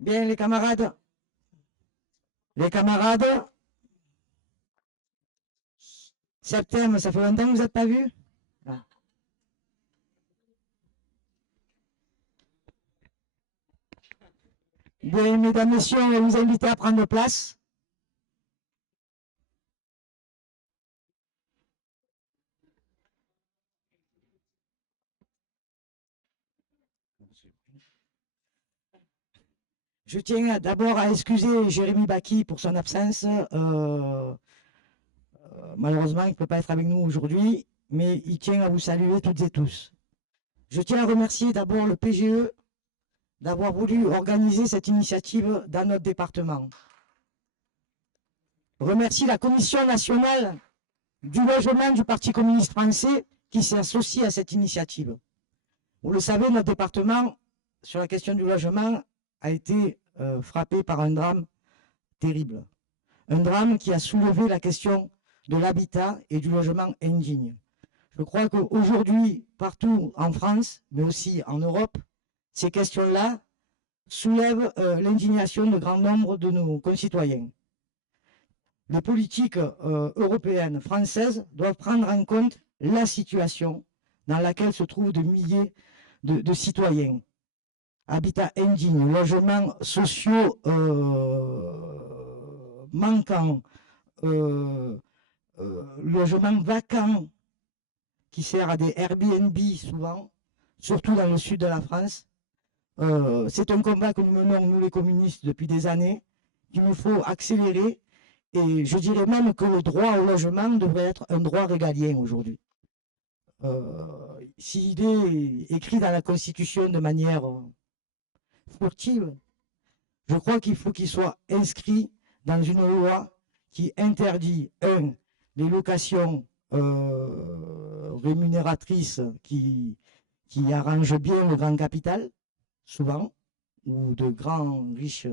Bien, les camarades, septembre, ça fait longtemps que vous n'êtes pas vus? Ah. Bien, mesdames, messieurs, on va vous inviter à prendre place. Je tiens d'abord à excuser Jérémy Baki pour son absence. Malheureusement, il ne peut pas être avec nous aujourd'hui, mais il tient à vous saluer toutes et tous. Je tiens à remercier d'abord le PGE d'avoir voulu organiser cette initiative dans notre département. Remercie la Commission nationale du logement du Parti communiste français qui s'est associée à cette initiative. Vous le savez, notre département, sur la question du logement, a été frappé par un drame terrible. Un drame qui a soulevé la question de l'habitat et du logement indigne. Je crois qu'aujourd'hui, partout en France, mais aussi en Europe, ces questions-là soulèvent l'indignation de grand nombre de nos concitoyens. Les politiques européennes, françaises, doivent prendre en compte la situation dans laquelle se trouvent des milliers de citoyens. Habitat indigne, logements sociaux manquants, logements vacants qui servent à des Airbnb souvent, surtout dans le sud de la France. C'est un combat que nous menons, nous les communistes, depuis des années, qu'il nous faut accélérer. Et je dirais même que le droit au logement devrait être un droit régalien aujourd'hui. S'il est écrit dans la Constitution de manière furtive, je crois qu'il faut qu'il soit inscrit dans une loi qui interdit, les locations rémunératrices qui arrangent bien le grand capital, souvent, ou de grands riches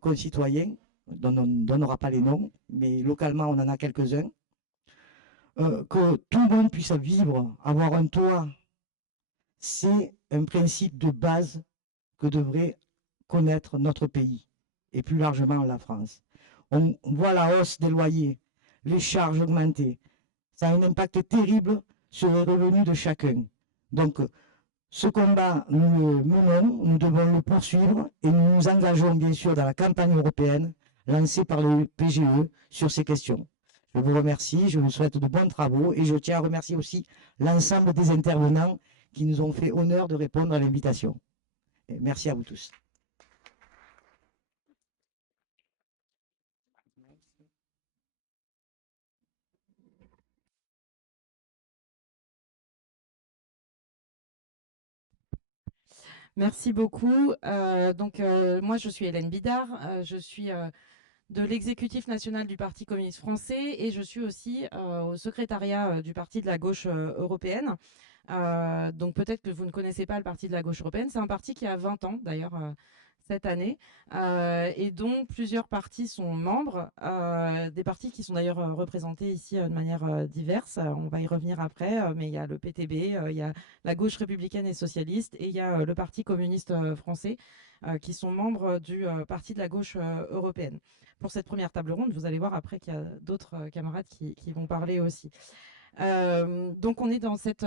concitoyens, dont on ne donnera pas les noms, mais localement on en a quelques-uns, que tout le monde puisse vivre, avoir un toit, c'est un principe de base que devrait connaître notre pays, et plus largement la France. On voit la hausse des loyers, les charges augmentées. Ça a un impact terrible sur les revenus de chacun. Donc, ce combat, nous le menons, nous devons le poursuivre et nous nous engageons bien sûr dans la campagne européenne lancée par le PGE sur ces questions. Je vous remercie, je vous souhaite de bons travaux et je tiens à remercier aussi l'ensemble des intervenants qui nous ont fait honneur de répondre à l'invitation. Merci à vous tous. Merci beaucoup. Moi, je suis Hélène Bidard. Je suis de l'exécutif national du Parti communiste français et je suis aussi au secrétariat du Parti de la gauche européenne. Donc peut-être que vous ne connaissez pas le Parti de la gauche européenne. C'est un parti qui a 20 ans d'ailleurs cette année et dont plusieurs partis sont membres, des partis qui sont d'ailleurs représentés ici de manière diverse. On va y revenir après, mais il y a le PTB, il y a la gauche républicaine et socialiste et il y a le Parti communiste français qui sont membres du Parti de la gauche européenne. Pour cette première table ronde, vous allez voir après qu'il y a d'autres camarades qui vont parler aussi. Donc on est dans cet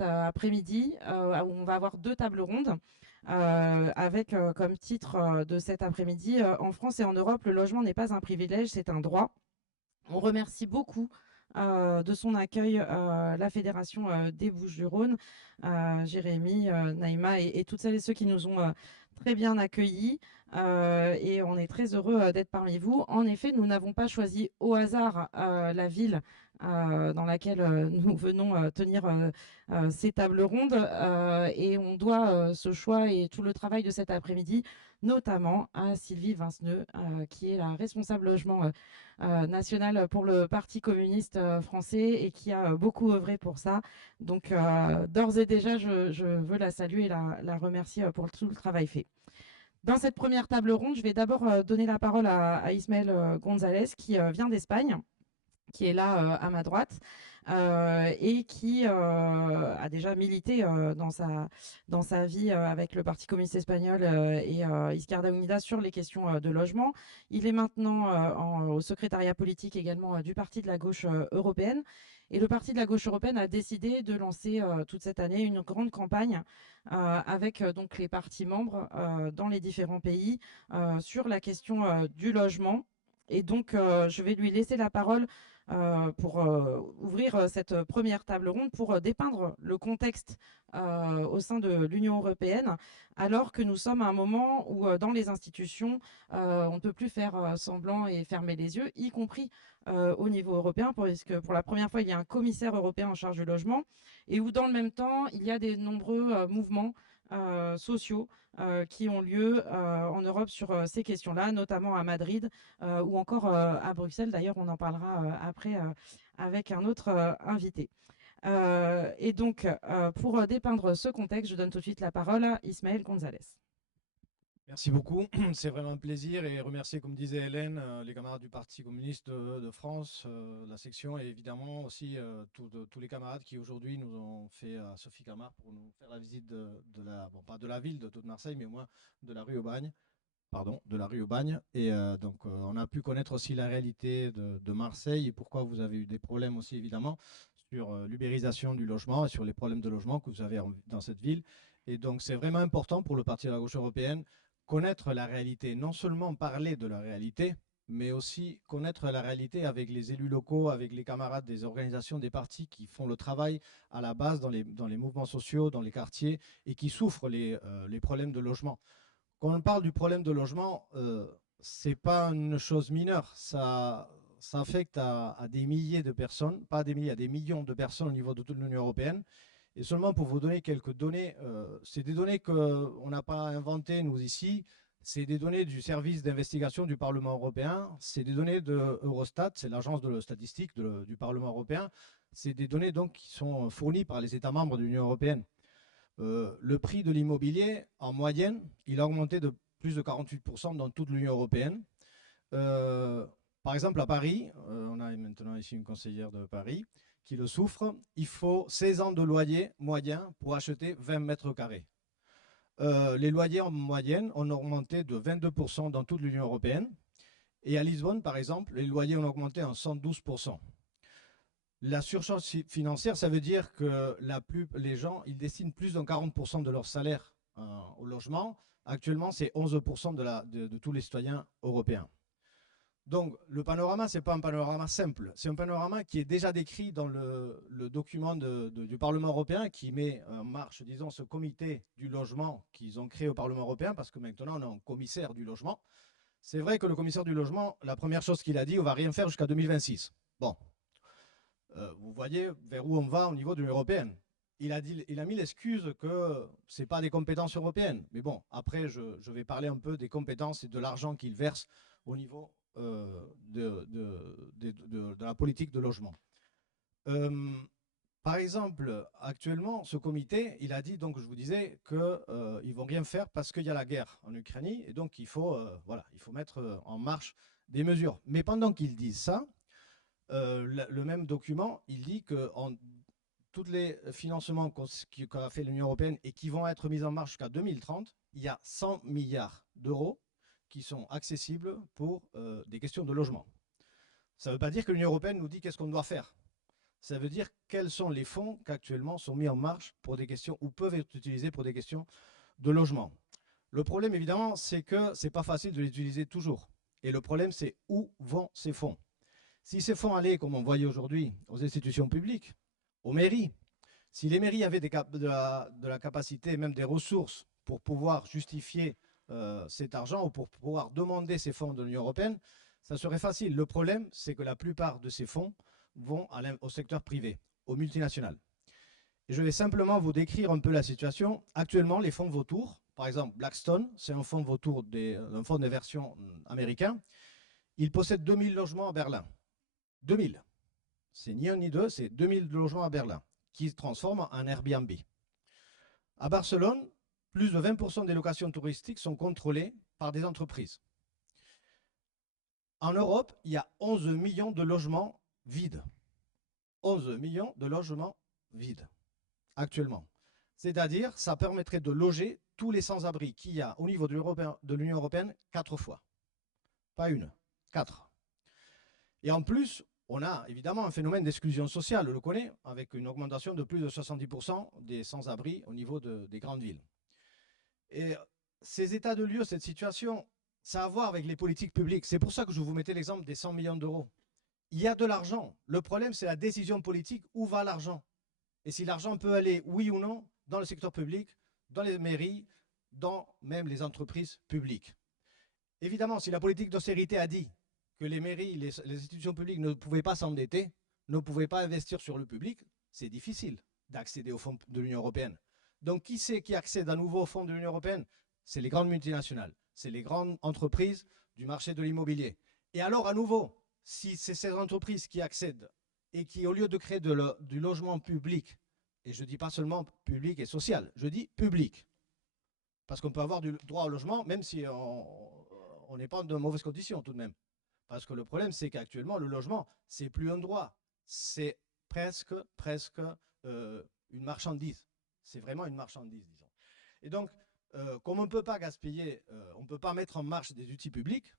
après-midi où on va avoir deux tables rondes avec comme titre de cet après-midi en France et en Europe, le logement n'est pas un privilège, c'est un droit. On remercie beaucoup de son accueil la Fédération des Bouches-du-Rhône, Jérémy, Naïma et toutes celles et ceux qui nous ont très bien accueillis. Et on est très heureux d'être parmi vous. En effet, nous n'avons pas choisi au hasard la ville dans laquelle nous venons tenir ces tables rondes et on doit ce choix et tout le travail de cet après-midi notamment à Sylvie Vinceneux qui est la responsable logement nationale pour le Parti communiste français et qui a beaucoup œuvré pour ça. Donc d'ores et déjà je veux la saluer et la remercier pour tout le travail fait. Dans cette première table ronde, je vais d'abord donner la parole à Ismaël Gonzalez qui vient d'Espagne, qui est là à ma droite. et qui a déjà milité dans sa vie avec le Parti communiste espagnol et Izquierda Unida sur les questions de logement. Il est maintenant au secrétariat politique également du Parti de la gauche européenne. Et le Parti de la gauche européenne a décidé de lancer toute cette année une grande campagne avec donc les partis membres dans les différents pays sur la question du logement. Et donc, je vais lui laisser la parole pour ouvrir cette première table ronde, pour dépeindre le contexte au sein de l'Union européenne, alors que nous sommes à un moment où, dans les institutions, on ne peut plus faire semblant et fermer les yeux, y compris au niveau européen, puisque pour la première fois, il y a un commissaire européen en charge du logement, et où, dans le même temps, il y a des nombreux mouvements sociaux qui ont lieu en Europe sur ces questions-là, notamment à Madrid ou encore à Bruxelles. D'ailleurs, on en parlera après avec un autre invité. Et donc, pour dépeindre ce contexte, je donne tout de suite la parole à Ismaël González. Merci beaucoup, c'est vraiment un plaisir et remercier, comme disait Hélène, les camarades du Parti communiste de France, la section et évidemment aussi tous les camarades qui aujourd'hui nous ont fait à Sophie Camard pour nous faire la visite de la, bon, pas de la ville de toute Marseille, mais au moins de la rue Aubagne. Pardon, de la rue Aubagne. Et donc, on a pu connaître aussi la réalité de Marseille et pourquoi vous avez eu des problèmes aussi, évidemment, sur l'ubérisation du logement et sur les problèmes de logement que vous avez dans cette ville. Et donc, c'est vraiment important pour le Parti de la gauche européenne connaître la réalité, non seulement parler de la réalité, mais aussi connaître la réalité avec les élus locaux, avec les camarades des organisations, des partis qui font le travail à la base dans les mouvements sociaux, dans les quartiers et qui souffrent les problèmes de logement. Quand on parle du problème de logement, ce n'est pas une chose mineure. Ça affecte à des milliers de personnes, pas des milliers, à des millions de personnes au niveau de toute l'Union européenne. Et seulement pour vous donner quelques données, c'est des données qu'on n'a pas inventées nous ici, c'est des données du service d'investigation du Parlement européen, c'est des données de Eurostat, c'est l'agence de statistique du Parlement européen, c'est des données donc qui sont fournies par les États membres de l'Union européenne. Le prix de l'immobilier, en moyenne, il a augmenté de plus de 48% dans toute l'Union européenne. Par exemple, à Paris, on a maintenant ici une conseillère de Paris qui le souffre, il faut 16 ans de loyer moyen pour acheter 20 mètres carrés. Les loyers en moyenne ont augmenté de 22% dans toute l'Union européenne. Et à Lisbonne, par exemple, les loyers ont augmenté en 112%. La surcharge financière, ça veut dire que les gens, ils destinent plus de 40% de leur salaire au logement. Actuellement, c'est 11% de tous les citoyens européens. Donc, le panorama, ce n'est pas un panorama simple. C'est un panorama qui est déjà décrit dans le document du Parlement européen qui met en marche, disons, ce comité du logement qu'ils ont créé au Parlement européen, parce que maintenant, on a un commissaire du logement. C'est vrai que le commissaire du logement, la première chose qu'il a dit, on ne va rien faire jusqu'à 2026. Bon. Vous voyez vers où on va au niveau de l'Union européenne. Il a mis l'excuse que ce n'est pas des compétences européennes. Mais bon, après, je vais parler un peu des compétences et de l'argent qu'il verse au niveau de la politique de logement. Par exemple, actuellement, ce comité, il a dit, donc je vous disais, qu'ils ne vont rien faire parce qu'il y a la guerre en Ukraine et donc il faut mettre en marche des mesures. Mais pendant qu'ils disent ça, le même document, il dit que tous les financements qu'a fait l'Union européenne et qui vont être mis en marche jusqu'à 2030, il y a 100 milliards d'euros qui sont accessibles pour des questions de logement. Ça ne veut pas dire que l'Union européenne nous dit qu'est-ce qu'on doit faire. Ça veut dire quels sont les fonds qui actuellement sont mis en marche pour des questions ou peuvent être utilisés pour des questions de logement. Le problème, évidemment, c'est que ce n'est pas facile de les utiliser toujours. Et le problème, c'est où vont ces fonds. Si ces fonds allaient, comme on voyait aujourd'hui, aux institutions publiques, aux mairies, si les mairies avaient de la capacité, même des ressources, pour pouvoir justifier cet argent ou pour pouvoir demander ces fonds de l'Union européenne, ça serait facile. Le problème, c'est que la plupart de ces fonds vont au secteur privé, aux multinationales. Et je vais simplement vous décrire un peu la situation. Actuellement, les fonds vautours, par exemple Blackstone, c'est un fonds vautour, un fonds d'inversion américain, il possède 2000 logements à Berlin. 2000. C'est ni un ni deux, c'est 2000 logements à Berlin qui se transforment en Airbnb. À Barcelone, plus de 20% des locations touristiques sont contrôlées par des entreprises. En Europe, il y a 11 millions de logements vides. 11 millions de logements vides actuellement. C'est-à-dire, ça permettrait de loger tous les sans-abri qu'il y a au niveau de l'Union européenne 4 fois. Pas une, 4. Et en plus, on a évidemment un phénomène d'exclusion sociale, on le connaît, avec une augmentation de plus de 70% des sans-abri au niveau des grandes villes. Et ces états de lieu, cette situation, ça a à voir avec les politiques publiques. C'est pour ça que je vous mettais l'exemple des 100 millions d'euros. Il y a de l'argent. Le problème, c'est la décision politique. Où va l'argent? Et si l'argent peut aller, oui ou non, dans le secteur public, dans les mairies, dans même les entreprises publiques. Évidemment, si la politique d'austérité a dit que les mairies, les institutions publiques ne pouvaient pas s'endetter, ne pouvaient pas investir sur le public, c'est difficile d'accéder aux fonds de l'Union européenne. Donc, qui c'est qui accède à nouveau aux fonds de l'Union européenne? C'est les grandes multinationales, c'est les grandes entreprises du marché de l'immobilier. Et alors, à nouveau, si c'est ces entreprises qui accèdent et qui, au lieu de créer du logement public, et je ne dis pas seulement public et social, je dis public, parce qu'on peut avoir du droit au logement, même si on n'est pas dans de mauvaises conditions tout de même. Parce que le problème, c'est qu'actuellement, le logement, c'est plus un droit, c'est presque une marchandise. C'est vraiment une marchandise, disons. Et donc, comme on ne peut pas gaspiller, on ne peut pas mettre en marche des outils publics,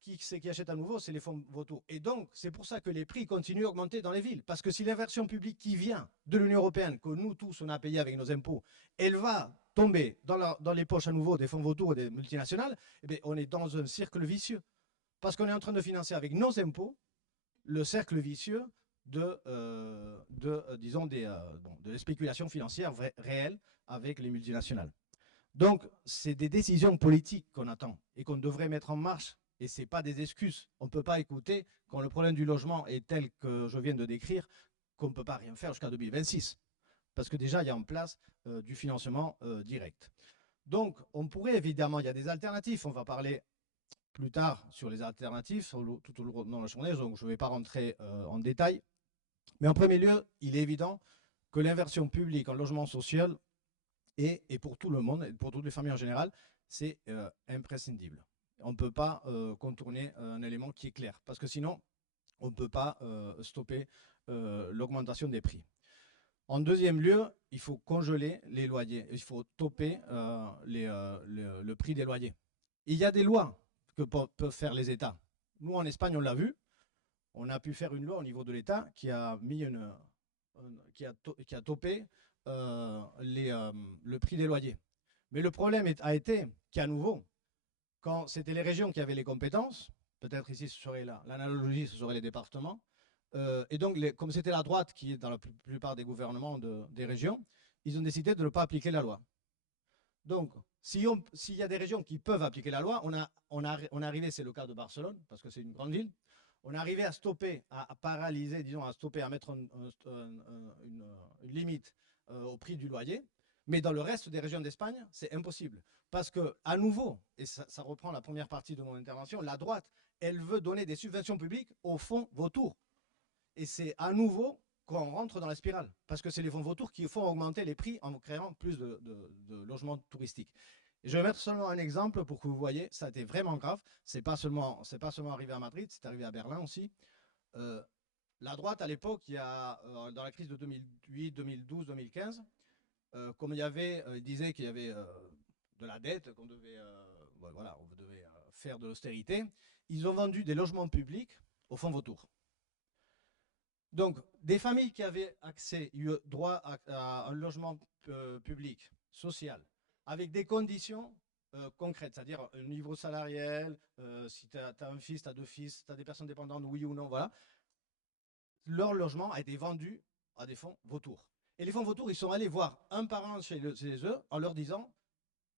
qui c'est qui achète à nouveau? C'est les fonds vautours. Et donc, c'est pour ça que les prix continuent à augmenter dans les villes. Parce que si l'inversion publique qui vient de l'Union européenne, que nous tous, on a payé avec nos impôts, elle va tomber dans les poches à nouveau des fonds vautours et des multinationales, eh bien, on est dans un cercle vicieux. Parce qu'on est en train de financer avec nos impôts le cercle vicieux disons, de la spéculation financière réelle avec les multinationales. Donc, c'est des décisions politiques qu'on attend et qu'on devrait mettre en marche. Et ce n'est pas des excuses. On ne peut pas écouter, quand le problème du logement est tel que je viens de décrire, qu'on ne peut pas rien faire jusqu'à 2026. Parce que déjà, il y a en place du financement direct. Donc, on pourrait évidemment, il y a des alternatives. On va parler plus tard sur les alternatives tout au long de la journée, donc je ne vais pas rentrer en détail. Mais en premier lieu, il est évident que l'inversion publique en logement social et pour tout le monde, et pour toutes les familles en général, c'est imprescindible. On ne peut pas contourner un élément qui est clair, parce que sinon, on ne peut pas stopper l'augmentation des prix. En deuxième lieu, il faut congeler les loyers, il faut stopper le prix des loyers. Il y a des lois que peuvent faire les États. Nous, en Espagne, on l'a vu, on a pu faire une loi au niveau de l'État qui a mis qui a topé le prix des loyers. Mais le problème a été qu'à nouveau, quand c'était les régions qui avaient les compétences, peut-être ici ce serait l'analogie, ce serait les départements, et donc comme c'était la droite qui est dans la plupart des gouvernements des régions, ils ont décidé de ne pas appliquer la loi. Donc, s'il y a des régions qui peuvent appliquer la loi, on est arrivé, c'est le cas de Barcelone, parce que c'est une grande ville, on est arrivé à stopper, à paralyser, disons, à stopper, à mettre une limite au prix du loyer. Mais dans le reste des régions d'Espagne, c'est impossible. Parce que, à nouveau, et ça reprend la première partie de mon intervention, la droite, elle veut donner des subventions publiques aux fonds vautours. Et c'est à nouveau qu'on rentre dans la spirale. Parce que c'est les fonds vautours qui font augmenter les prix en créant plus de logements touristiques. Et je vais mettre seulement un exemple pour que vous voyez, ça a été vraiment grave. C'est pas seulement arrivé à Madrid, c'est arrivé à Berlin aussi. La droite, à l'époque, dans la crise de 2008, 2012, 2015, comme il disait qu'il y avait de la dette, qu'on devait, on devait faire de l'austérité, ils ont vendu des logements publics aux fonds vautours. Donc, des familles qui avaient eu droit à un logement public, social, avec des conditions concrètes, c'est-à-dire un niveau salarial, si tu as un fils, tu as deux fils, tu as des personnes dépendantes, oui ou non, voilà. Leur logement a été vendu à des fonds vautours. Et les fonds vautours, ils sont allés voir un par un chez eux en leur disant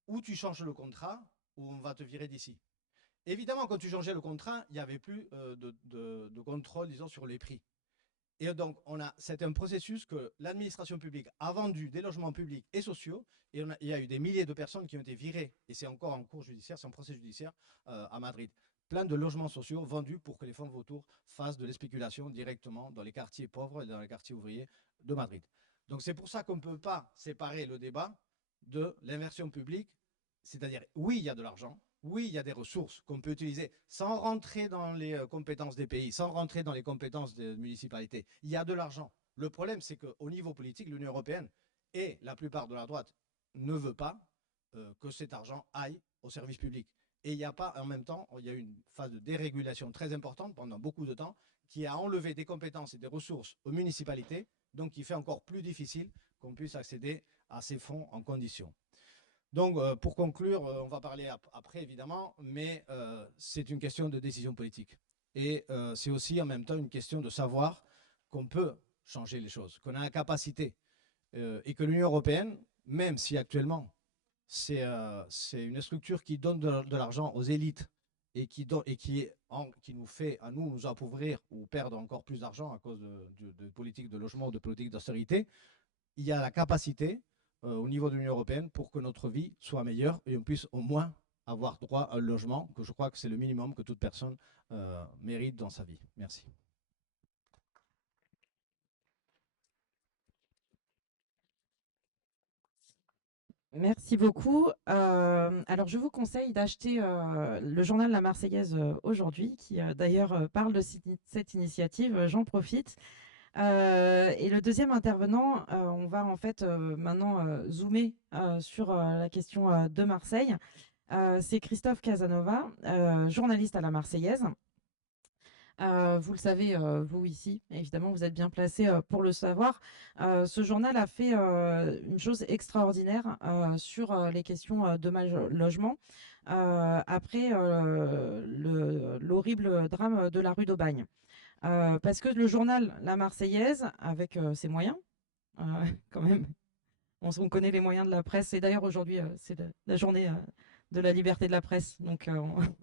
ou tu changes le contrat ou on va te virer d'ici. Évidemment, quand tu changeais le contrat, il n'y avait plus de contrôle, disons, sur les prix. Et donc, c'est un processus que l'administration publique a vendu des logements publics et sociaux, et il y a eu des milliers de personnes qui ont été virées, et c'est encore en cours judiciaire, c'est en procès judiciaire à Madrid. Plein de logements sociaux vendus pour que les fonds vautours fassent de la spéculation directement dans les quartiers pauvres et dans les quartiers ouvriers de Madrid. Donc c'est pour ça qu'on ne peut pas séparer le débat de l'inversion publique, c'est-à-dire oui, il y a de l'argent, oui, il y a des ressources qu'on peut utiliser sans rentrer dans les compétences des pays, sans rentrer dans les compétences des municipalités. Il y a de l'argent. Le problème, c'est qu'au niveau politique, l'Union européenne et la plupart de la droite ne veut pas que cet argent aille au service public. Et il n'y a pas, en même temps, il y a une phase de dérégulation très importante pendant beaucoup de temps qui a enlevé des compétences et des ressources aux municipalités, donc qui fait encore plus difficile qu'on puisse accéder à ces fonds en conditions. Donc, pour conclure, on va parler après, évidemment, mais c'est une question de décision politique. Et c'est aussi en même temps une question de savoir qu'on peut changer les choses, qu'on a la capacité, et que l'Union européenne, même si actuellement, c'est une structure qui donne de l'argent aux élites et qui nous fait, à nous, nous appauvrir ou perdre encore plus d'argent à cause de politiques de logement ou de politiques d'austérité, il y a la capacité au niveau de l'Union européenne pour que notre vie soit meilleure et on puisse au moins avoir droit à un logement, que je crois que c'est le minimum que toute personne mérite dans sa vie. Merci. Merci beaucoup. Alors, je vous conseille d'acheter le journal La Marseillaise aujourd'hui, qui d'ailleurs parle de cette initiative. J'en profite. Et le deuxième intervenant, on va en fait maintenant zoomer sur la question de Marseille. C'est Christophe Casanova, journaliste à La Marseillaise. Vous le savez, vous ici, évidemment, vous êtes bien placé pour le savoir. Ce journal a fait une chose extraordinaire sur les questions de mal logement après l'horrible drame de la rue d'Aubagne. Parce que le journal La Marseillaise, avec ses moyens, euh, quand même, on connaît les moyens de la presse, et d'ailleurs aujourd'hui, c'est la journée de la liberté de la presse, donc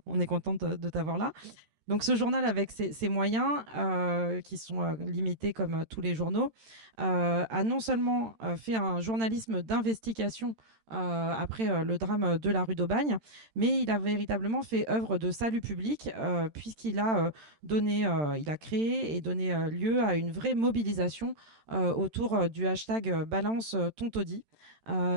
on est contente de t'avoir là. Donc ce journal avec ses moyens qui sont limités comme tous les journaux, a non seulement fait un journalisme d'investigation après le drame de la rue d'Aubagne, mais il a véritablement fait œuvre de salut public puisqu'il a il a créé et donné lieu à une vraie mobilisation autour du hashtag Balance ton taudis.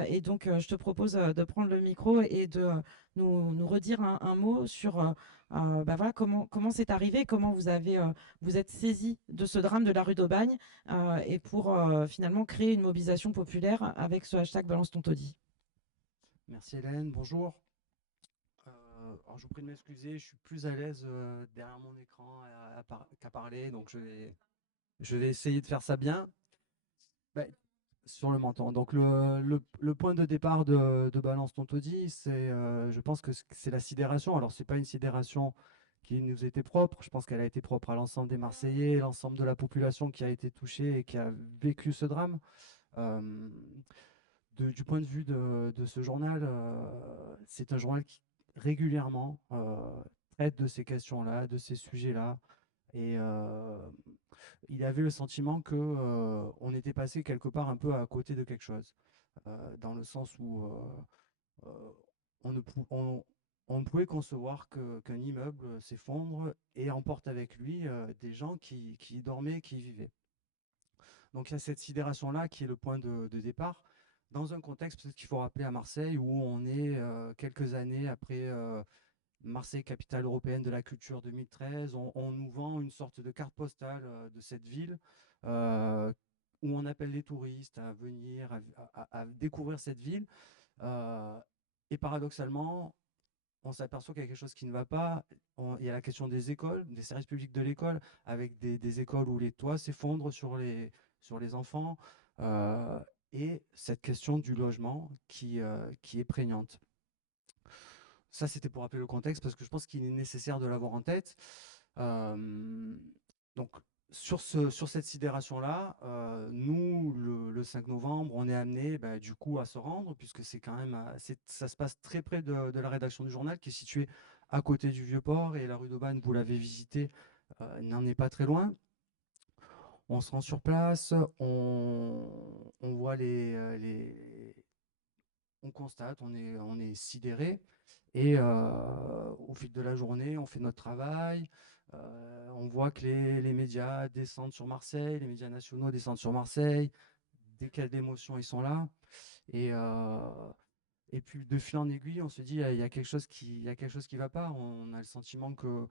Et donc je te propose de prendre le micro et de nous redire un mot sur bah voilà, comment c'est arrivé, comment vous êtes saisi de ce drame de la rue d'Aubagne et pour finalement créer une mobilisation populaire avec ce hashtag Balance ton taudis. Merci Hélène, bonjour. Alors je vous prie de m'excuser, je suis plus à l'aise derrière mon écran qu'à parler, donc je vais essayer de faire ça bien. Bah, sur le menton. Donc le point de départ de Balance ton taudis, je pense que c'est la sidération. Alors c'est pas une sidération qui nous était propre, je pense qu'elle a été propre à l'ensemble des Marseillais, l'ensemble de la population qui a été touchée et qui a vécu ce drame. Du point de vue de ce journal, c'est un journal qui régulièrement traite de ces questions-là, de ces sujets-là. Et il avait le sentiment que on était passé quelque part un peu à côté de quelque chose, dans le sens où on ne pouvait concevoir qu'un immeuble s'effondre et emporte avec lui des gens qui y dormaient, qui y vivaient. Donc il y a cette sidération-là qui est le point de départ, dans un contexte peut-être qu'il faut rappeler à Marseille, où on est quelques années après Marseille, capitale européenne de la culture 2013, on nous vend une sorte de carte postale de cette ville, où on appelle les touristes à venir, à découvrir cette ville. Et paradoxalement, on s'aperçoit qu'il y a quelque chose qui ne va pas. Il y a la question des écoles, des services publics de l'école, avec des écoles où les toits s'effondrent sur les enfants, et cette question du logement qui est prégnante. Ça, c'était pour rappeler le contexte, parce que je pense qu'il est nécessaire de l'avoir en tête. Donc, sur cette sidération-là, nous, le 5 novembre, on est amené du coup à se rendre, puisque c'est quand même, ça se passe très près de la rédaction du journal, qui est située à côté du Vieux-Port, et la rue d'Aubagne, vous l'avez visitée, n'en est pas très loin. On se rend sur place, on voit on constate, on est sidéré. Et au fil de la journée, on fait notre travail. On voit que les médias descendent sur Marseille, les médias nationaux descendent sur Marseille. Dès qu'il y a de l'émotion, ils sont là. Et Et puis de fil en aiguille, on se dit, il y a quelque chose qui va pas. On a le sentiment que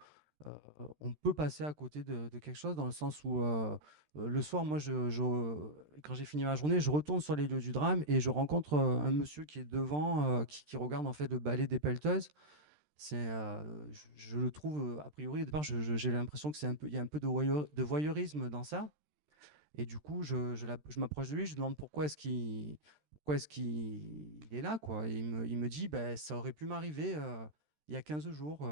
on peut passer à côté de quelque chose, dans le sens où le soir, moi, quand j'ai fini ma journée, je retourne sur les lieux du drame et je rencontre un monsieur qui est devant, qui regarde en fait le balai des pelleteuses. Je le trouve, a priori, au départ, j'ai l'impression que il y a un peu de voyeurisme dans ça. Et du coup, je m'approche de lui, je lui demande pourquoi est-ce qu'il est là, quoi. Et il me dit, bah, ça aurait pu m'arriver il y a 15 jours.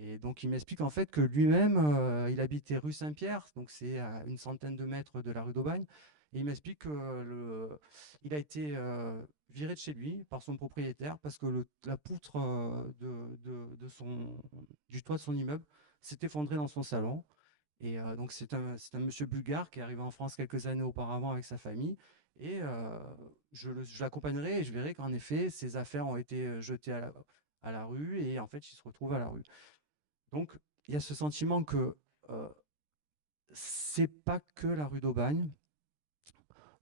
Et donc, il m'explique en fait que lui-même, il habitait rue Saint-Pierre, donc c'est à une centaine de mètres de la rue d'Aubagne. Et il m'explique il a été viré de chez lui par son propriétaire parce que la poutre du toit de son immeuble s'est effondrée dans son salon. Et donc c'est un monsieur bulgare qui est arrivé en France quelques années auparavant avec sa famille. Et je l'accompagnerai et je verrai qu'en effet, ses affaires ont été jetées à la rue et en fait, il se retrouve à la rue. Donc, il y a ce sentiment que euh, c'est pas que la rue d'Aubagne.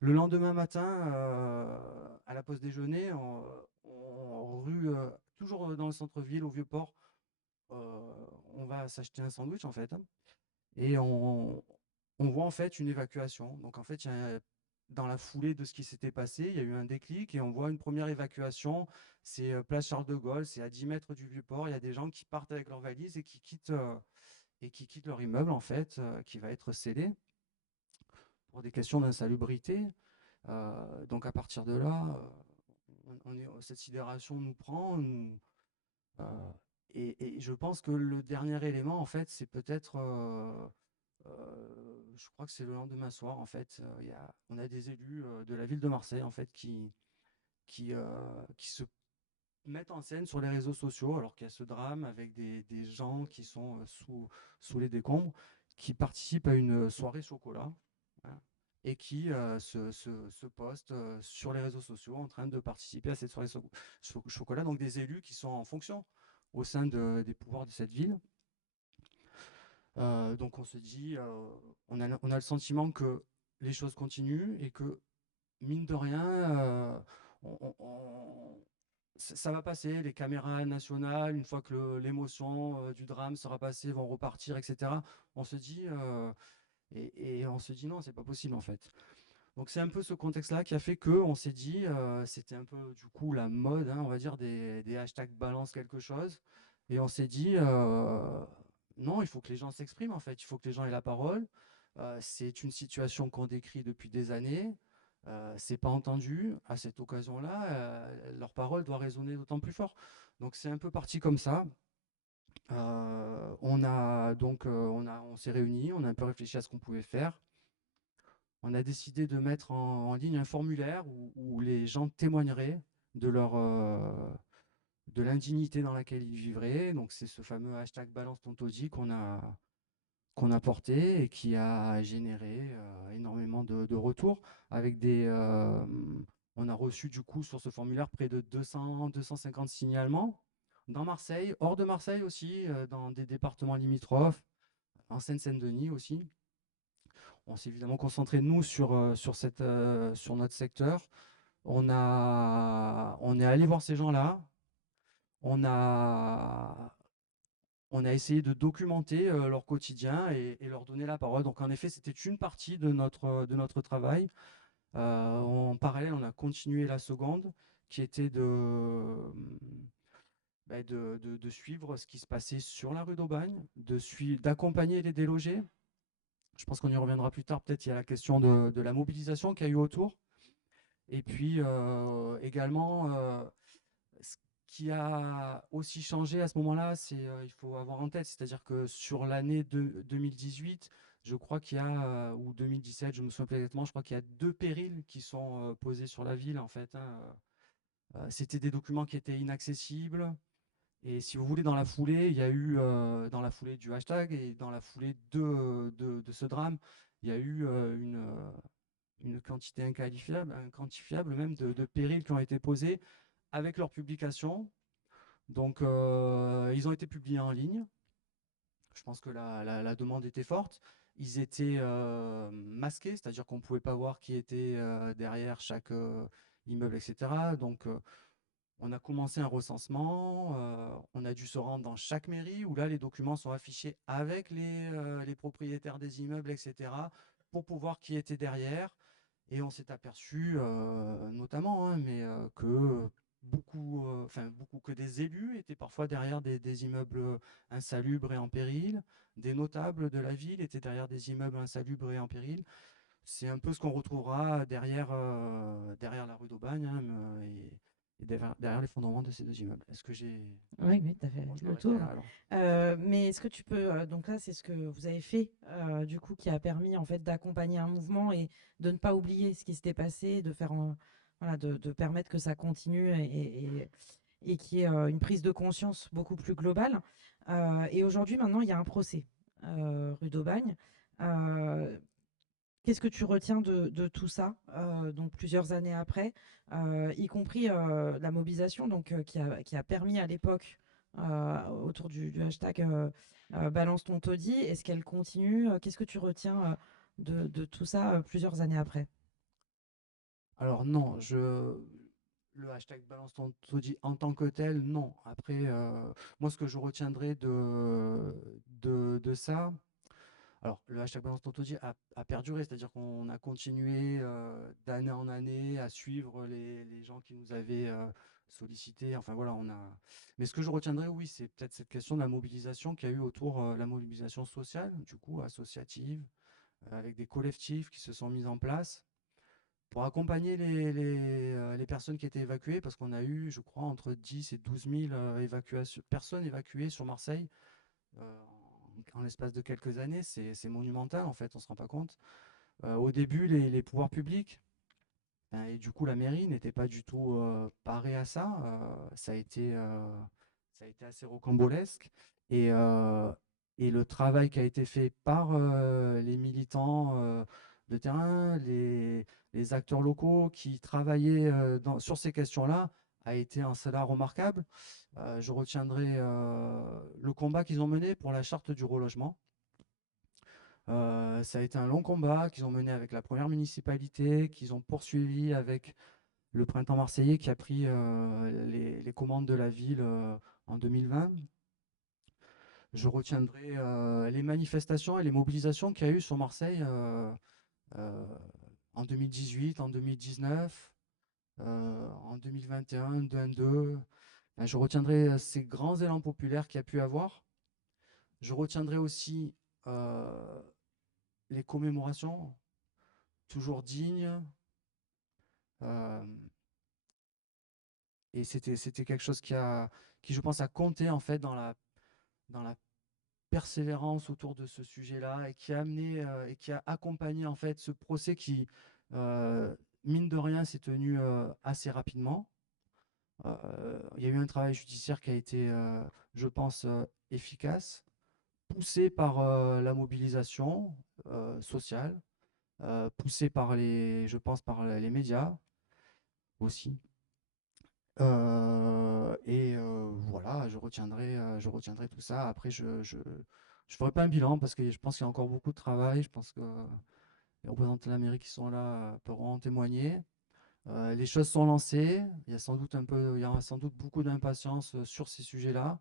Le lendemain matin, à la pause déjeuner, toujours dans le centre-ville, au Vieux-Port, on va s'acheter un sandwich en fait, hein. Et on voit en fait une évacuation. Donc en fait, dans la foulée de ce qui s'était passé, il y a eu un déclic et on voit une première évacuation. C'est place Charles de Gaulle, c'est à 10 mètres du Vieux-Port. Il y a des gens qui partent avec leurs valises et qui quittent leur immeuble en fait, qui va être scellé pour des questions d'insalubrité. Donc à partir de là, cette sidération nous prend. Euh, et je pense que le dernier élément, en fait, c'est peut-être je crois que c'est le lendemain soir, en fait. On a des élus de la ville de Marseille, en fait, qui se mettent en scène sur les réseaux sociaux, alors qu'il y a ce drame avec des gens qui sont sous les décombres, qui participent à une soirée chocolat, hein, et qui se postent sur les réseaux sociaux en train de participer à cette soirée chocolat. Donc des élus qui sont en fonction au sein des pouvoirs de cette ville. Donc on se dit, on a le sentiment que les choses continuent et que, mine de rien, ça va passer. Les caméras nationales, une fois que l'émotion du drame sera passée, vont repartir, etc. On se dit, et on se dit non, c'est pas possible en fait. Donc c'est un peu ce contexte-là qui a fait que on s'est dit, c'était un peu du coup la mode, hein, on va dire des hashtags balance quelque chose, et on s'est dit non, il faut que les gens s'expriment en fait, il faut que les gens aient la parole. C'est une situation qu'on décrit depuis des années, c'est pas entendu. À cette occasion-là, leur parole doit résonner d'autant plus fort. Donc c'est un peu parti comme ça. On s'est réunis, on a un peu réfléchi à ce qu'on pouvait faire. On a décidé de mettre en ligne un formulaire où les gens témoigneraient de l'indignité dans laquelle ils vivraient. Donc c'est ce fameux hashtag Balance ton taudis qu'on a porté et qui a généré énormément de retours. On a reçu du coup sur ce formulaire près de 250 signalements dans Marseille, hors de Marseille aussi, dans des départements limitrophes, en Seine-Saint-Denis aussi. On s'est évidemment concentré, nous, sur notre secteur. On est allé voir ces gens-là. On a, on a essayé de documenter leur quotidien et leur donner la parole. Donc, en effet, c'était une partie de notre travail. En parallèle, on a continué la seconde, qui était de suivre ce qui se passait sur la rue d'Aubagne, d'accompagner les délogés. Je pense qu'on y reviendra plus tard. Peut-être il y a la question de la mobilisation qu'il y a eu autour. Et puis également, ce qui a aussi changé à ce moment-là, il faut avoir en tête, c'est-à-dire que sur l'année 2018, je crois qu'il y a, ou 2017, je me souviens plus exactement, je crois qu'il y a 2 périls qui sont posés sur la ville, en fait, hein. C'était des documents qui étaient inaccessibles. Et si vous voulez, dans la foulée, il y a eu, dans la foulée du hashtag et dans la foulée de ce drame, il y a eu une quantité inquantifiable même de périls qui ont été posés avec leur publication. Donc, ils ont été publiés en ligne. Je pense que la demande était forte. Ils étaient masqués, c'est-à-dire qu'on ne pouvait pas voir qui était derrière chaque immeuble, etc. Donc, On a commencé un recensement, on a dû se rendre dans chaque mairie où là, les documents sont affichés avec les propriétaires des immeubles, etc., pour pouvoir qui était derrière. Et on s'est aperçu, notamment, hein, mais que beaucoup que des élus étaient parfois derrière des immeubles insalubres et en péril, des notables de la ville étaient derrière des immeubles insalubres et en péril. C'est un peu ce qu'on retrouvera derrière la rue d'Aubagne, hein, et derrière les fondements de ces deux immeubles. Est-ce que j'ai... Oui, oui, tu as fait Bon, je le m'arrêterai tour. là, alors. Mais est-ce que tu peux, donc là, c'est ce que vous avez fait, du coup, qui a permis en fait d'accompagner un mouvement et de ne pas oublier ce qui s'était passé, de faire, voilà, de permettre que ça continue et qu'il y ait une prise de conscience beaucoup plus globale. Et aujourd'hui, maintenant, il y a un procès rue d'Aubagne. Euh, Qu'est-ce que tu retiens de tout ça, donc plusieurs années après, y compris la mobilisation donc, qui a permis à l'époque, autour du hashtag Balance ton taudis, est-ce qu'elle continue? Qu'est-ce que tu retiens de tout ça plusieurs années après? Alors non, le hashtag Balance ton taudis en tant que tel, non. Après, moi, ce que je retiendrai de ça, alors le hashtag Balance ton taudis a perduré, c'est-à-dire qu'on a continué d'année en année à suivre les gens qui nous avaient sollicité. Enfin voilà, on a. Mais ce que je retiendrai, oui, c'est peut-être cette question de la mobilisation qu'il y a eu autour, la mobilisation sociale, du coup, associative, avec des collectifs qui se sont mis en place pour accompagner les personnes qui étaient évacuées, parce qu'on a eu, je crois, entre 10 et 12 000 personnes évacuées sur Marseille en l'espace de quelques années. C'est monumental, en fait, on ne se rend pas compte. Au début, les pouvoirs publics, et du coup la mairie n'était pas du tout parée à ça. Ça a été assez rocambolesque. Et, euh, et le travail qui a été fait par les militants de terrain, les acteurs locaux qui travaillaient sur ces questions-là, a été un cela remarquable. Je retiendrai le combat qu'ils ont mené pour la charte du relogement. Ça a été un long combat qu'ils ont mené avec la première municipalité, qu'ils ont poursuivi avec le printemps marseillais qui a pris les commandes de la ville en 2020. Je retiendrai les manifestations et les mobilisations qu'il y a eu sur Marseille euh, en 2018, en 2019, en 2021, 2022. Je retiendrai ces grands élans populaires qu'il y a pu avoir. Je retiendrai aussi les commémorations, toujours dignes. Euh, et c'était quelque chose qui, je pense, a compté en fait dans la persévérance autour de ce sujet-là et qui a amené et qui a accompagné en fait ce procès qui, euh, mine de rien, s'est tenu assez rapidement. Il y a eu un travail judiciaire qui a été, je pense, efficace, poussé par la mobilisation sociale, poussé par je pense, par les médias aussi. Voilà, je retiendrai tout ça. Après, je ferai pas un bilan parce que je pense qu'il y a encore beaucoup de travail. Je pense que les représentants de la mairie qui sont là pourront en témoigner. Les choses sont lancées. Il y a sans doute beaucoup d'impatience sur ces sujets-là,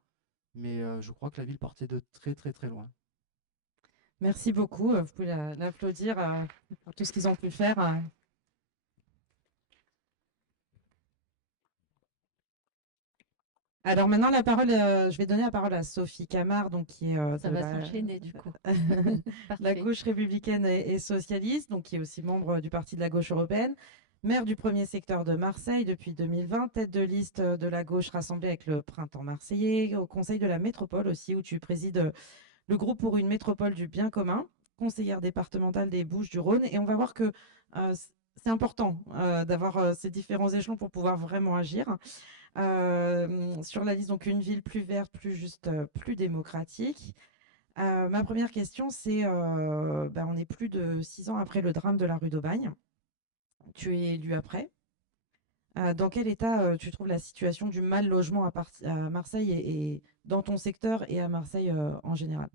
mais je crois que la ville partait de très très très loin. Merci beaucoup. Vous pouvez l'applaudir pour tout ce qu'ils ont pu faire. Alors maintenant, la parole, je vais donner la parole à Sophie Camard, donc, qui est Ça va s'enchaîner du coup. la Parfait. gauche républicaine et socialiste, donc qui est aussi membre du Parti de la gauche européenne, maire du premier secteur de Marseille depuis 2020, tête de liste de la gauche rassemblée avec le Printemps marseillais, au Conseil de la métropole aussi, où tu présides le groupe pour une métropole du bien commun, conseillère départementale des Bouches-du-Rhône. Et on va voir que c'est important d'avoir ces différents échelons pour pouvoir vraiment agir. Sur la liste, donc une ville plus verte, plus juste, plus démocratique. Ma première question, c'est, on est plus de 6 ans après le drame de la rue d'Aubagne. Tu es élu après. Dans quel état tu trouves la situation du mal logement à Marseille et dans ton secteur et à Marseille en général?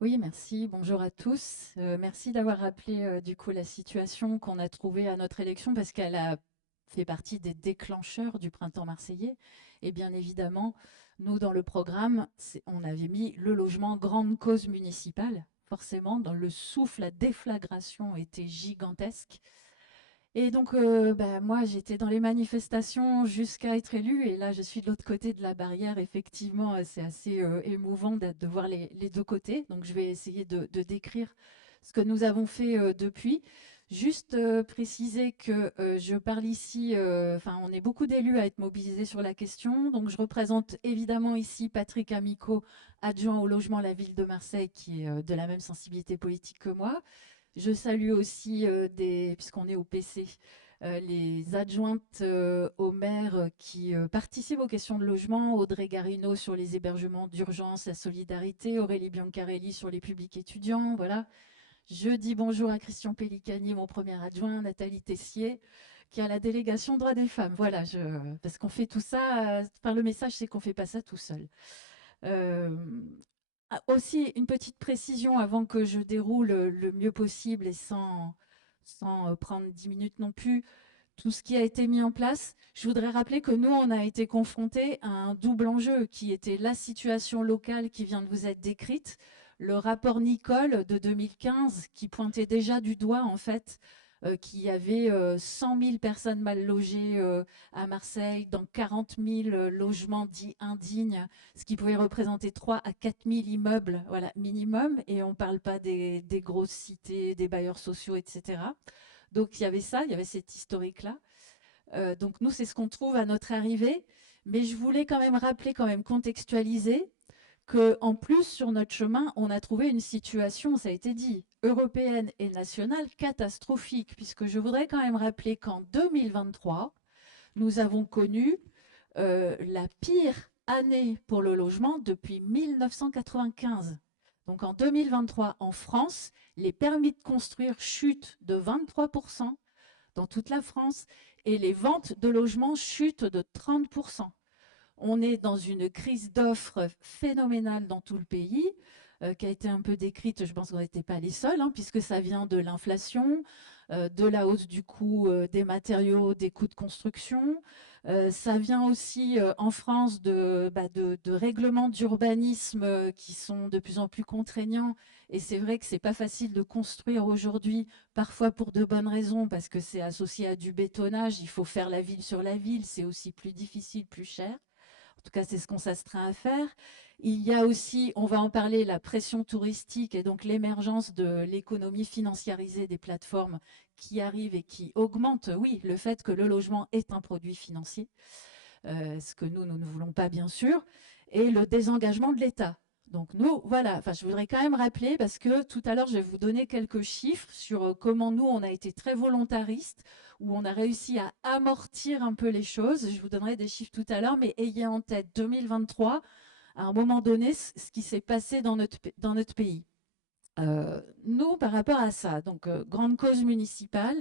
Oui, merci. Bonjour à tous. Merci d'avoir rappelé du coup la situation qu'on a trouvée à notre élection parce qu'elle a fait partie des déclencheurs du printemps marseillais. Et bien évidemment, nous, dans le programme, on avait mis le logement grande cause municipale. Forcément, dans le souffle, la déflagration était gigantesque. Et donc, moi, j'étais dans les manifestations jusqu'à être élue. Et là, je suis de l'autre côté de la barrière. Effectivement, c'est assez émouvant de voir les deux côtés. Donc, je vais essayer de décrire ce que nous avons fait depuis. Juste préciser que je parle ici, on est beaucoup d'élus à être mobilisés sur la question. Donc, je représente évidemment ici Patrick Amico, adjoint au logement à la ville de Marseille, qui est de la même sensibilité politique que moi. Je salue aussi, puisqu'on est au PC, les adjointes au maire qui participent aux questions de logement, Audrey Garino sur les hébergements d'urgence, la solidarité, Aurélie Biancarelli sur les publics étudiants, voilà. Je dis bonjour à Christian Pellicani, mon premier adjoint, Nathalie Tessier, qui a la délégation droits des femmes. Voilà, parce qu'on fait tout ça, le message, c'est qu'on ne fait pas ça tout seul. Aussi, une petite précision avant que je déroule le mieux possible et sans prendre 10 minutes non plus, tout ce qui a été mis en place. Je voudrais rappeler que nous, on a été confrontés à un double enjeu qui était la situation locale qui vient de vous être décrite, le rapport Nicole de 2015 qui pointait déjà du doigt en fait qu'il y avait 100 000 personnes mal logées à Marseille, dans 40 000 logements dits indignes, ce qui pouvait représenter 3 à 4 000 immeubles, voilà, minimum, et on ne parle pas des grosses cités, des bailleurs sociaux, etc. Donc il y avait ça, il y avait cet historique-là. Donc nous, c'est ce qu'on trouve à notre arrivée, mais je voulais quand même rappeler, quand même contextualiser, qu'en plus, sur notre chemin, on a trouvé une situation, ça a été dit, européenne et nationale catastrophique, puisque je voudrais quand même rappeler qu'en 2023, nous avons connu la pire année pour le logement depuis 1995. Donc en 2023, en France, les permis de construire chutent de 23% dans toute la France et les ventes de logements chutent de 30%. On est dans une crise d'offres phénoménale dans tout le pays, qui a été un peu décrite, je pense qu'on n'était pas les seuls, puisque ça vient de l'inflation, de la hausse du coût des matériaux, des coûts de construction. Ça vient aussi en France de règlements d'urbanisme qui sont de plus en plus contraignants. Et c'est vrai que ce n'est pas facile de construire aujourd'hui, parfois pour de bonnes raisons, parce que c'est associé à du bétonnage, il faut faire la ville sur la ville, c'est aussi plus difficile, plus cher. En tout cas, c'est ce qu'on s'astreint à faire. Il y a aussi, on va en parler, la pression touristique et donc l'émergence de l'économie financiarisée des plateformes qui arrivent et qui augmentent, oui, le fait que le logement est un produit financier, ce que nous ne voulons pas, bien sûr, et le désengagement de l'État. Donc nous, voilà, je voudrais quand même rappeler, parce que tout à l'heure, je vais vous donner quelques chiffres sur comment nous, on a été très volontaristes, où on a réussi à amortir un peu les choses. Je vous donnerai des chiffres tout à l'heure, mais ayez en tête 2023, à un moment donné, ce qui s'est passé dans notre pays. Nous, par rapport à ça, donc grande cause municipale,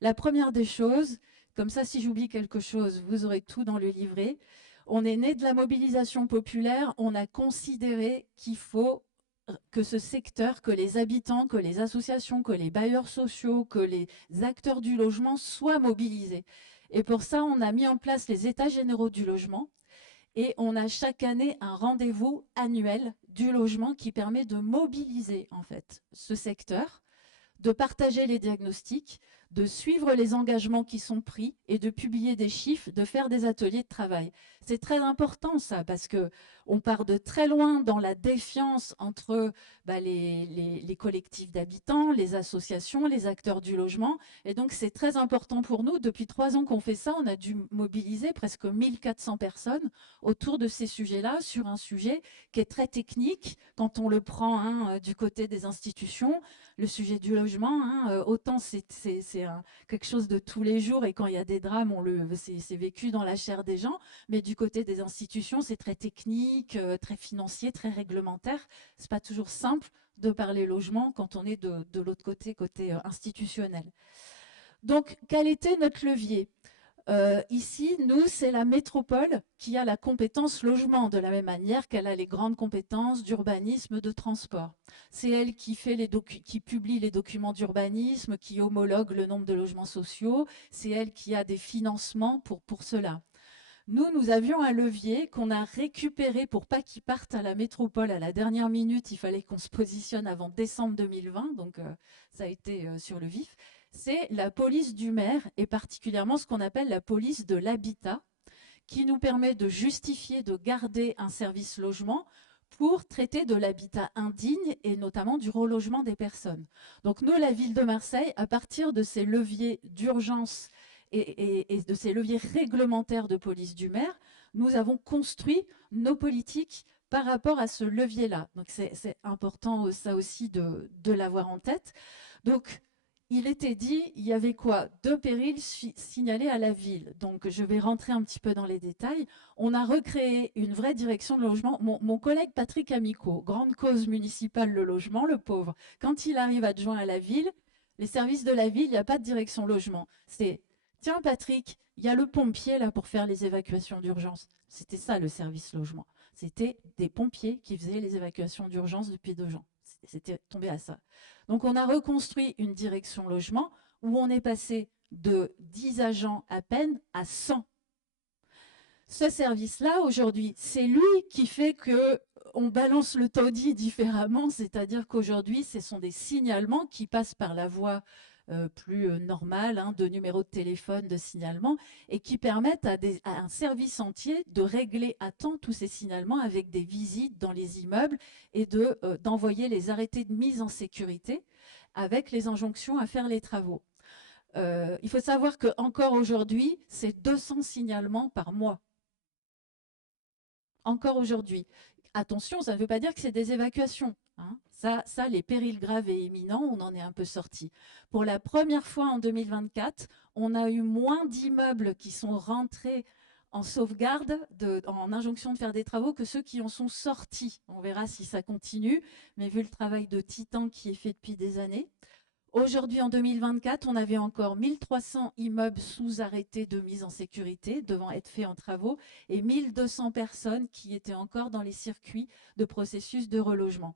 la première des choses, comme ça, si j'oublie quelque chose, vous aurez tout dans le livret. On est né de la mobilisation populaire, on a considéré qu'il faut que ce secteur, que les habitants, que les associations, que les bailleurs sociaux, que les acteurs du logement soient mobilisés. Et pour ça, on a mis en place les états généraux du logement et on a chaque année un rendez-vous annuel du logement qui permet de mobiliser en fait ce secteur, de partager les diagnostics, de suivre les engagements qui sont pris et de publier des chiffres, de faire des ateliers de travail. C'est très important ça, parce qu'on part de très loin dans la défiance entre les collectifs d'habitants, les associations, les acteurs du logement. Et donc c'est très important pour nous. Depuis 3 ans qu'on fait ça, on a dû mobiliser presque 1400 personnes autour de ces sujets-là, sur un sujet qui est très technique quand on le prend du côté des institutions. Le sujet du logement, autant c'est quelque chose de tous les jours et quand il y a des drames, c'est vécu dans la chair des gens, mais du côté des institutions, c'est très technique, très financier, très réglementaire. C'est pas toujours simple de parler logement quand on est de l'autre côté institutionnel. Donc, quel était notre levier ? Ici, nous, c'est la métropole qui a la compétence logement, de la même manière qu'elle a les grandes compétences d'urbanisme, de transport. C'est elle qui publie les documents d'urbanisme, qui homologue le nombre de logements sociaux. C'est elle qui a des financements pour cela. Nous avions un levier qu'on a récupéré pour pas qu'il parte à la métropole à la dernière minute. Il fallait qu'on se positionne avant décembre 2020, donc ça a été sur le vif. C'est la police du maire et particulièrement ce qu'on appelle la police de l'habitat qui nous permet de justifier de garder un service logement pour traiter de l'habitat indigne et notamment du relogement des personnes. Donc nous, la ville de Marseille, à partir de ces leviers d'urgence et de ces leviers réglementaires de police du maire, nous avons construit nos politiques par rapport à ce levier-là. Donc c'est important ça aussi de l'avoir en tête. Donc il était dit, il y avait quoi? 2 périls signalés à la ville. Donc, je vais rentrer un petit peu dans les détails. On a recréé une vraie direction de logement. Mon collègue Patrick Amico, grande cause municipale, le logement, le pauvre, quand il arrive adjoint à la ville, les services de la ville, il n'y a pas de direction logement. C'est, tiens Patrick, il y a le pompier là pour faire les évacuations d'urgence. C'était ça le service logement. C'était des pompiers qui faisaient les évacuations d'urgence depuis 2 ans. C'était tombé à ça. Donc, on a reconstruit une direction logement où on est passé de 10 agents à peine à 100. Ce service-là, aujourd'hui, c'est lui qui fait qu'on balance le taudis différemment, c'est-à-dire qu'aujourd'hui, ce sont des signalements qui passent par la voie plus normale, de numéro de téléphone, de signalement, et qui permettent à un service entier de régler à temps tous ces signalements avec des visites dans les immeubles et d'envoyer les arrêtés de mise en sécurité avec les injonctions à faire les travaux. Il faut savoir qu'encore aujourd'hui, c'est 200 signalements par mois. Encore aujourd'hui. Attention, ça ne veut pas dire que c'est des évacuations. Ça, les périls graves et imminents, on en est un peu sorti. Pour la première fois en 2024, on a eu moins d'immeubles qui sont rentrés en sauvegarde, en injonction de faire des travaux, que ceux qui en sont sortis. On verra si ça continue, mais vu le travail de titan qui est fait depuis des années. Aujourd'hui, en 2024, on avait encore 1300 immeubles sous arrêté de mise en sécurité devant être faits en travaux et 1200 personnes qui étaient encore dans les circuits de processus de relogement.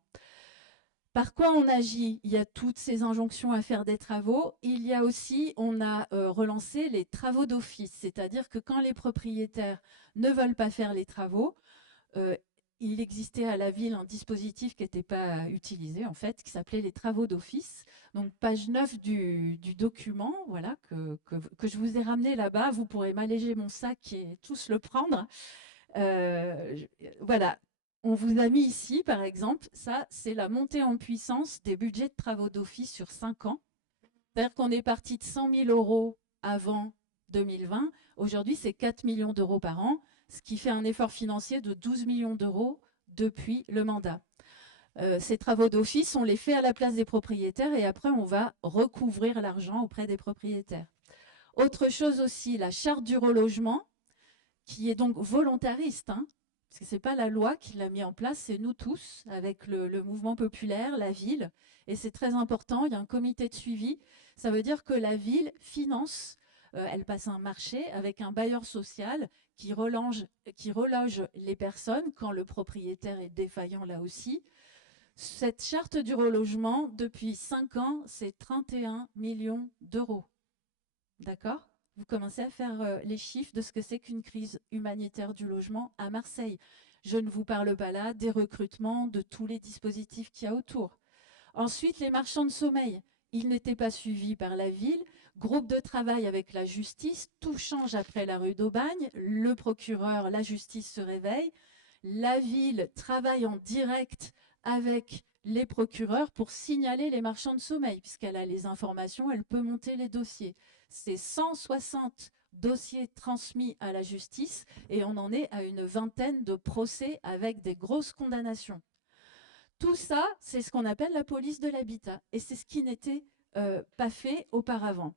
Par quoi on agit? Il y a toutes ces injonctions à faire des travaux. Il y a aussi, on a relancé les travaux d'office, c'est-à-dire que quand les propriétaires ne veulent pas faire les travaux, il existait à la ville un dispositif qui n'était pas utilisé, en fait, qui s'appelait les travaux d'office. Donc, page 9 du document, voilà, que je vous ai ramené là-bas. Vous pourrez m'alléger mon sac et tous le prendre. Voilà. On vous a mis ici, par exemple, ça, c'est la montée en puissance des budgets de travaux d'office sur 5 ans. C'est-à-dire qu'on est parti de 100 000 € avant 2020. Aujourd'hui, c'est 4 millions d'euros par an, ce qui fait un effort financier de 12 millions d'euros depuis le mandat. Ces travaux d'office, on les fait à la place des propriétaires et après, on va recouvrir l'argent auprès des propriétaires. Autre chose aussi, la charte du relogement, qui est donc volontariste, parce que ce n'est pas la loi qui l'a mis en place, c'est nous tous, avec le mouvement populaire, la ville. Et c'est très important, il y a un comité de suivi. Ça veut dire que la ville finance, elle passe un marché avec un bailleur social qui reloge les personnes quand le propriétaire est défaillant là aussi. Cette charte du relogement, depuis 5 ans, c'est 31 millions d'euros. D'accord ? Vous commencez à faire les chiffres de ce que c'est qu'une crise humanitaire du logement à Marseille. Je ne vous parle pas là des recrutements, de tous les dispositifs qu'il y a autour. Ensuite, les marchands de sommeil. Ils n'étaient pas suivis par la ville. Groupe de travail avec la justice. Tout change après la rue d'Aubagne. Le procureur, la justice se réveille. La ville travaille en direct avec les procureurs pour signaler les marchands de sommeil. Puisqu'elle a les informations, elle peut monter les dossiers. C'est 160 dossiers transmis à la justice et on en est à une vingtaine de procès avec des grosses condamnations. Tout ça, c'est ce qu'on appelle la police de l'habitat et c'est ce qui n'était pas fait auparavant.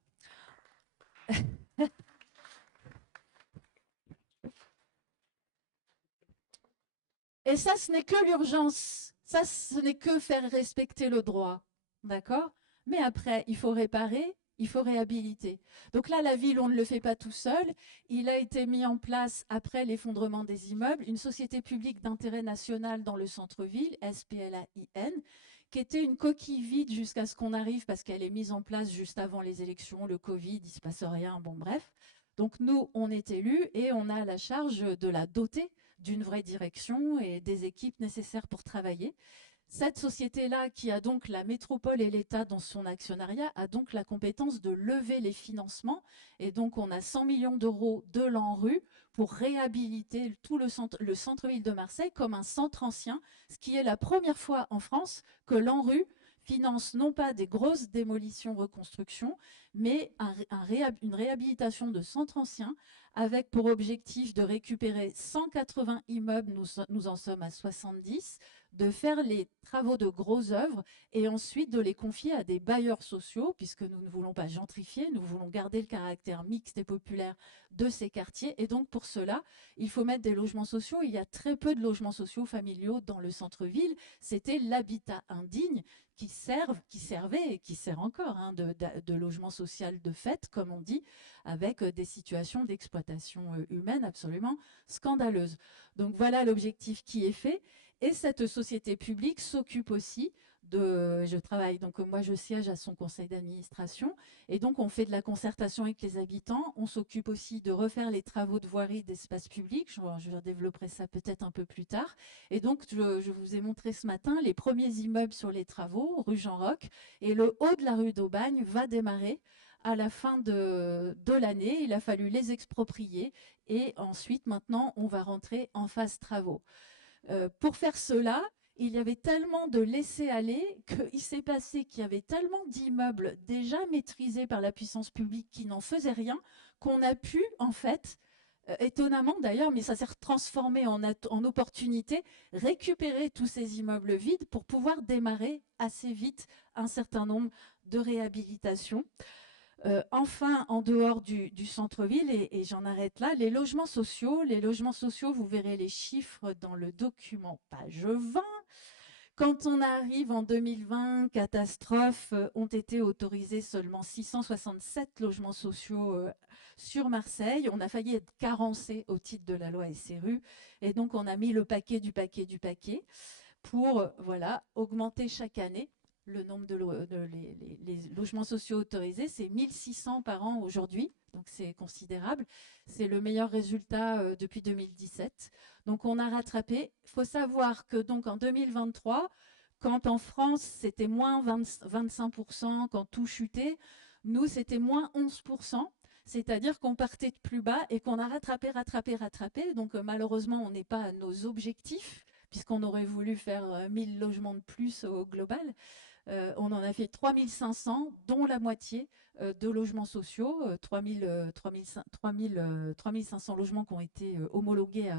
Et ça, ce n'est que l'urgence. Ça, ce n'est que faire respecter le droit. D'accord ? Mais après, il faut réparer il faut réhabiliter. Donc là, la ville, on ne le fait pas tout seul. Il a été mis en place, après l'effondrement des immeubles, une société publique d'intérêt national dans le centre-ville, SPLAIN, qui était une coquille vide jusqu'à ce qu'on arrive, parce qu'elle est mise en place juste avant les élections, le Covid, il ne se passe rien, bon bref. Donc nous, on est élus et on a la charge de la doter d'une vraie direction et des équipes nécessaires pour travailler. Cette société-là, qui a donc la métropole et l'État dans son actionnariat, a donc la compétence de lever les financements. Et donc, on a 100 millions d'euros de l'ANRU pour réhabiliter tout le centre-ville de Marseille comme un centre ancien, ce qui est la première fois en France que l'ANRU finance non pas des grosses démolitions, reconstructions, mais une réhabilitation de centres anciens avec pour objectif de récupérer 180 immeubles, nous en sommes à 70, de faire les travaux de grosses œuvres et ensuite de les confier à des bailleurs sociaux, puisque nous ne voulons pas gentrifier, nous voulons garder le caractère mixte et populaire de ces quartiers. Et donc pour cela, il faut mettre des logements sociaux. Il y a très peu de logements sociaux familiaux dans le centre-ville. C'était l'habitat indigne qui servait et qui sert encore de logement social de fait, comme on dit, avec des situations d'exploitation humaine absolument scandaleuses. Donc voilà l'objectif qui est fait. Et cette société publique s'occupe aussi je travaille, donc moi je siège à son conseil d'administration, et donc on fait de la concertation avec les habitants, on s'occupe aussi de refaire les travaux de voirie d'espace public, je développerai ça peut-être un peu plus tard, et donc je vous ai montré ce matin les premiers immeubles sur les travaux, rue Jean Roch, et le haut de la rue d'Aubagne va démarrer à la fin de l'année. Il a fallu les exproprier, et ensuite maintenant on va rentrer en phase travaux. Pour faire cela, il y avait tellement de laisser-aller qu'il s'est passé qu'il y avait tellement d'immeubles déjà maîtrisés par la puissance publique qui n'en faisaient rien, qu'on a pu, en fait, étonnamment d'ailleurs, mais ça s'est transformé en opportunité, récupérer tous ces immeubles vides pour pouvoir démarrer assez vite un certain nombre de réhabilitations. Enfin, en dehors du centre-ville, et j'en arrête là, les logements sociaux, vous verrez les chiffres dans le document page 20. Quand on arrive en 2020, catastrophe, ont été autorisés seulement 667 logements sociaux sur Marseille. On a failli être carencé au titre de la loi SRU, et donc on a mis le paquet du paquet du paquet pour augmenter chaque année le nombre les logements sociaux autorisés. C'est 1600 par an aujourd'hui, donc c'est considérable. C'est le meilleur résultat depuis 2017. Donc on a rattrapé. Il faut savoir que donc en 2023, quand en France c'était moins 25%, quand tout chutait, nous c'était moins 11%. C'est-à-dire qu'on partait de plus bas et qu'on a rattrapé. Donc malheureusement, on n'est pas à nos objectifs, puisqu'on aurait voulu faire 1000 logements de plus au global. On en a fait 3500, dont la moitié de logements sociaux, 3500 logements qui ont été homologués,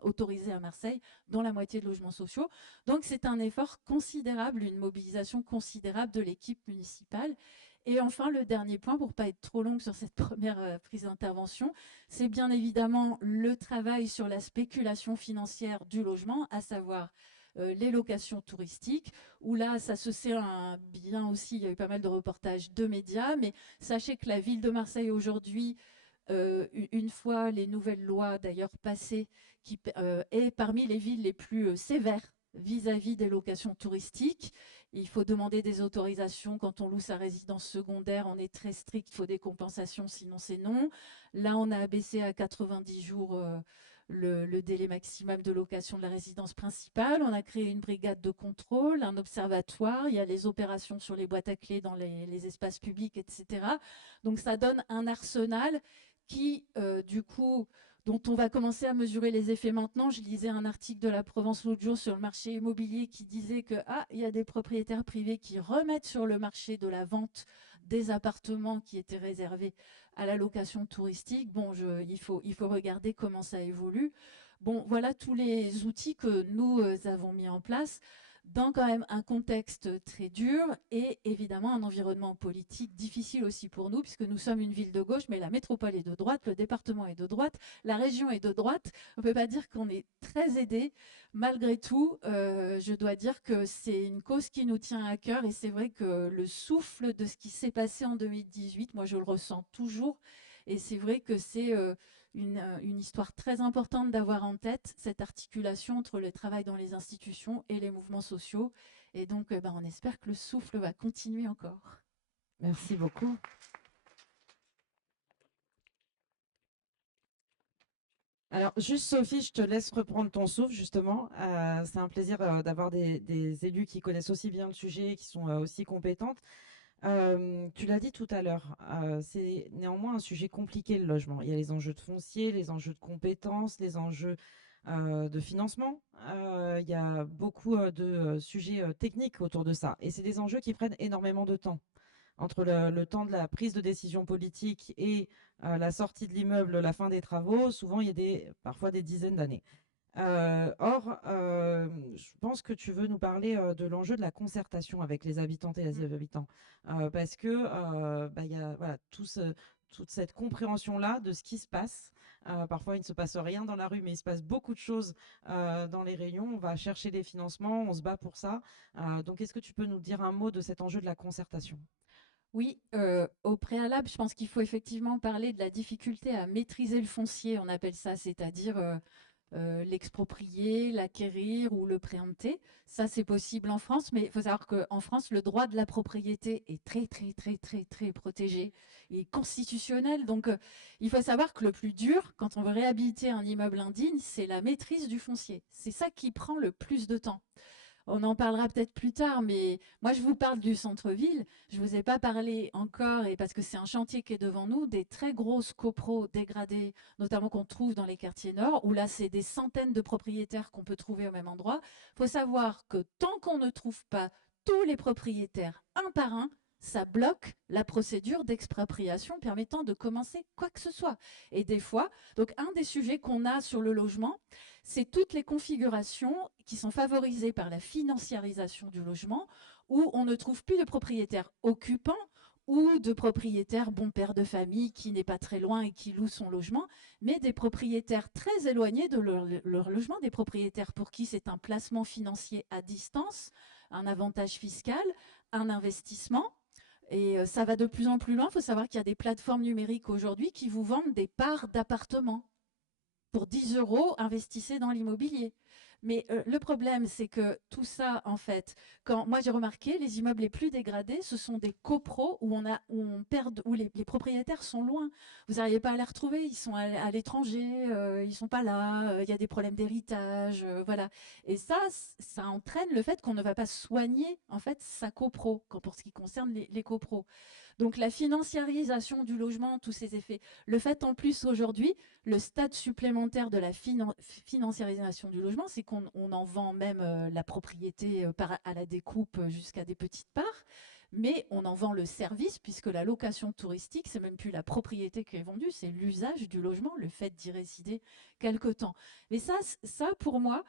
autorisés à Marseille, dont la moitié de logements sociaux. Donc c'est un effort considérable, une mobilisation considérable de l'équipe municipale. Et enfin, le dernier point, pour ne pas être trop longue sur cette première prise d'intervention, c'est bien évidemment le travail sur la spéculation financière du logement, à savoir les locations touristiques, où là, ça se sert bien aussi, il y a eu pas mal de reportages de médias, mais sachez que la ville de Marseille aujourd'hui, une fois les nouvelles lois d'ailleurs passées, est parmi les villes les plus sévères vis-à-vis des locations touristiques. Il faut demander des autorisations quand on loue sa résidence secondaire, on est très strict, il faut des compensations, sinon c'est non. Là, on a abaissé à 90 jours le délai maximal de location de la résidence principale. On a créé une brigade de contrôle, un observatoire, il y a les opérations sur les boîtes à clés dans les espaces publics, etc. Donc ça donne un arsenal qui, du coup, dont on va commencer à mesurer les effets maintenant. Je lisais un article de la Provence l'autre jour sur le marché immobilier qui disait que il y a des propriétaires privés qui remettent sur le marché de la vente des appartements qui étaient réservés à la location touristique. Bon, il faut regarder comment ça évolue. Bon, voilà tous les outils que nous avons mis en place. dans quand même un contexte très dur et évidemment un environnement politique difficile aussi pour nous, puisque nous sommes une ville de gauche, mais la métropole est de droite, le département est de droite, la région est de droite. On ne peut pas dire qu'on est très aidé. Malgré tout, je dois dire que c'est une cause qui nous tient à cœur et c'est vrai que le souffle de ce qui s'est passé en 2018, moi je le ressens toujours et c'est vrai que c'est une histoire très importante d'avoir en tête cette articulation entre le travail dans les institutions et les mouvements sociaux. Et donc, on espère que le souffle va continuer encore. Merci beaucoup. Alors, juste Sophie, je te laisse reprendre ton souffle, justement. C'est un plaisir d'avoir des élus qui connaissent aussi bien le sujet et qui sont aussi compétentes. Tu l'as dit tout à l'heure, c'est néanmoins un sujet compliqué, le logement. Il y a les enjeux de foncier, les enjeux de compétences, les enjeux de financement. Il y a beaucoup de sujets techniques autour de ça. Et c'est des enjeux qui prennent énormément de temps. Entre le temps de la prise de décision politique et la sortie de l'immeuble, la fin des travaux, souvent il y a parfois des dizaines d'années. Or, je pense que tu veux nous parler de l'enjeu de la concertation avec les habitantes et les habitants, parce que il y a voilà, toute cette compréhension-là de ce qui se passe. Parfois, il ne se passe rien dans la rue, mais il se passe beaucoup de choses dans les réunions. On va chercher des financements, on se bat pour ça. Donc, est-ce que tu peux nous dire un mot de cet enjeu de la concertation ? Oui, au préalable, je pense qu'il faut effectivement parler de la difficulté à maîtriser le foncier, on appelle ça, c'est-à-dire l'exproprier, l'acquérir ou le préempter. Ça, c'est possible en France, mais il faut savoir qu'en France, le droit de la propriété est très, très, très, très, très protégé et constitutionnel. Donc, il faut savoir que le plus dur, quand on veut réhabiliter un immeuble indigne, c'est la maîtrise du foncier. C'est ça qui prend le plus de temps. On en parlera peut-être plus tard, mais moi je vous parle du centre-ville. Je ne vous ai pas parlé encore, et parce que c'est un chantier qui est devant nous, des très grosses copros dégradées, notamment qu'on trouve dans les quartiers nord, où là c'est des centaines de propriétaires qu'on peut trouver au même endroit. Il faut savoir que tant qu'on ne trouve pas tous les propriétaires un par un, ça bloque la procédure d'expropriation permettant de commencer quoi que ce soit. Et des fois, donc un des sujets qu'on a sur le logement, c'est toutes les configurations qui sont favorisées par la financiarisation du logement, où on ne trouve plus de propriétaires occupants ou de propriétaires bon père de famille qui n'est pas très loin et qui loue son logement, mais des propriétaires très éloignés de leur logement, des propriétaires pour qui c'est un placement financier à distance, un avantage fiscal, un investissement. Et ça va de plus en plus loin. Il faut savoir qu'il y a des plateformes numériques aujourd'hui qui vous vendent des parts d'appartements. Pour 10 €, investissez dans l'immobilier. Mais le problème, c'est que tout ça, en fait, moi j'ai remarqué, les immeubles les plus dégradés, ce sont des copros où les propriétaires sont loin. Vous n'arrivez pas à les retrouver, ils sont à l'étranger, ils ne sont pas là, il y a des problèmes d'héritage, voilà. Et ça entraîne le fait qu'on ne va pas soigner, en fait, sa copro, pour ce qui concerne les copros. Donc la financiarisation du logement, tous ces effets. Le fait en plus aujourd'hui, le stade supplémentaire de la financiarisation du logement, c'est qu'on en vend même la propriété à la découpe jusqu'à des petites parts, mais on en vend le service puisque la location touristique, c'est même plus la propriété qui est vendue, c'est l'usage du logement, le fait d'y résider quelque temps. Mais ça pour moi,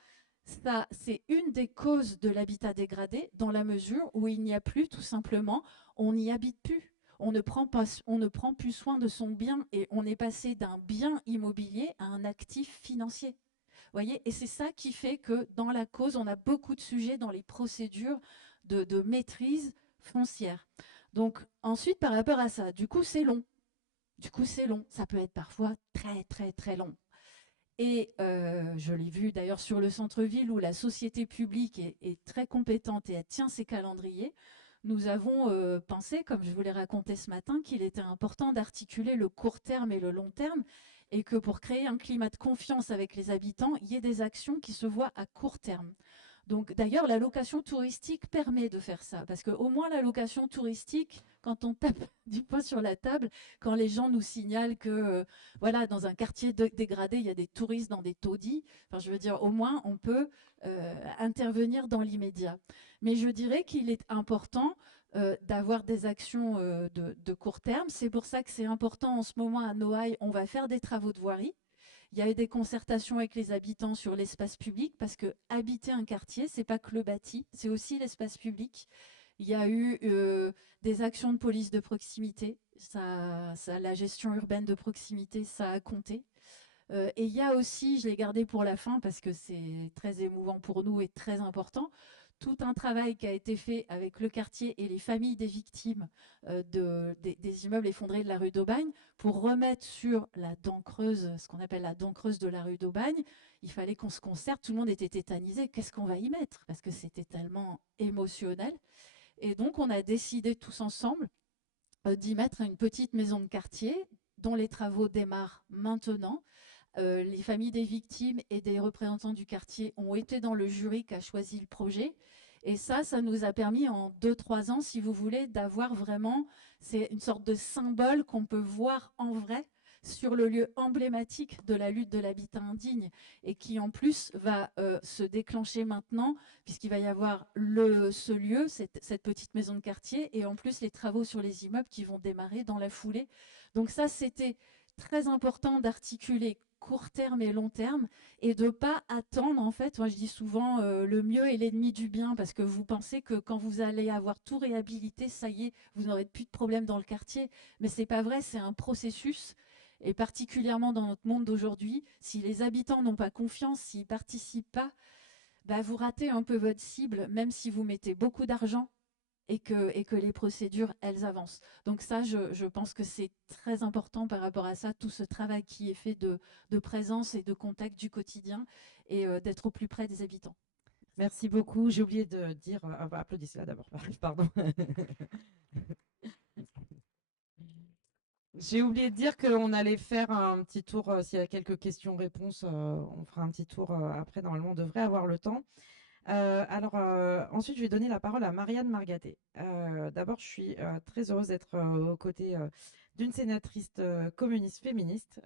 c'est une des causes de l'habitat dégradé dans la mesure où il n'y a plus tout simplement, on n'y habite plus. On ne prend plus soin de son bien et on est passé d'un bien immobilier à un actif financier. Voyez, et c'est ça qui fait que dans la cause, on a beaucoup de sujets dans les procédures de maîtrise foncière. Donc ensuite, par rapport à ça, du coup, c'est long. Ça peut être parfois très, très, très long. Et je l'ai vu d'ailleurs sur le centre-ville où la société publique est très compétente et elle tient ses calendriers. Nous avons pensé, comme je vous l'ai raconté ce matin, qu'il était important d'articuler le court terme et le long terme et que pour créer un climat de confiance avec les habitants, il y ait des actions qui se voient à court terme. Donc d'ailleurs, la location touristique permet de faire ça, parce qu'au moins la location touristique, quand on tape du poing sur la table, quand les gens nous signalent que voilà, dans un quartier dégradé, il y a des touristes dans des taudis, enfin, je veux dire, au moins on peut intervenir dans l'immédiat. Mais je dirais qu'il est important d'avoir des actions de court terme. C'est pour ça que c'est important en ce moment à Noailles, on va faire des travaux de voirie. Il y a eu des concertations avec les habitants sur l'espace public, parce que habiter un quartier, c'est pas que le bâti, c'est aussi l'espace public. Il y a eu des actions de police de proximité, la gestion urbaine de proximité, ça a compté. Et il y a aussi, je l'ai gardé pour la fin parce que c'est très émouvant pour nous et très important, tout un travail qui a été fait avec le quartier et les familles des victimes des immeubles effondrés de la rue d'Aubagne pour remettre sur la dent creuse, ce qu'on appelle la dent creuse de la rue d'Aubagne. Il fallait qu'on se concerte, tout le monde était tétanisé. Qu'est-ce qu'on va y mettre? Parce que c'était tellement émotionnel. Et donc, on a décidé tous ensemble d'y mettre une petite maison de quartier dont les travaux démarrent maintenant. Les familles des victimes et des représentants du quartier ont été dans le jury qui a choisi le projet. Et ça nous a permis en 2-3 ans, si vous voulez, d'avoir vraiment, c'est une sorte de symbole qu'on peut voir en vrai sur le lieu emblématique de la lutte de l'habitat indigne et qui en plus va se déclencher maintenant puisqu'il va y avoir ce lieu, cette petite maison de quartier et en plus les travaux sur les immeubles qui vont démarrer dans la foulée. Donc ça, c'était très important d'articuler court terme et long terme et de ne pas attendre, en fait, moi je dis souvent le mieux est l'ennemi du bien parce que vous pensez que quand vous allez avoir tout réhabilité, ça y est, vous n'aurez plus de problème dans le quartier, mais c'est pas vrai, c'est un processus. Et particulièrement dans notre monde d'aujourd'hui, si les habitants n'ont pas confiance, s'ils ne participent pas, bah vous ratez un peu votre cible, même si vous mettez beaucoup d'argent et que les procédures, elles avancent. Donc ça, je pense que c'est très important par rapport à ça, tout ce travail qui est fait de présence et de contact du quotidien et d'être au plus près des habitants. Merci beaucoup. J'ai oublié de dire, applaudissez-la d'abord, pardon. J'ai oublié de dire qu'on allait faire un petit tour, s'il y a quelques questions-réponses, on fera un petit tour après, normalement on devrait avoir le temps. Ensuite, je vais donner la parole à Marianne Margaté. D'abord, je suis très heureuse d'être aux côtés d'une sénatrice communiste féministe.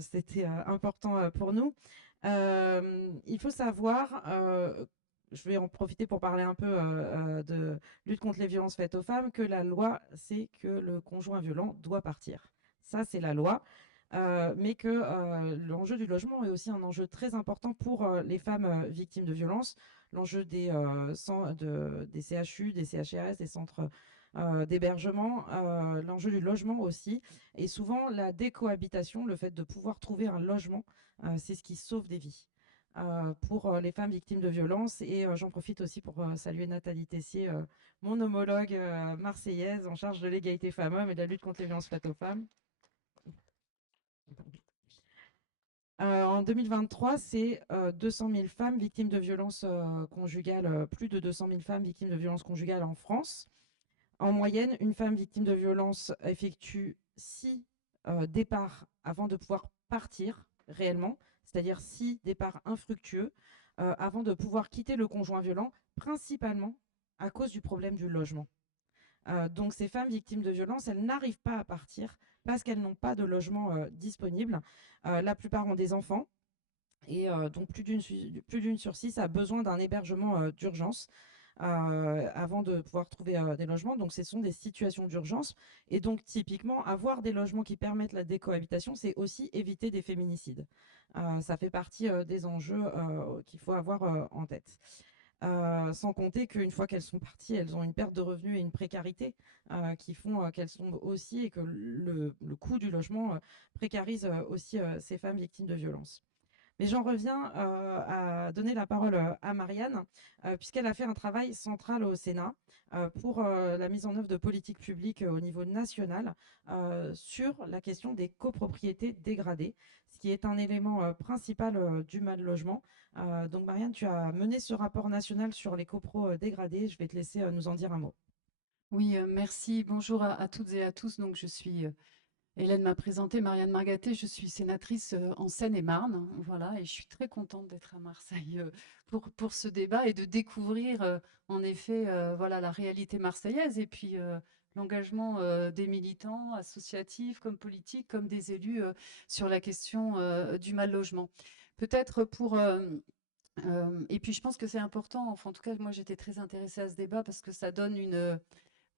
C'était important pour nous. Il faut savoir, je vais en profiter pour parler un peu de lutte contre les violences faites aux femmes, que la loi, c'est que le conjoint violent doit partir. Ça, c'est la loi. Mais que l'enjeu du logement est aussi un enjeu très important pour les femmes victimes de violences. L'enjeu des CHU, des CHRS, des centres d'hébergement, l'enjeu du logement aussi. Et souvent, la décohabitation, le fait de pouvoir trouver un logement, c'est ce qui sauve des vies. Pour les femmes victimes de violences. Et j'en profite aussi pour saluer Nathalie Tessier, mon homologue marseillaise en charge de l'égalité femmes-hommes et de la lutte contre les violences faites aux femmes. En 2023, c'est 200 000 femmes victimes de violences conjugales, plus de 200 000 femmes victimes de violences conjugales en France. En moyenne, une femme victime de violences effectue 6 départs avant de pouvoir partir réellement, c'est-à-dire 6 départs infructueux avant de pouvoir quitter le conjoint violent, principalement à cause du problème du logement. Donc ces femmes victimes de violences, elles n'arrivent pas à partir parce qu'elles n'ont pas de logement disponible. La plupart ont des enfants et donc plus d'une sur 6 a besoin d'un hébergement d'urgence avant de pouvoir trouver des logements. Donc ce sont des situations d'urgence et donc typiquement avoir des logements qui permettent la décohabitation, c'est aussi éviter des féminicides. Ça fait partie des enjeux qu'il faut avoir en tête. Sans compter qu'une fois qu'elles sont parties, elles ont une perte de revenus et une précarité qui font qu'elles sont aussi, et que le coût du logement précarise aussi ces femmes victimes de violences. Mais j'en reviens à donner la parole à Marianne, puisqu'elle a fait un travail central au Sénat pour la mise en œuvre de politiques publiques au niveau national sur la question des copropriétés dégradées, ce qui est un élément principal du mal logement. Donc Marianne, tu as mené ce rapport national sur les copros dégradés. Je vais te laisser nous en dire un mot. Oui, merci. Bonjour à toutes et à tous. Donc, je suis, Hélène m'a présenté, Marianne Margaté, je suis sénatrice en Seine-et-Marne. Voilà, et je suis très contente d'être à Marseille pour ce débat et de découvrir en effet voilà, la réalité marseillaise et puis l'engagement des militants associatifs comme politiques, comme des élus sur la question du mal logement. Peut-être pour... et puis je pense que c'est important, enfin en tout cas moi j'étais très intéressée à ce débat parce que ça donne une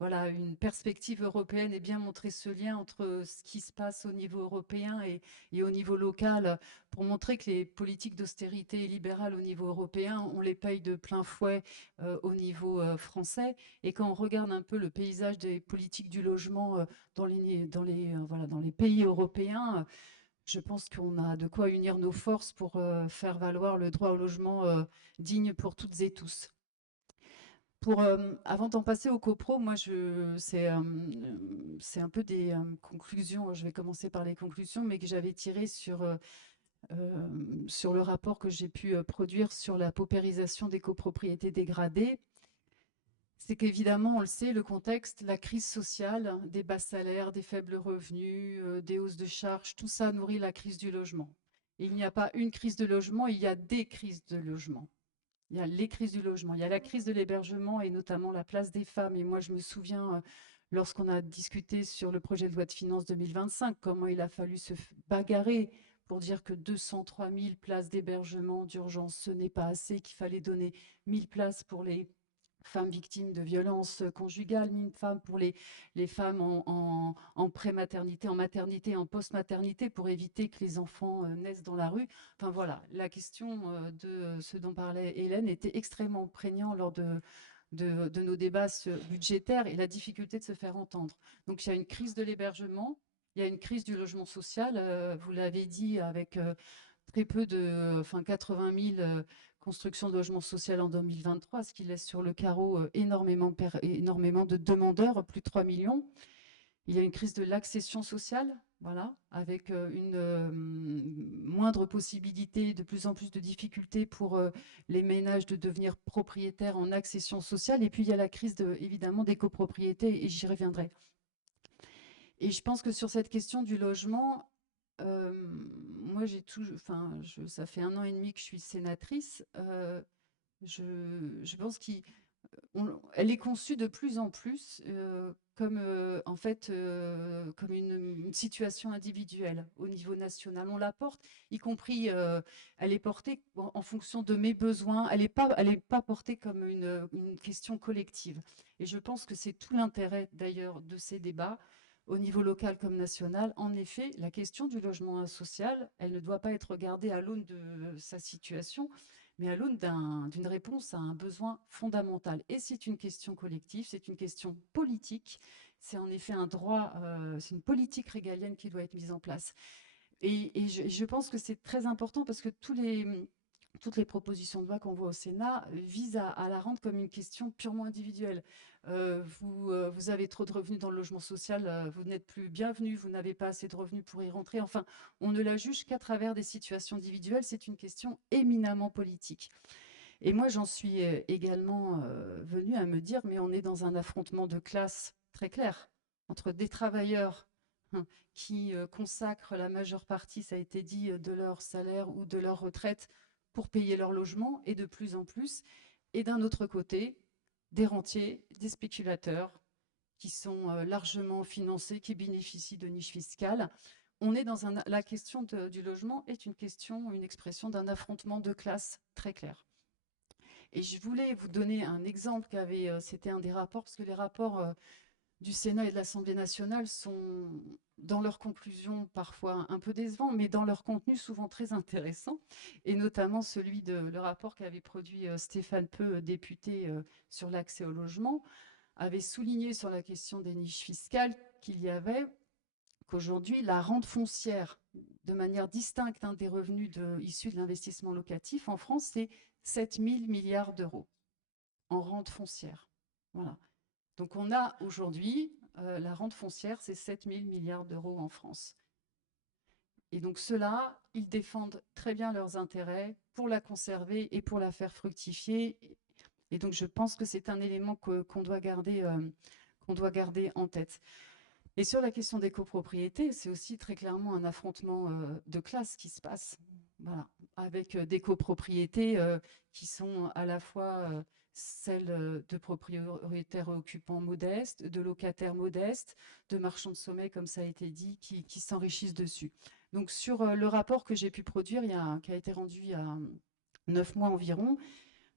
voilà, une perspective européenne et bien montrer ce lien entre ce qui se passe au niveau européen et au niveau local, pour montrer que les politiques d'austérité libérales au niveau européen, on les paye de plein fouet au niveau français. Et quand on regarde un peu le paysage des politiques du logement dans les pays européens, je pense qu'on a de quoi unir nos forces pour faire valoir le droit au logement digne pour toutes et tous. Avant d'en passer au copro, moi, c'est un peu des conclusions. Je vais commencer par les conclusions, mais que j'avais tirées sur le rapport que j'ai pu produire sur la paupérisation des copropriétés dégradées. C'est qu'évidemment, on le sait, le contexte, la crise sociale, des bas salaires, des faibles revenus, des hausses de charges, tout ça nourrit la crise du logement. Et il n'y a pas une crise de logement, il y a des crises de logement. Il y a les crises du logement, il y a la crise de l'hébergement et notamment la place des femmes. Et moi, je me souviens, lorsqu'on a discuté sur le projet de loi de finances 2025, comment il a fallu se bagarrer pour dire que 203 000 places d'hébergement d'urgence, ce n'est pas assez, qu'il fallait donner 1000 places pour les femmes victimes de violences conjugales, 1000 femmes pour les femmes en prématernité, en maternité, en post-maternité, pour éviter que les enfants naissent dans la rue. Enfin voilà, la question de ce dont parlait Hélène était extrêmement prégnante lors de nos débats budgétaires et la difficulté de se faire entendre. Donc il y a une crise de l'hébergement, il y a une crise du logement social, vous l'avez dit, avec très peu de, 80 000 constructions de logements sociaux en 2023, ce qui laisse sur le carreau énormément de demandeurs, plus de 3 millions. Il y a une crise de l'accession sociale, voilà, avec une moindre possibilité, de plus en plus de difficultés pour les ménages de devenir propriétaires en accession sociale. Et puis il y a la crise évidemment des copropriétés, et j'y reviendrai. Et je pense que sur cette question du logement, moi, ça fait 1 an et demi que je suis sénatrice. Je pense qu'elle est conçue de plus en plus comme, comme une situation individuelle au niveau national. On la porte, y compris, elle est portée en fonction de mes besoins. Elle n'est pas portée comme une question collective. Et je pense que c'est tout l'intérêt, d'ailleurs, de ces débats, au niveau local comme national. En effet, la question du logement social, elle ne doit pas être regardée à l'aune de sa situation, mais à l'aune d'une réponse à un besoin fondamental. Et c'est une question collective, c'est une question politique, c'est en effet un droit, c'est une politique régalienne qui doit être mise en place. Et je pense que c'est très important parce que toutes les propositions de loi qu'on voit au Sénat visent à la rendre comme une question purement individuelle. Vous avez trop de revenus dans le logement social, vous n'êtes plus bienvenu, vous n'avez pas assez de revenus pour y rentrer. Enfin, on ne la juge qu'à travers des situations individuelles. C'est une question éminemment politique. Et moi, j'en suis également venue à me dire, mais on est dans un affrontement de classe très clair entre des travailleurs qui consacrent la majeure partie, ça a été dit, de leur salaire ou de leur retraite pour payer leur logement, et de plus en plus. Et d'un autre côté, des rentiers, des spéculateurs qui sont largement financés, qui bénéficient de niches fiscales. On est dans la question du logement est une expression d'un affrontement de classes très clair. Et je voulais vous donner un exemple c'était un des rapports, parce que les rapports du Sénat et de l'Assemblée nationale sont, dans leurs conclusions, parfois un peu décevants, mais dans leur contenu, souvent très intéressants, et notamment le rapport qu'avait produit Stéphane Peu, député, sur l'accès au logement, avait souligné sur la question des niches fiscales qu'aujourd'hui, la rente foncière, de manière distincte des revenus issus de l'investissement locatif en France, c'est 7 000 milliards d'euros en rente foncière. Voilà. Donc on a aujourd'hui, la rente foncière, c'est 7 000 milliards d'euros en France. Et donc ceux-là, ils défendent très bien leurs intérêts pour la conserver et pour la faire fructifier. Et donc je pense que c'est un élément qu'on doit garder en tête. Et sur la question des copropriétés, c'est aussi très clairement un affrontement de classe qui se passe, voilà, avec des copropriétés qui sont à la fois celles de propriétaires occupants modestes, de locataires modestes, de marchands de sommeil, comme ça a été dit, qui s'enrichissent dessus. Donc sur le rapport que j'ai pu produire, qui a été rendu il y a 9 mois environ,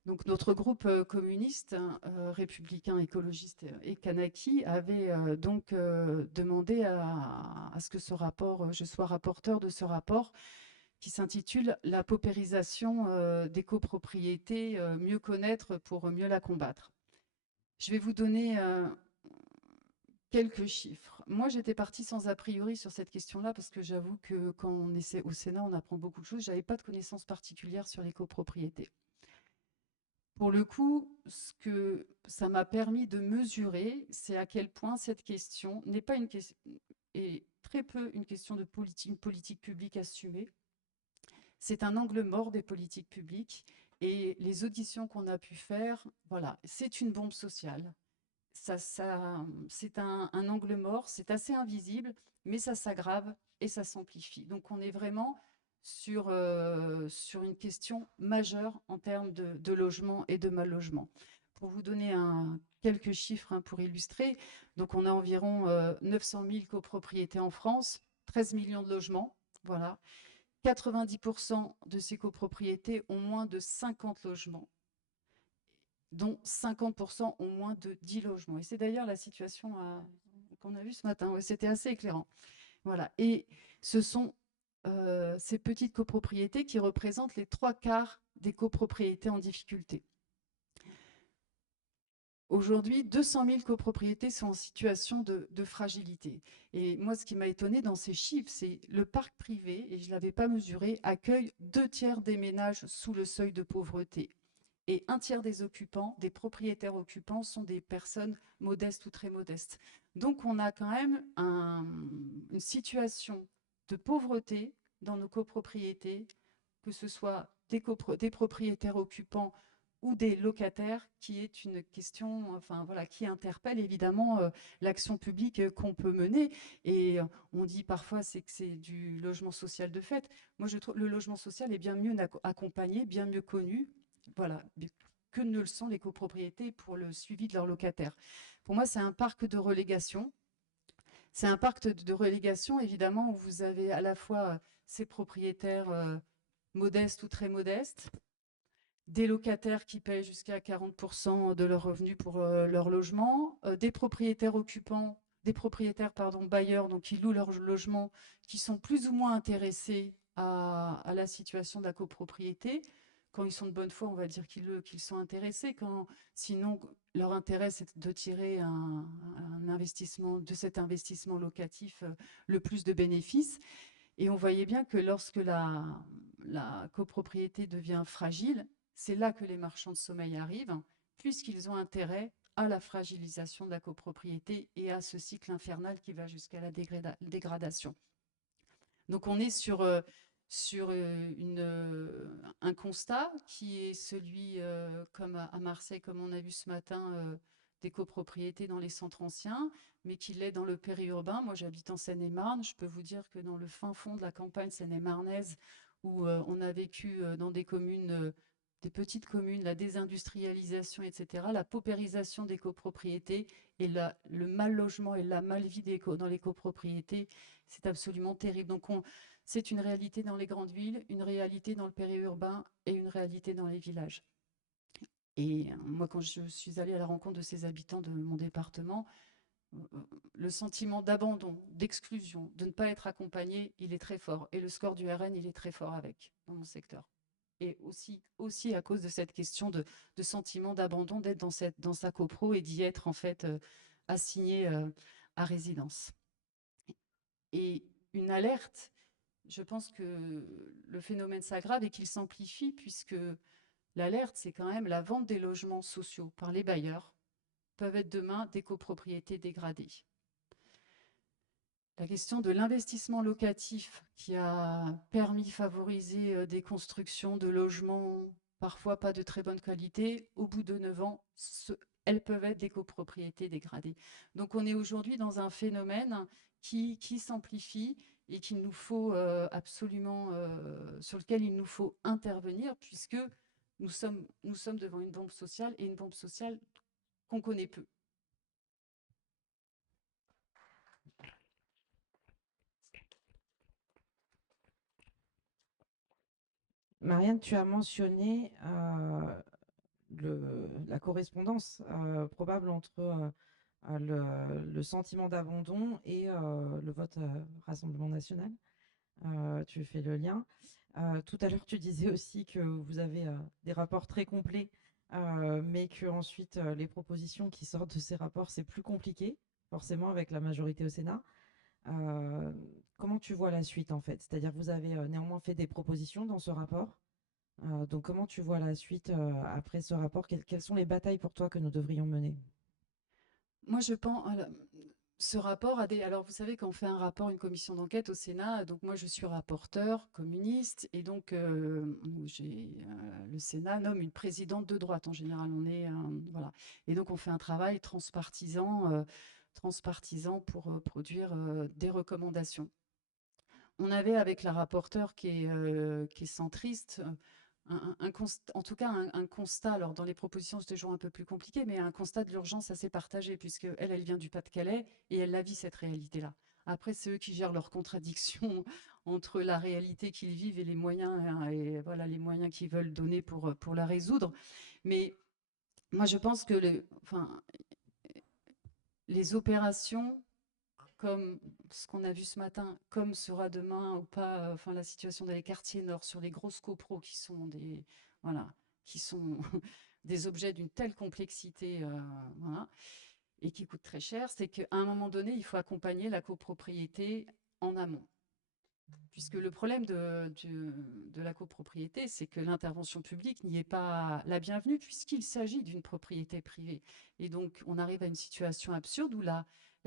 Donc notre groupe communiste, républicain, écologiste et Kanaki avait donc demandé à ce que ce rapport, je sois rapporteur de ce rapport qui s'intitule « La paupérisation des copropriétés, mieux connaître pour mieux la combattre ». Je vais vous donner quelques chiffres. Moi, j'étais partie sans a priori sur cette question-là parce que j'avoue que quand on est au Sénat, on apprend beaucoup de choses. Je n'avais pas de connaissances particulières sur les copropriétés. Pour le coup, ce que ça m'a permis de mesurer, c'est à quel point cette question n'est pas une question, et très peu une question de politique publique assumée. C'est un angle mort des politiques publiques. Et les auditions qu'on a pu faire, voilà, c'est une bombe sociale. C'est un angle mort, c'est assez invisible, mais ça s'aggrave et ça s'amplifie. Donc on est vraiment sur une question majeure en termes de logement et de mal logement. Pour vous donner quelques chiffres pour illustrer, donc on a environ 900 000 copropriétés en France, 13 millions de logements, voilà. 90% de ces copropriétés ont moins de 50 logements, dont 50% ont moins de 10 logements. Et c'est d'ailleurs la situation qu'on a vue ce matin. Ouais, c'était assez éclairant. Voilà. Et ce sont ces petites copropriétés qui représentent les 3/4 des copropriétés en difficulté. Aujourd'hui, 200 000 copropriétés sont en situation de fragilité. Et moi, ce qui m'a étonné dans ces chiffres, c'est le parc privé, et je ne l'avais pas mesuré, accueille 2/3 des ménages sous le seuil de pauvreté. Et 1/3 des occupants, des propriétaires occupants, sont des personnes modestes ou très modestes. Donc, on a quand même une situation de pauvreté dans nos copropriétés, que ce soit des propriétaires occupants ou des locataires, qui est une question, enfin voilà, qui interpelle évidemment l'action publique qu'on peut mener. Et on dit parfois que c'est du logement social de fait. Moi, je trouve que le logement social est bien mieux accompagné, bien mieux connu, voilà, que ne le sont les copropriétés pour le suivi de leurs locataires. Pour moi, c'est un parc de relégation. C'est un parc de relégation, évidemment, où vous avez à la fois ces propriétaires modestes ou très modestes, des locataires qui payent jusqu'à 40% de leurs revenus pour leur logement, des propriétaires occupants, des propriétaires bailleurs, donc qui louent leur logement, qui sont plus ou moins intéressés à la situation de la copropriété. Quand ils sont de bonne foi, on va dire qu'ils sont intéressés. Sinon, leur intérêt, c'est de tirer de cet investissement locatif le plus de bénéfices. Et on voyait bien que lorsque la copropriété devient fragile, c'est là que les marchands de sommeil arrivent, puisqu'ils ont intérêt à la fragilisation de la copropriété et à ce cycle infernal qui va jusqu'à la dégradation. Donc on est sur un constat qui est celui, comme à Marseille, comme on a vu ce matin, des copropriétés dans les centres anciens, mais qui l'est dans le périurbain. Moi, j'habite en Seine-et-Marne. Je peux vous dire que dans le fin fond de la campagne seine-et-marnaise, où on a vécu dans des communes, des petites communes, la désindustrialisation, etc., la paupérisation des copropriétés et le mal logement et la mal-vie dans les copropriétés, c'est absolument terrible. Donc, c'est une réalité dans les grandes villes, une réalité dans le périurbain et une réalité dans les villages. Et moi, quand je suis allée à la rencontre de ces habitants de mon département, le sentiment d'abandon, d'exclusion, de ne pas être accompagné, il est très fort. Et le score du RN, il est très fort dans mon secteur. Et aussi à cause de cette question de sentiment d'abandon, d'être dans sa copro et d'y être en fait assigné à résidence. Et une alerte, je pense que le phénomène s'aggrave et qu'il s'amplifie, puisque l'alerte, c'est quand même la vente des logements sociaux par les bailleurs peuvent être demain des copropriétés dégradées. La question de l'investissement locatif qui a permis de favoriser des constructions de logements parfois pas de très bonne qualité, au bout de 9 ans, elles peuvent être des copropriétés dégradées. Donc on est aujourd'hui dans un phénomène qui s'amplifie et qu'il nous faut absolument, sur lequel il nous faut intervenir, puisque nous sommes devant une bombe sociale, et une bombe sociale qu'on connaît peu. Marianne, tu as mentionné la correspondance probable entre le sentiment d'abandon et le vote Rassemblement national. Tu fais le lien. Tout à l'heure, tu disais aussi que vous avez des rapports très complets, mais que ensuite les propositions qui sortent de ces rapports, c'est plus compliqué, forcément avec la majorité au Sénat. Comment tu vois la suite en fait? C'est-à-dire que vous avez néanmoins fait des propositions dans ce rapport. Donc comment tu vois la suite après ce rapport? Quelles sont les batailles pour toi que nous devrions mener? Moi, je pense, ce rapport a des. Alors, vous savez, quand on fait un rapport, une commission d'enquête au Sénat, donc moi, je suis rapporteur communiste, et donc le Sénat nomme une présidente de droite. En général, on est voilà, et donc on fait un travail transpartisan pour produire des recommandations. On avait avec la rapporteure qui est centriste. En tout cas, un constat, alors dans les propositions, c'est toujours un peu plus compliqué, mais un constat de l'urgence assez partagé, puisque elle vient du Pas-de-Calais et elle la vit, cette réalité-là. Après, c'est eux qui gèrent leurs contradictions entre la réalité qu'ils vivent et les moyens, et voilà, les moyens qu'ils veulent donner pour la résoudre. Mais moi, je pense que les opérations, comme ce qu'on a vu ce matin, comme sera demain ou pas, enfin la situation dans les quartiers nord sur les grosses copros qui sont qui sont des objets d'une telle complexité, voilà, et qui coûtent très cher, c'est qu'à un moment donné, il faut accompagner la copropriété en amont. Puisque le problème de la copropriété, c'est que l'intervention publique n'y est pas la bienvenue, puisqu'il s'agit d'une propriété privée. Et donc, on arrive à une situation absurde où la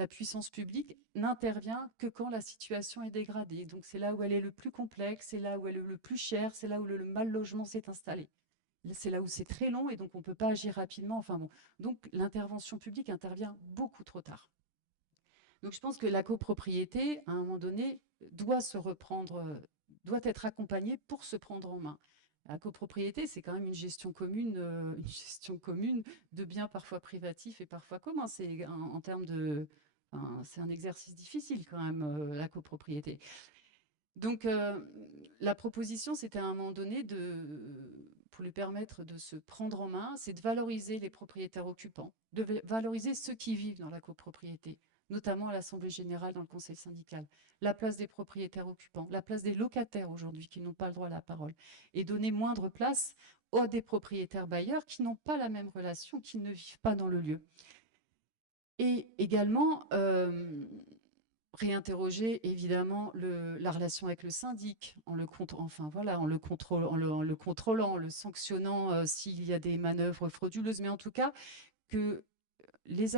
puissance publique n'intervient que quand la situation est dégradée. Donc, c'est là où elle est le plus complexe, c'est là où elle est le plus chère, c'est là où le mal logement s'est installé. C'est là où c'est très long et donc on ne peut pas agir rapidement. Enfin bon. Donc, l'intervention publique intervient beaucoup trop tard. Donc je pense que la copropriété, à un moment donné, doit doit être accompagnée pour se prendre en main. La copropriété, c'est quand même une gestion commune de biens parfois privatifs et parfois communs. C'est en termes de, c'est un exercice difficile quand même, la copropriété. Donc la proposition, c'était à un moment donné pour lui permettre de se prendre en main, c'est de valoriser les propriétaires occupants, de valoriser ceux qui vivent dans la copropriété, notamment à l'Assemblée générale, dans le conseil syndical, la place des propriétaires occupants, la place des locataires aujourd'hui qui n'ont pas le droit à la parole, et donner moindre place aux des propriétaires bailleurs qui n'ont pas la même relation, qui ne vivent pas dans le lieu. Et également, réinterroger évidemment la relation avec le syndic, en le contrôlant, en le sanctionnant s'il y a des manœuvres frauduleuses, mais en tout cas que des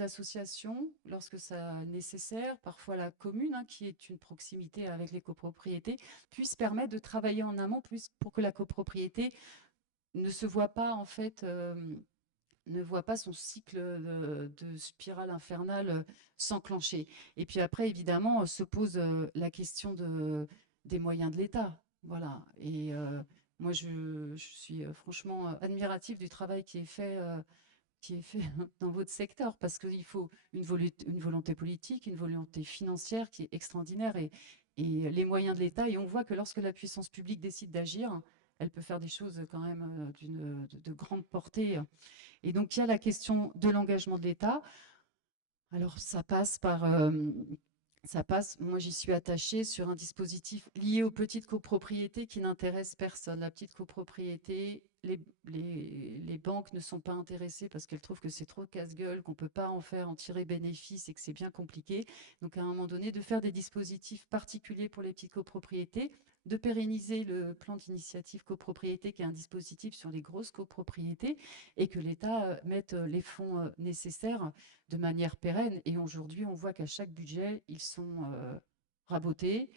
associations, lorsque ça nécessaire, parfois la commune, qui est une proximité avec les copropriétés, puissent permettre de travailler en amont pour que la copropriété ne se voit pas en fait ne voit pas son cycle de spirale infernale s'enclencher. Et puis après, évidemment, se pose la question des moyens de l'État. Voilà. Et moi, je suis franchement admirative du travail qui est fait dans votre secteur, parce qu'il faut une volonté politique, une volonté financière qui est extraordinaire et les moyens de l'État. Et on voit que lorsque la puissance publique décide d'agir, elle peut faire des choses quand même de grande portée. Et donc, il y a la question de l'engagement de l'État. Alors, moi j'y suis attachée sur un dispositif lié aux petites copropriétés qui n'intéresse personne. La petite copropriété, les banques ne sont pas intéressées parce qu'elles trouvent que c'est trop casse-gueule, qu'on ne peut pas en tirer bénéfice et que c'est bien compliqué. Donc à un moment donné, de faire des dispositifs particuliers pour les petites copropriétés, de pérenniser le plan d'initiative copropriété qui est un dispositif sur les grosses copropriétés et que l'État mette les fonds nécessaires de manière pérenne. Et aujourd'hui, on voit qu'à chaque budget, ils sont rabotés.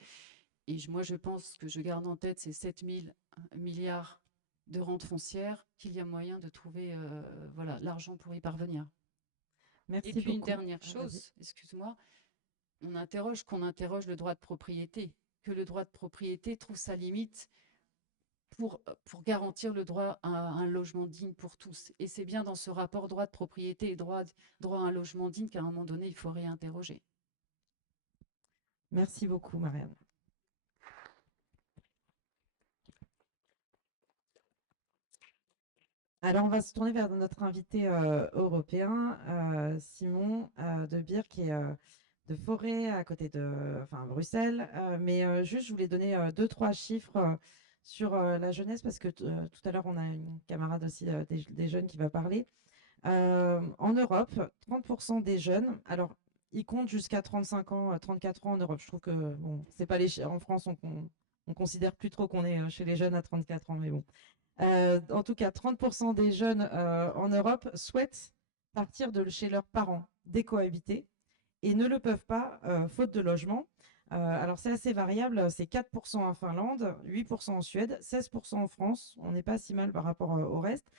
Et moi, je pense que je garde en tête ces 7 000 milliards de rentes foncières qu'il y a moyen de trouver l'argent pour y parvenir. Merci et puis une beaucoup. dernière chose, excuse-moi, qu'on interroge le droit de propriété, que le droit de propriété trouve sa limite pour garantir le droit à un logement digne pour tous. Et c'est bien dans ce rapport droit de propriété et droit à un logement digne qu'à un moment donné, il faut réinterroger. Merci beaucoup, Marianne. Alors, on va se tourner vers notre invité européen, Simon de Beer, qui est de Forêt, à côté de Bruxelles. Mais juste, je voulais donner deux, trois chiffres sur la jeunesse, parce que tout à l'heure, on a une camarade aussi des jeunes qui va parler. En Europe, 30% des jeunes, alors ils comptent jusqu'à 35 ans, 34 ans en Europe. Je trouve que, bon, c'est pas en France, on considère plus trop qu'on est chez les jeunes à 34 ans, mais bon. En tout cas, 30% des jeunes en Europe souhaitent partir de chez leurs parents, décohabiter, et ne le peuvent pas, faute de logement. Alors c'est assez variable, c'est 4% en Finlande, 8% en Suède, 16% en France, on n'est pas si mal par rapport au reste,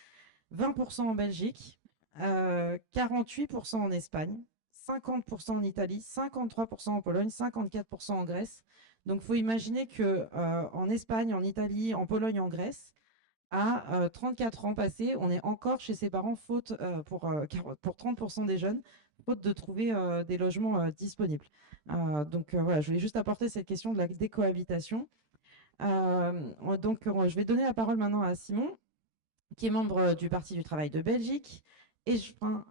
20% en Belgique, 48% en Espagne, 50% en Italie, 53% en Pologne, 54% en Grèce. Donc il faut imaginer que en Espagne, en Italie, en Pologne, en Grèce, à 34 ans passés, on est encore chez ses parents, faute pour 30% des jeunes, faute de trouver des logements disponibles. Donc voilà, je voulais juste apporter cette question de la décohabitation. Je vais donner la parole maintenant à Simon, qui est membre du Parti du Travail de Belgique, échevin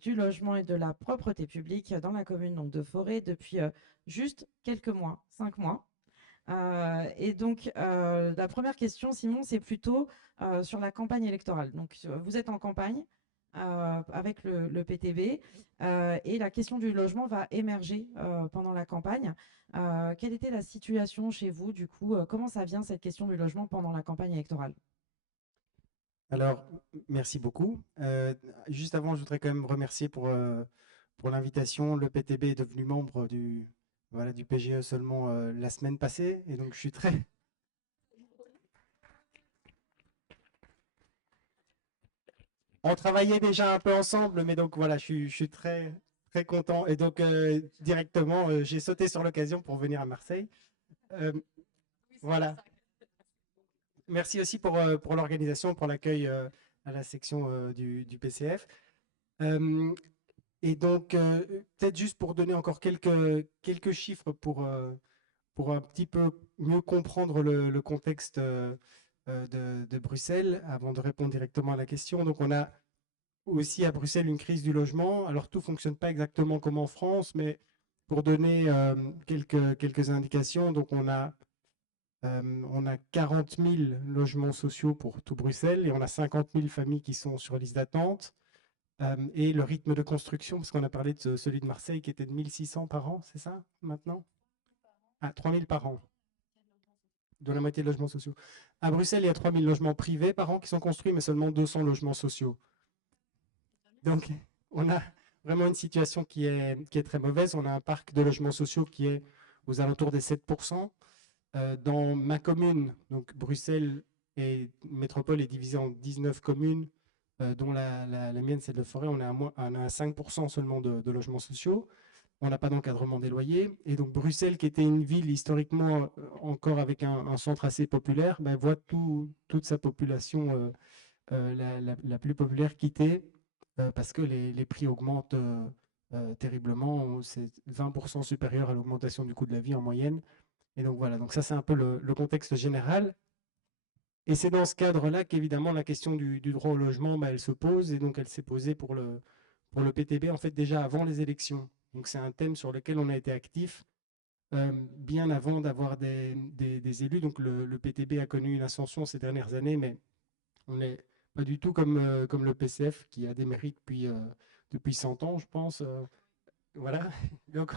du logement et de la propreté publique dans la commune donc, de Forêt depuis juste quelques mois, 5 mois. La première question, Simon, c'est plutôt sur la campagne électorale. Donc, vous êtes en campagne avec le PTB et la question du logement va émerger pendant la campagne. Quelle était la situation chez vous, du coup comment ça vient cette question du logement pendant la campagne électorale? Alors, merci beaucoup. Juste avant, je voudrais quand même remercier pour l'invitation. Le PTB est devenu membre du PGE seulement la semaine passée. Et donc, je suis très... On travaillait déjà un peu ensemble, mais donc voilà, je suis très, très content. Et donc, directement, j'ai sauté sur l'occasion pour venir à Marseille. Voilà. Merci aussi pour l'organisation, pour l'accueil à la section du PCF. Et donc, peut-être juste pour donner encore quelques chiffres pour un petit peu mieux comprendre le contexte de Bruxelles, avant de répondre directement à la question. Donc, on a aussi à Bruxelles une crise du logement. Alors, tout ne fonctionne pas exactement comme en France, mais pour donner quelques indications, donc on a 40 000 logements sociaux pour tout Bruxelles et on a 50 000 familles qui sont sur liste d'attente. Et le rythme de construction, parce qu'on a parlé de celui de Marseille qui était de 1600 par an, c'est ça maintenant? Ah, 3000 par an, de la moitié de logements sociaux. À Bruxelles, il y a 3000 logements privés par an qui sont construits, mais seulement 200 logements sociaux. Donc, on a vraiment une situation qui est très mauvaise. On a un parc de logements sociaux qui est aux alentours des 7%. Dans ma commune, donc Bruxelles et métropole est divisée en 19 communes, dont la mienne, c'est de Forêt. On a à 5% seulement de logements sociaux. On n'a pas d'encadrement des loyers. Et donc Bruxelles, qui était une ville historiquement encore avec un centre assez populaire, voit toute sa population la plus populaire quitter parce que les prix augmentent terriblement. C'est 20% supérieur à l'augmentation du coût de la vie en moyenne. Et donc voilà, donc ça c'est un peu le contexte général. Et c'est dans ce cadre-là qu'évidemment la question du droit au logement, elle se pose, et donc elle s'est posée pour le PTB en fait déjà avant les élections. Donc c'est un thème sur lequel on a été actif bien avant d'avoir des élus. Donc le PTB a connu une ascension ces dernières années, mais on n'est pas du tout comme le PCF qui a des mérites depuis 100 ans, je pense. Voilà, donc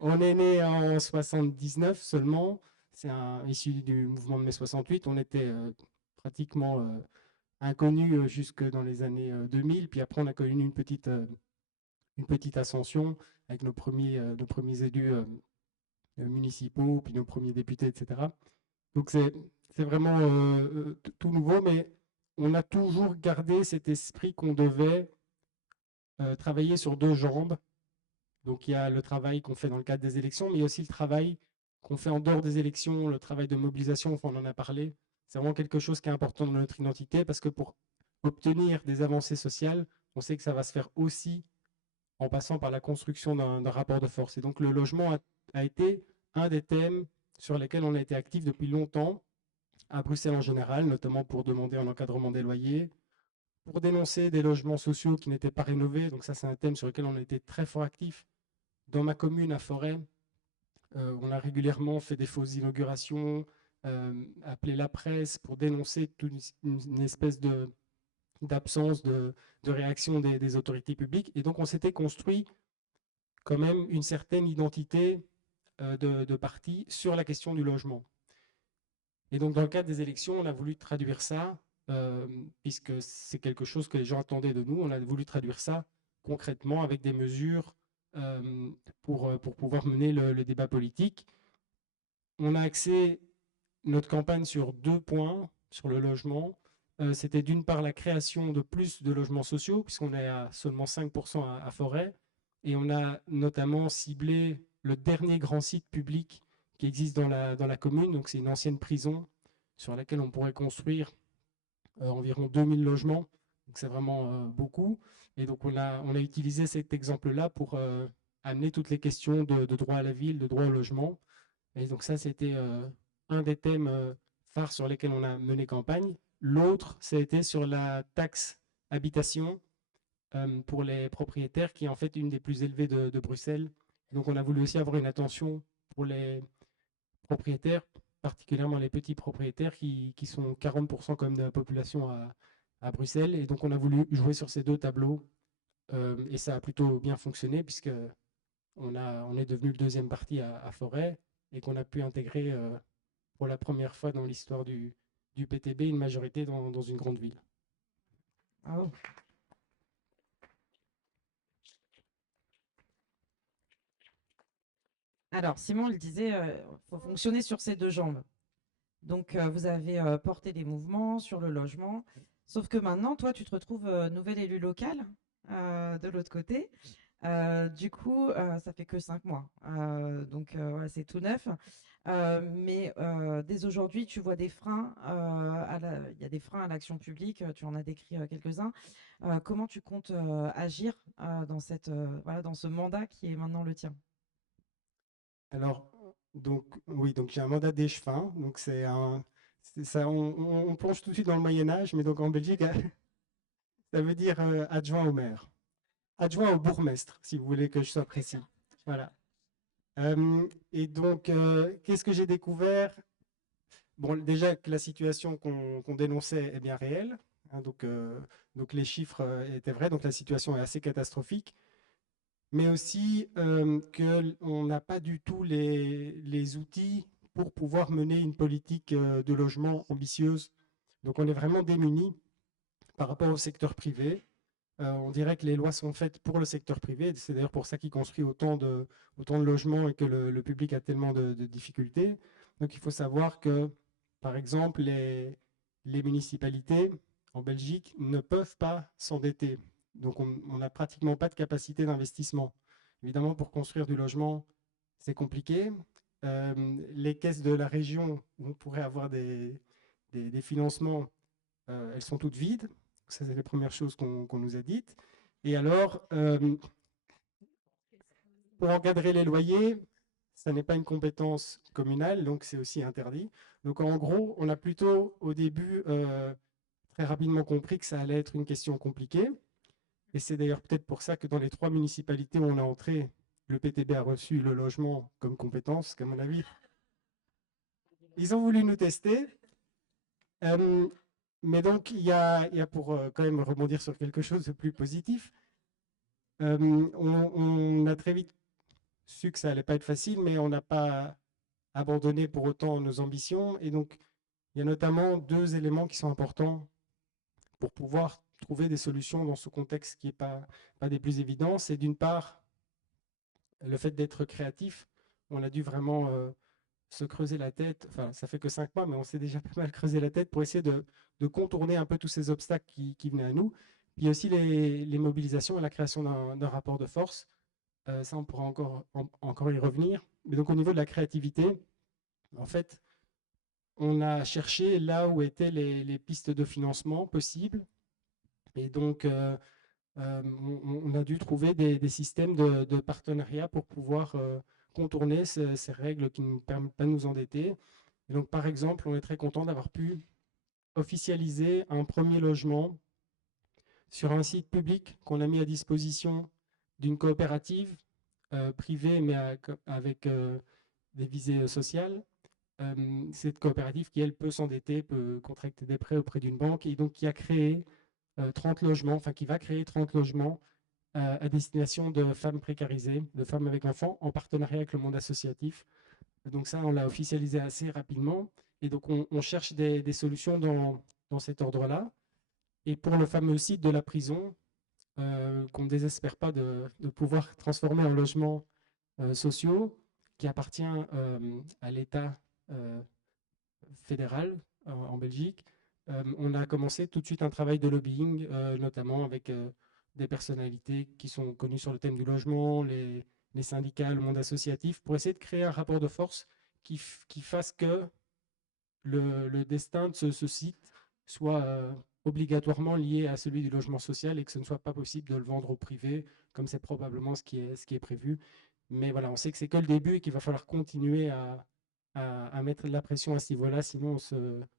on est né en 79 seulement. C'est issu du mouvement de mai 68. On était pratiquement inconnus jusque dans les années 2000. Puis après, on a connu une petite ascension avec nos premiers élus municipaux, puis nos premiers députés, etc. Donc c'est vraiment tout nouveau, mais on a toujours gardé cet esprit qu'on devait travailler sur deux jambes. Donc il y a le travail qu'on fait dans le cadre des élections, mais il y a aussi le travail qu'on fait en dehors des élections, le travail de mobilisation, on en a parlé. C'est vraiment quelque chose qui est important dans notre identité, parce que pour obtenir des avancées sociales, on sait que ça va se faire aussi en passant par la construction d'un rapport de force. Et donc le logement a été un des thèmes sur lesquels on a été actif depuis longtemps. à Bruxelles en général, notamment pour demander un encadrement des loyers, pour dénoncer des logements sociaux qui n'étaient pas rénovés. Donc ça, c'est un thème sur lequel on a été très fort actifs. Dans ma commune, à Forêt, on a régulièrement fait des fausses inaugurations, appelé la presse pour dénoncer toute une espèce d'absence de réaction des autorités publiques. Et donc, on s'était construit quand même une certaine identité de parti sur la question du logement. Et donc, dans le cadre des élections, on a voulu traduire ça, puisque c'est quelque chose que les gens attendaient de nous. On a voulu traduire ça concrètement avec des mesures pour pouvoir mener le débat politique. On a axé notre campagne sur 2 points sur le logement. C'était d'une part la création de plus de logements sociaux, puisqu'on est à seulement 5% à Forêt. Et on a notamment ciblé le dernier grand site public qui existe dans la commune. Donc c'est une ancienne prison sur laquelle on pourrait construire environ 2000 logements. Donc c'est vraiment beaucoup. Et donc on a utilisé cet exemple-là pour amener toutes les questions de droit à la ville, de droit au logement. Et donc ça, c'était un des thèmes phares sur lesquels on a mené campagne. L'autre, ça a été sur la taxe habitation pour les propriétaires, qui est en fait une des plus élevées de Bruxelles. Donc on a voulu aussi avoir une attention pour les propriétaires, particulièrement les petits propriétaires qui sont 40% quand même de la population à Bruxelles. Et donc on a voulu jouer sur ces 2 tableaux et ça a plutôt bien fonctionné puisque on est devenu le 2e parti à Forêt et qu'on a pu intégrer pour la première fois dans l'histoire du PTB une majorité dans une grande ville. Bravo. Alors, Simon le disait, il faut fonctionner sur ses 2 jambes. Donc, vous avez porté des mouvements sur le logement. Sauf que maintenant, toi, tu te retrouves nouvel élu local de l'autre côté. Du coup, ça fait que 5 mois. Donc, voilà, c'est tout neuf. Mais dès aujourd'hui, tu vois des freins. Il y a des freins à l'action publique. Tu en as décrit quelques-uns. Comment tu comptes agir dans dans ce mandat qui est maintenant le tien? Alors, donc, oui, donc j'ai un mandat d'échevin. Donc, ça, on plonge tout de suite dans le Moyen-Âge, mais donc en Belgique, ça veut dire adjoint au maire. Adjoint au bourgmestre, si vous voulez que je sois précis. Voilà. Et donc, qu'est-ce que j'ai découvert? Bon, déjà que la situation qu'on dénonçait est bien réelle. Hein, donc les chiffres étaient vrais, donc la situation est assez catastrophique. Mais aussi qu'on n'a pas du tout les outils pour pouvoir mener une politique de logement ambitieuse. Donc on est vraiment démunis par rapport au secteur privé. On dirait que les lois sont faites pour le secteur privé. C'est d'ailleurs pour ça qu'il construit autant de logements et que le public a tellement de difficultés. Donc il faut savoir que, par exemple, les municipalités en Belgique ne peuvent pas s'endetter. Donc on n'a pratiquement pas de capacité d'investissement. Évidemment, pour construire du logement, c'est compliqué. Les caisses de la région où on pourrait avoir des financements, elles sont toutes vides. Ça, c'est les premières choses qu'on nous a dites. Et alors, pour encadrer les loyers, ça n'est pas une compétence communale, donc c'est aussi interdit. Donc en gros, on a plutôt au début très rapidement compris que ça allait être une question compliquée. Et c'est d'ailleurs peut-être pour ça que dans les 3 municipalités où on est entré, le PTB a reçu le logement comme compétence, qu'à mon avis, ils ont voulu nous tester. Mais donc, il y a pour quand même rebondir sur quelque chose de plus positif, on a très vite su que ça allait pas être facile, mais on n'a pas abandonné pour autant nos ambitions. Et donc, il y a notamment 2 éléments qui sont importants pour pouvoir trouver des solutions dans ce contexte qui n'est pas des plus évidents. C'est d'une part le fait d'être créatif. On a dû vraiment se creuser la tête. Enfin, ça fait que 5 mois, mais on s'est déjà pas mal creusé la tête pour essayer de contourner un peu tous ces obstacles qui venaient à nous. Puis il y a aussi les mobilisations et la création d'un rapport de force. Ça, on pourra encore y revenir. Mais donc, au niveau de la créativité, en fait, on a cherché là où étaient les pistes de financement possibles. Et donc, on a dû trouver des systèmes de partenariat pour pouvoir contourner ces règles qui ne nous permettent pas de nous endetter. Et donc, par exemple, on est très content d'avoir pu officialiser un premier logement sur un site public qu'on a mis à disposition d'une coopérative privée, mais avec des visées sociales. Cette coopérative qui, elle, peut s'endetter, peut contracter des prêts auprès d'une banque, et donc qui a créé 30 logements, enfin qui va créer 30 logements à destination de femmes précarisées, de femmes avec enfants, en partenariat avec le monde associatif. Donc ça, on l'a officialisé assez rapidement. Et donc, on cherche des solutions dans cet ordre-là. Et pour le fameux site de la prison, qu'on ne désespère pas de pouvoir transformer en logements sociaux, qui appartient à l'État fédéral en Belgique, on a commencé tout de suite un travail de lobbying, notamment avec des personnalités qui sont connues sur le thème du logement, les syndicats, le monde associatif, pour essayer de créer un rapport de force qui fasse que le destin de ce site soit obligatoirement lié à celui du logement social et que ce ne soit pas possible de le vendre au privé, comme c'est probablement ce qui est prévu. Mais voilà, on sait que c'est que le début et qu'il va falloir continuer à mettre de la pression à ce niveau-là, sinon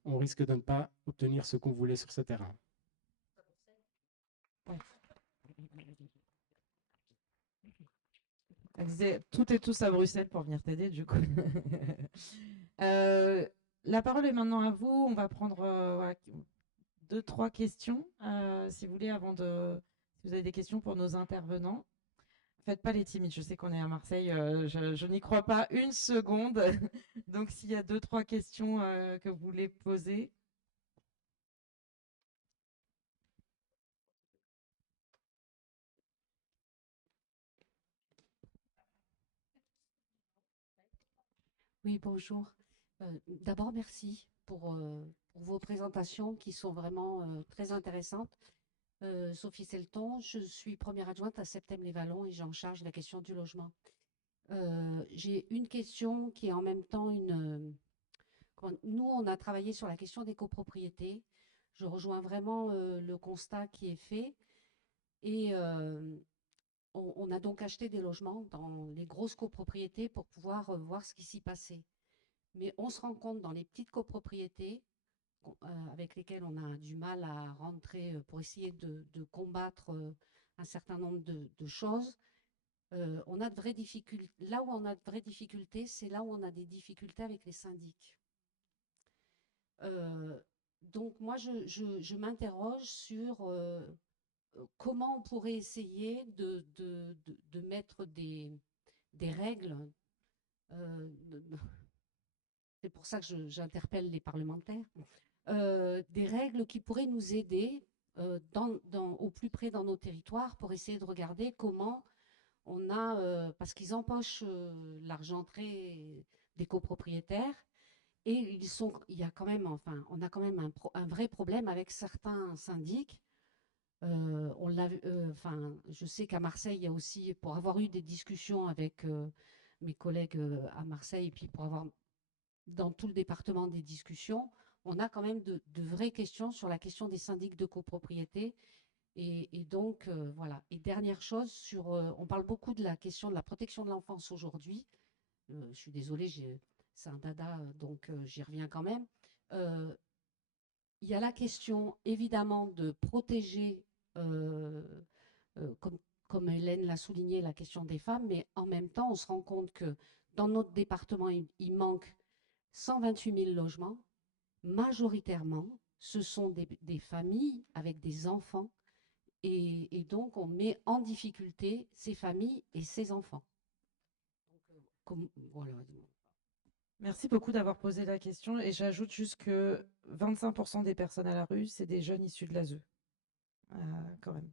on risque de ne pas obtenir ce qu'on voulait sur ce terrain. Elle disait toutes et tous à Bruxelles pour venir t'aider, du coup. La parole est maintenant à vous. On va prendre voilà, 2-3 questions, si vous voulez, si vous avez des questions pour nos intervenants. Faites pas les timides, je sais qu'on est à Marseille, je n'y crois pas une seconde. Donc s'il y a 2-3 questions que vous voulez poser. Oui, bonjour. D'abord, merci pour vos présentations qui sont vraiment très intéressantes. Sophie Selton, je suis première adjointe à Septem-les-Vallons et j'en charge la question du logement. J'ai une question qui est en même temps nous, on a travaillé sur la question des copropriétés. Je rejoins vraiment le constat qui est fait. Et on a donc acheté des logements dans les grosses copropriétés pour pouvoir voir ce qui s'y passait. Mais on se rend compte dans les petites copropriétés avec lesquelles on a du mal à rentrer pour essayer de combattre un certain nombre de choses, on a de vraies difficultés. Là où on a de vraies difficultés, c'est là où on a des difficultés avec les syndics. Donc moi, je m'interroge sur comment on pourrait essayer de mettre des règles. C'est pour ça que j'interpelle les parlementaires. Des règles qui pourraient nous aider au plus près dans nos territoires pour essayer de regarder comment on a, parce qu'ils empochent l'argenterie des copropriétaires, et il y a quand même, enfin, on a quand même un vrai problème avec certains syndics. On l'a, enfin, je sais qu'à Marseille, il y a aussi, pour avoir eu des discussions avec mes collègues à Marseille, et puis pour avoir dans tout le département des discussions, on a quand même de vraies questions sur la question des syndics de copropriété. Et donc, voilà. Et dernière chose, on parle beaucoup de la question de la protection de l'enfance aujourd'hui. Je suis désolée, c'est un dada, donc j'y reviens quand même. Il y a la question, évidemment, de protéger, comme Hélène l'a souligné, la question des femmes, mais en même temps, on se rend compte que dans notre département, il manque 128 000 logements. Majoritairement, ce sont des familles avec des enfants, et donc on met en difficulté ces familles et ces enfants. Donc, voilà. Merci beaucoup d'avoir posé la question. Et j'ajoute juste que 25% des personnes à la rue, c'est des jeunes issus de l'ASE. Quand même.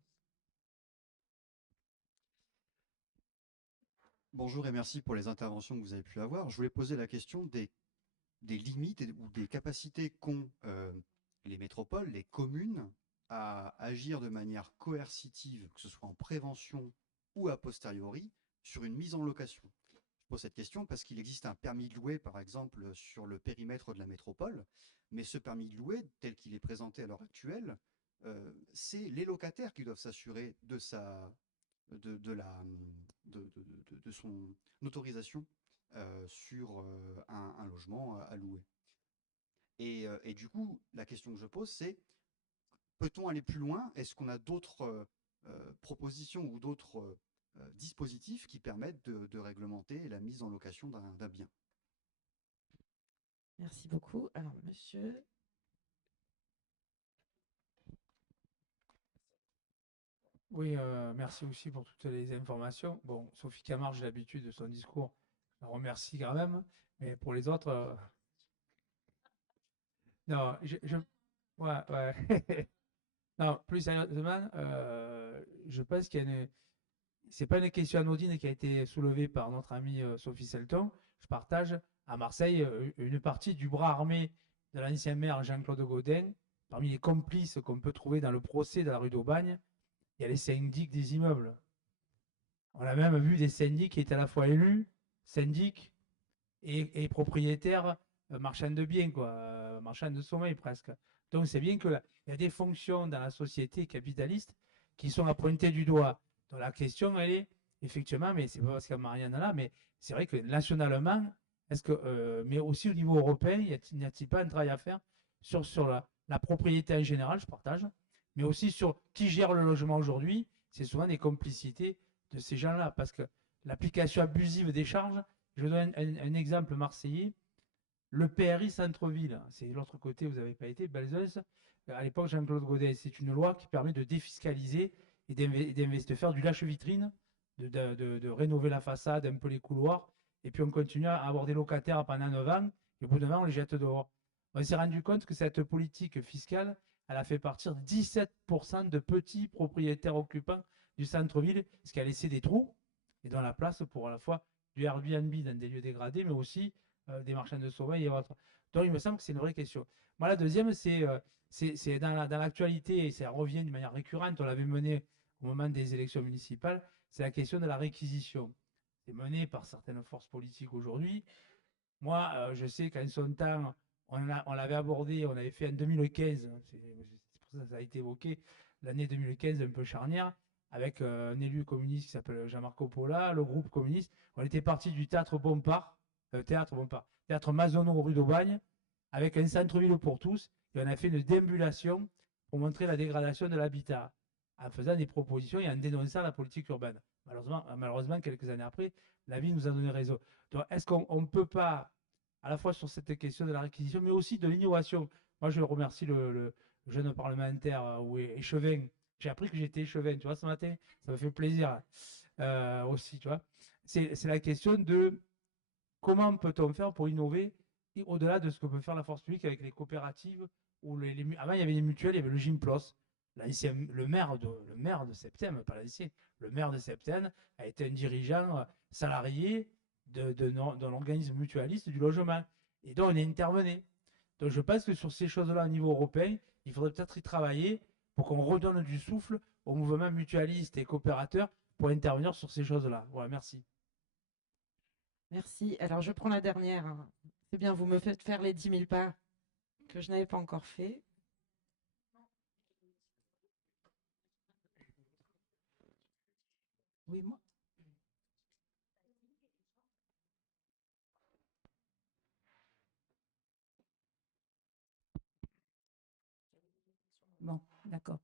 Bonjour et merci pour les interventions que vous avez pu avoir. Je voulais poser la question des limites ou des capacités qu'ont les métropoles, les communes, à agir de manière coercitive, que ce soit en prévention ou a posteriori, sur une mise en location. Je pose cette question parce qu'il existe un permis de louer, par exemple, sur le périmètre de la métropole, mais ce permis de louer, tel qu'il est présenté à l'heure actuelle, c'est les locataires qui doivent s'assurer de son autorisation sur un logement à louer. Et du coup, la question que je pose, c'est peut-on aller plus loin? Est-ce qu'on a d'autres propositions ou d'autres dispositifs qui permettent de réglementer la mise en location d'un bien? Merci beaucoup. Alors, monsieur. Oui, merci aussi pour toutes les informations. Bon, Sophie Camard, j'ai l'habitude de son discours, je la remercie quand même, mais pour les autres, non, ouais, ouais. Non, plus sérieusement, je pense qu'il y a c'est pas une question anodine qui a été soulevée par notre amie Sophie Selton. Je partage à Marseille une partie du bras armé de l'ancien maire Jean-Claude Gaudin. Parmi les complices qu'on peut trouver dans le procès de la rue d'Aubagne, il y a les syndics des immeubles. On a même vu des syndics qui étaient à la fois élus, syndics et propriétaires marchands de biens, quoi, marchands de sommeil presque. Donc c'est bien qu'il y a des fonctions dans la société capitaliste qui sont à pointer du doigt. Donc la question, elle est, effectivement, mais c'est pas parce qu'il y a Marianne là, mais c'est vrai que nationalement, est-ce que, mais aussi au niveau européen, n'y a-t-il pas un travail à faire sur la propriété en général, je partage, mais aussi sur qui gère le logement aujourd'hui? C'est souvent des complicités de ces gens-là, parce que l'application abusive des charges, je vous donne un exemple marseillais, le PRI centre-ville, c'est l'autre côté, vous n'avez pas été, Belzunce, à l'époque Jean-Claude Gaudin, c'est une loi qui permet de défiscaliser et de faire du lâche-vitrine, de rénover la façade, un peu les couloirs, et puis on continue à avoir des locataires pendant 9 ans, et au bout d'un moment, on les jette dehors. On s'est rendu compte que cette politique fiscale, elle a fait partir 17% de petits propriétaires occupants du centre-ville, ce qui a laissé des trous, et dans la place pour à la fois du Airbnb dans des lieux dégradés, mais aussi des marchands de sommeil et autres. Donc il me semble que c'est une vraie question. Moi, la deuxième, c'est dans l'actualité, et ça revient d'une manière récurrente, on l'avait mené au moment des élections municipales, c'est la question de la réquisition. C'est mené par certaines forces politiques aujourd'hui. Moi, je sais qu'en son temps, on l'avait abordé, on avait fait en 2015, c'est pour ça que ça a été évoqué, l'année 2015 un peu charnière, avec un élu communiste qui s'appelle Jean-Marc Coppola, le groupe communiste. On était parti du théâtre Bompard, théâtre Mazenot rue d'Aubagne, avec un centre-ville pour tous, et on a fait une déambulation pour montrer la dégradation de l'habitat, en faisant des propositions et en dénonçant la politique urbaine. Malheureusement, quelques années après, la vie nous a donné raison. Donc, est-ce qu'on ne peut pas, à la fois sur cette question de la réquisition, mais aussi de l'innovation? Moi, je remercie le jeune parlementaire ou échevin. J'ai appris que j'étais échevin, tu vois, ce matin. Ça me fait plaisir aussi, tu vois. C'est la question de comment peut-on faire pour innover au-delà de ce que peut faire la force publique avec les coopératives ou avant, il y avait les mutuelles, il y avait le Gymplos. Le maire de Septem, pas l'ancien, le maire de Septem a été un dirigeant salarié de l'organisme mutualiste du logement. Et donc, on est intervenu. Donc, je pense que sur ces choses-là, au niveau européen, il faudrait peut-être y travailler pour qu'on redonne du souffle au mouvement mutualiste et coopérateur pour intervenir sur ces choses-là. Voilà, merci. Merci. Alors, je prends la dernière. C'est bien, vous me faites faire les 10 000 pas que je n'avais pas encore fait. Oui, moi. Bon, d'accord.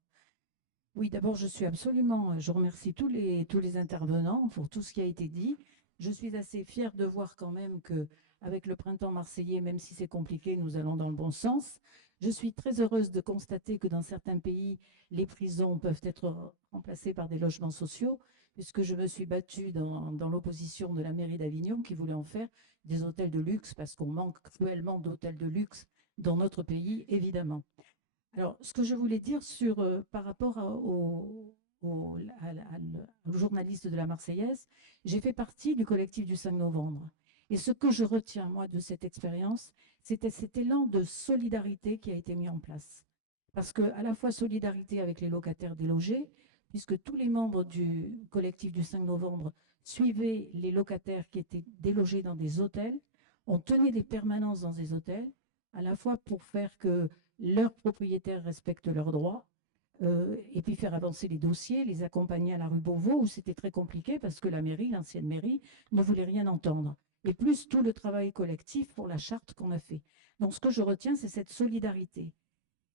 Oui, d'abord, je remercie tous les intervenants pour tout ce qui a été dit. Je suis assez fière de voir quand même que, avec le printemps marseillais, même si c'est compliqué, nous allons dans le bon sens. Je suis très heureuse de constater que dans certains pays, les prisons peuvent être remplacées par des logements sociaux, puisque je me suis battue dans l'opposition de la mairie d'Avignon qui voulait en faire des hôtels de luxe, parce qu'on manque cruellement d'hôtels de luxe dans notre pays, évidemment. Alors, ce que je voulais dire par rapport au journaliste de la Marseillaise, j'ai fait partie du collectif du 5 novembre. Et ce que je retiens, moi, de cette expérience, c'était cet élan de solidarité qui a été mis en place. Parce que, à la fois solidarité avec les locataires délogés, puisque tous les membres du collectif du 5 novembre suivaient les locataires qui étaient délogés dans des hôtels, on tenait des permanences dans des hôtels, à la fois pour faire que leurs propriétaires respectent leurs droits, et puis faire avancer les dossiers, les accompagner à la rue Beauvau, où c'était très compliqué parce que la mairie, l'ancienne mairie, ne voulait rien entendre. Et plus tout le travail collectif pour la charte qu'on a fait. Donc, ce que je retiens, c'est cette solidarité.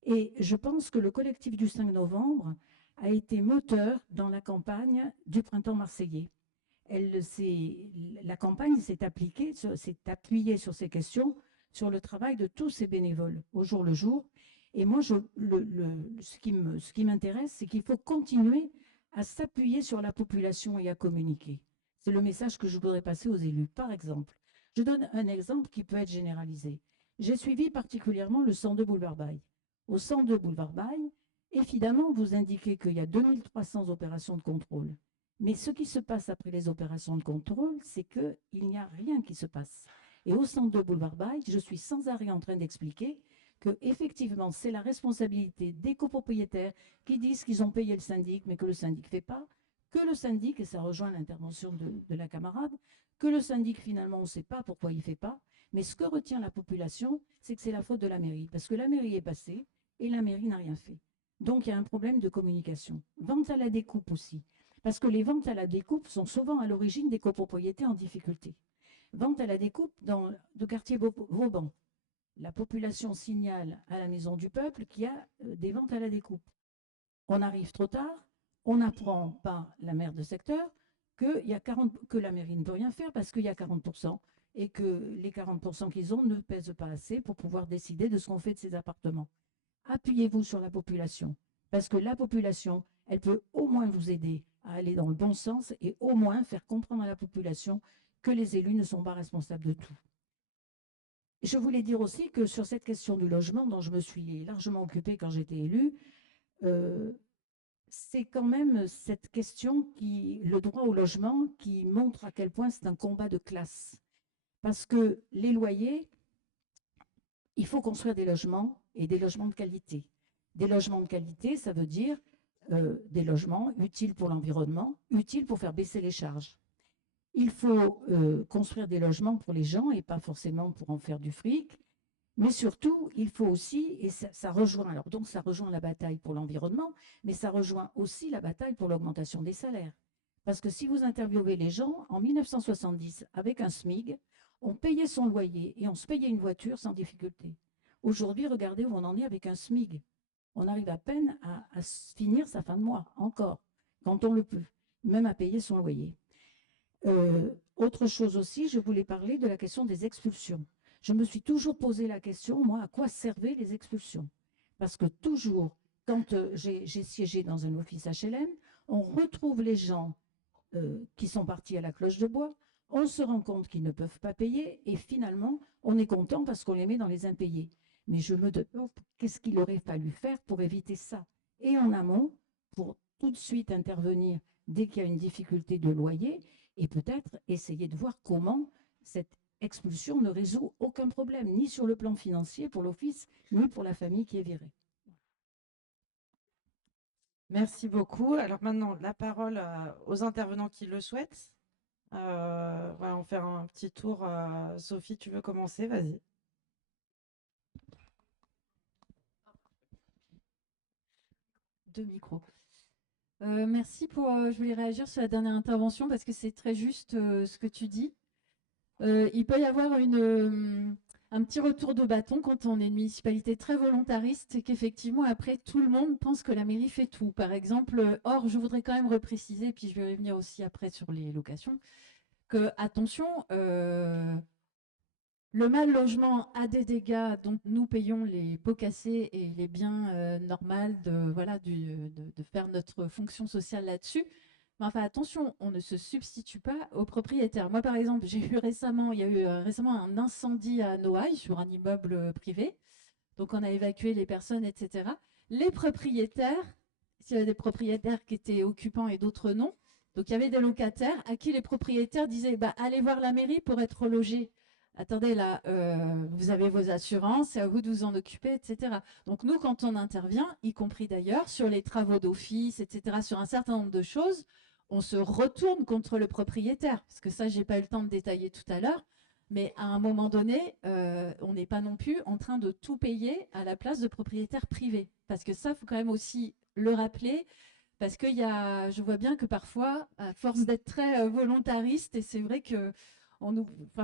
Et je pense que le collectif du 5 novembre a été moteur dans la campagne du printemps marseillais. La campagne s'est appuyée sur ces questions, sur le travail de tous ces bénévoles au jour le jour. Et moi, ce qui m'intéresse, c'est qu'il faut continuer à s'appuyer sur la population et à communiquer. C'est le message que je voudrais passer aux élus. Par exemple, je donne un exemple qui peut être généralisé. J'ai suivi particulièrement le 102 boulevard Baille. Au 102 boulevard Baille, évidemment, vous indiquez qu'il y a 2300 opérations de contrôle. Mais ce qui se passe après les opérations de contrôle, c'est qu'il n'y a rien qui se passe. Et au 102 boulevard Baille, je suis sans arrêt en train d'expliquer que effectivement, c'est la responsabilité des copropriétaires qui disent qu'ils ont payé le syndic, mais que le syndic ne fait pas, que le syndic, et ça rejoint l'intervention de la camarade, que le syndic, finalement, on ne sait pas pourquoi il ne fait pas, mais ce que retient la population, c'est que c'est la faute de la mairie, parce que la mairie est passée et la mairie n'a rien fait. Donc, il y a un problème de communication. Vente à la découpe aussi, parce que les ventes à la découpe sont souvent à l'origine des copropriétés en difficulté. Vente à la découpe dans le quartier Vauban. La population signale à la Maison du Peuple qu'il y a des ventes à la découpe. On arrive trop tard, on apprend par la maire de secteur que la mairie ne peut rien faire parce qu'il y a 40% et que les 40% qu'ils ont ne pèsent pas assez pour pouvoir décider de ce qu'on fait de ces appartements. Appuyez-vous sur la population parce que la population, elle peut au moins vous aider à aller dans le bon sens et au moins faire comprendre à la population que les élus ne sont pas responsables de tout. Je voulais dire aussi que sur cette question du logement, dont je me suis largement occupée quand j'étais élue, c'est quand même cette question, le droit au logement, qui montre à quel point c'est un combat de classe. Parce que les loyers, il faut construire des logements et des logements de qualité. Des logements de qualité, ça veut dire des logements utiles pour l'environnement, utiles pour faire baisser les charges. Il faut construire des logements pour les gens et pas forcément pour en faire du fric. Mais surtout, il faut aussi, et ça rejoint la bataille pour l'environnement, mais ça rejoint aussi la bataille pour l'augmentation des salaires. Parce que si vous interviewez les gens, en 1970, avec un SMIC, on payait son loyer et on se payait une voiture sans difficulté. Aujourd'hui, regardez où on en est avec un SMIC. On arrive à peine à finir sa fin de mois, encore, quand on le peut, même à payer son loyer. Autre chose aussi, je voulais parler de la question des expulsions. Je me suis toujours posé la question, moi, à quoi servaient les expulsions? Parce que toujours, quand j'ai siégé dans un office HLM, on retrouve les gens qui sont partis à la cloche de bois, on se rend compte qu'ils ne peuvent pas payer et finalement, on est content parce qu'on les met dans les impayés. Mais je me demande, qu'est-ce qu'il aurait fallu faire pour éviter ça? Et en amont, pour tout de suite intervenir dès qu'il y a une difficulté de loyer et peut-être essayer de voir comment cette expulsion ne résout aucun problème, ni sur le plan financier pour l'office, ni pour la famille qui est virée. Merci beaucoup. Alors maintenant, la parole aux intervenants qui le souhaitent. On va faire un petit tour. Sophie, tu veux commencer? Vas-y. Deux micros. Merci je voulais réagir sur la dernière intervention parce que c'est très juste ce que tu dis. Il peut y avoir un petit retour de bâton quand on est une municipalité très volontariste et qu'effectivement, après, tout le monde pense que la mairie fait tout. Par exemple, or, je voudrais quand même repréciser, puis je vais revenir aussi après sur les locations, que, attention, le mal logement a des dégâts dont nous payons les pots cassés et il est bien normal de faire notre fonction sociale là-dessus. Mais enfin, attention, on ne se substitue pas aux propriétaires. Moi, par exemple, il y a eu récemment un incendie à Noailles sur un immeuble privé. Donc, on a évacué les personnes, etc. Les propriétaires, s'il y avait des propriétaires qui étaient occupants et d'autres non, donc il y avait des locataires à qui les propriétaires disaient « allez voir la mairie pour être logés ». Attendez, là, vous avez vos assurances, c'est à vous de vous en occuper, etc. Donc nous, quand on intervient, y compris d'ailleurs sur les travaux d'office, etc., sur un certain nombre de choses, on se retourne contre le propriétaire. Parce que ça, je n'ai pas eu le temps de détailler tout à l'heure. Mais à un moment donné, on n'est pas non plus en train de tout payer à la place de propriétaires privés. Parce que ça, il faut quand même aussi le rappeler. Parce que je vois bien que parfois, à force d'être très volontariste, et c'est vrai que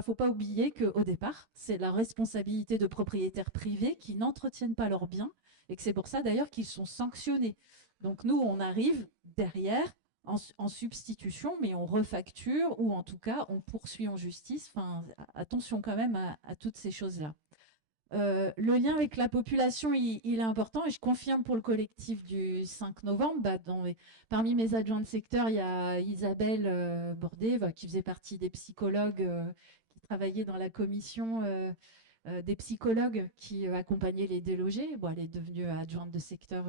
faut pas oublier qu'au départ, c'est la responsabilité de propriétaires privés qui n'entretiennent pas leurs biens et que c'est pour ça d'ailleurs qu'ils sont sanctionnés. Donc nous, on arrive derrière en substitution, mais on refacture ou en tout cas, on poursuit en justice. Enfin, attention quand même à toutes ces choses-là. Le lien avec la population, il est important et je confirme pour le collectif du 5 novembre. Parmi mes adjoints de secteur, il y a Isabelle Bordet qui faisait partie des psychologues qui travaillaient dans la commission des psychologues qui accompagnaient les délogés. Bon, elle est devenue adjointe de secteur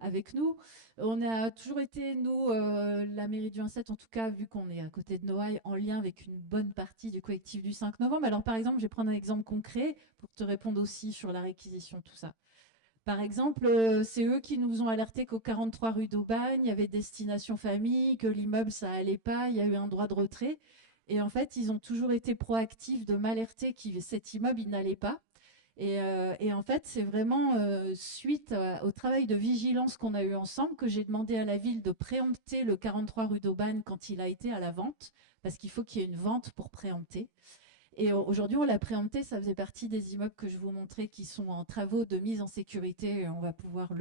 avec nous. On a toujours été, nous, la mairie du 1-7, en tout cas, vu qu'on est à côté de Noailles, en lien avec une bonne partie du collectif du 5 novembre. Alors, par exemple, je vais prendre un exemple concret pour te répondre aussi sur la réquisition, tout ça. Par exemple, c'est eux qui nous ont alerté qu'au 43 rue d'Aubagne, il y avait destination famille, que l'immeuble, ça allait pas, il y a eu un droit de retrait. Et en fait, ils ont toujours été proactifs de m'alerter que cet immeuble, il n'allait pas. Et en fait, c'est vraiment suite au travail de vigilance qu'on a eu ensemble que j'ai demandé à la ville de préempter le 43 rue d'Aubagne quand il a été à la vente, parce qu'il faut qu'il y ait une vente pour préempter. Et aujourd'hui, on l'a préempté, ça faisait partie des immeubles que je vous montrais qui sont en travaux de mise en sécurité. Et on va pouvoir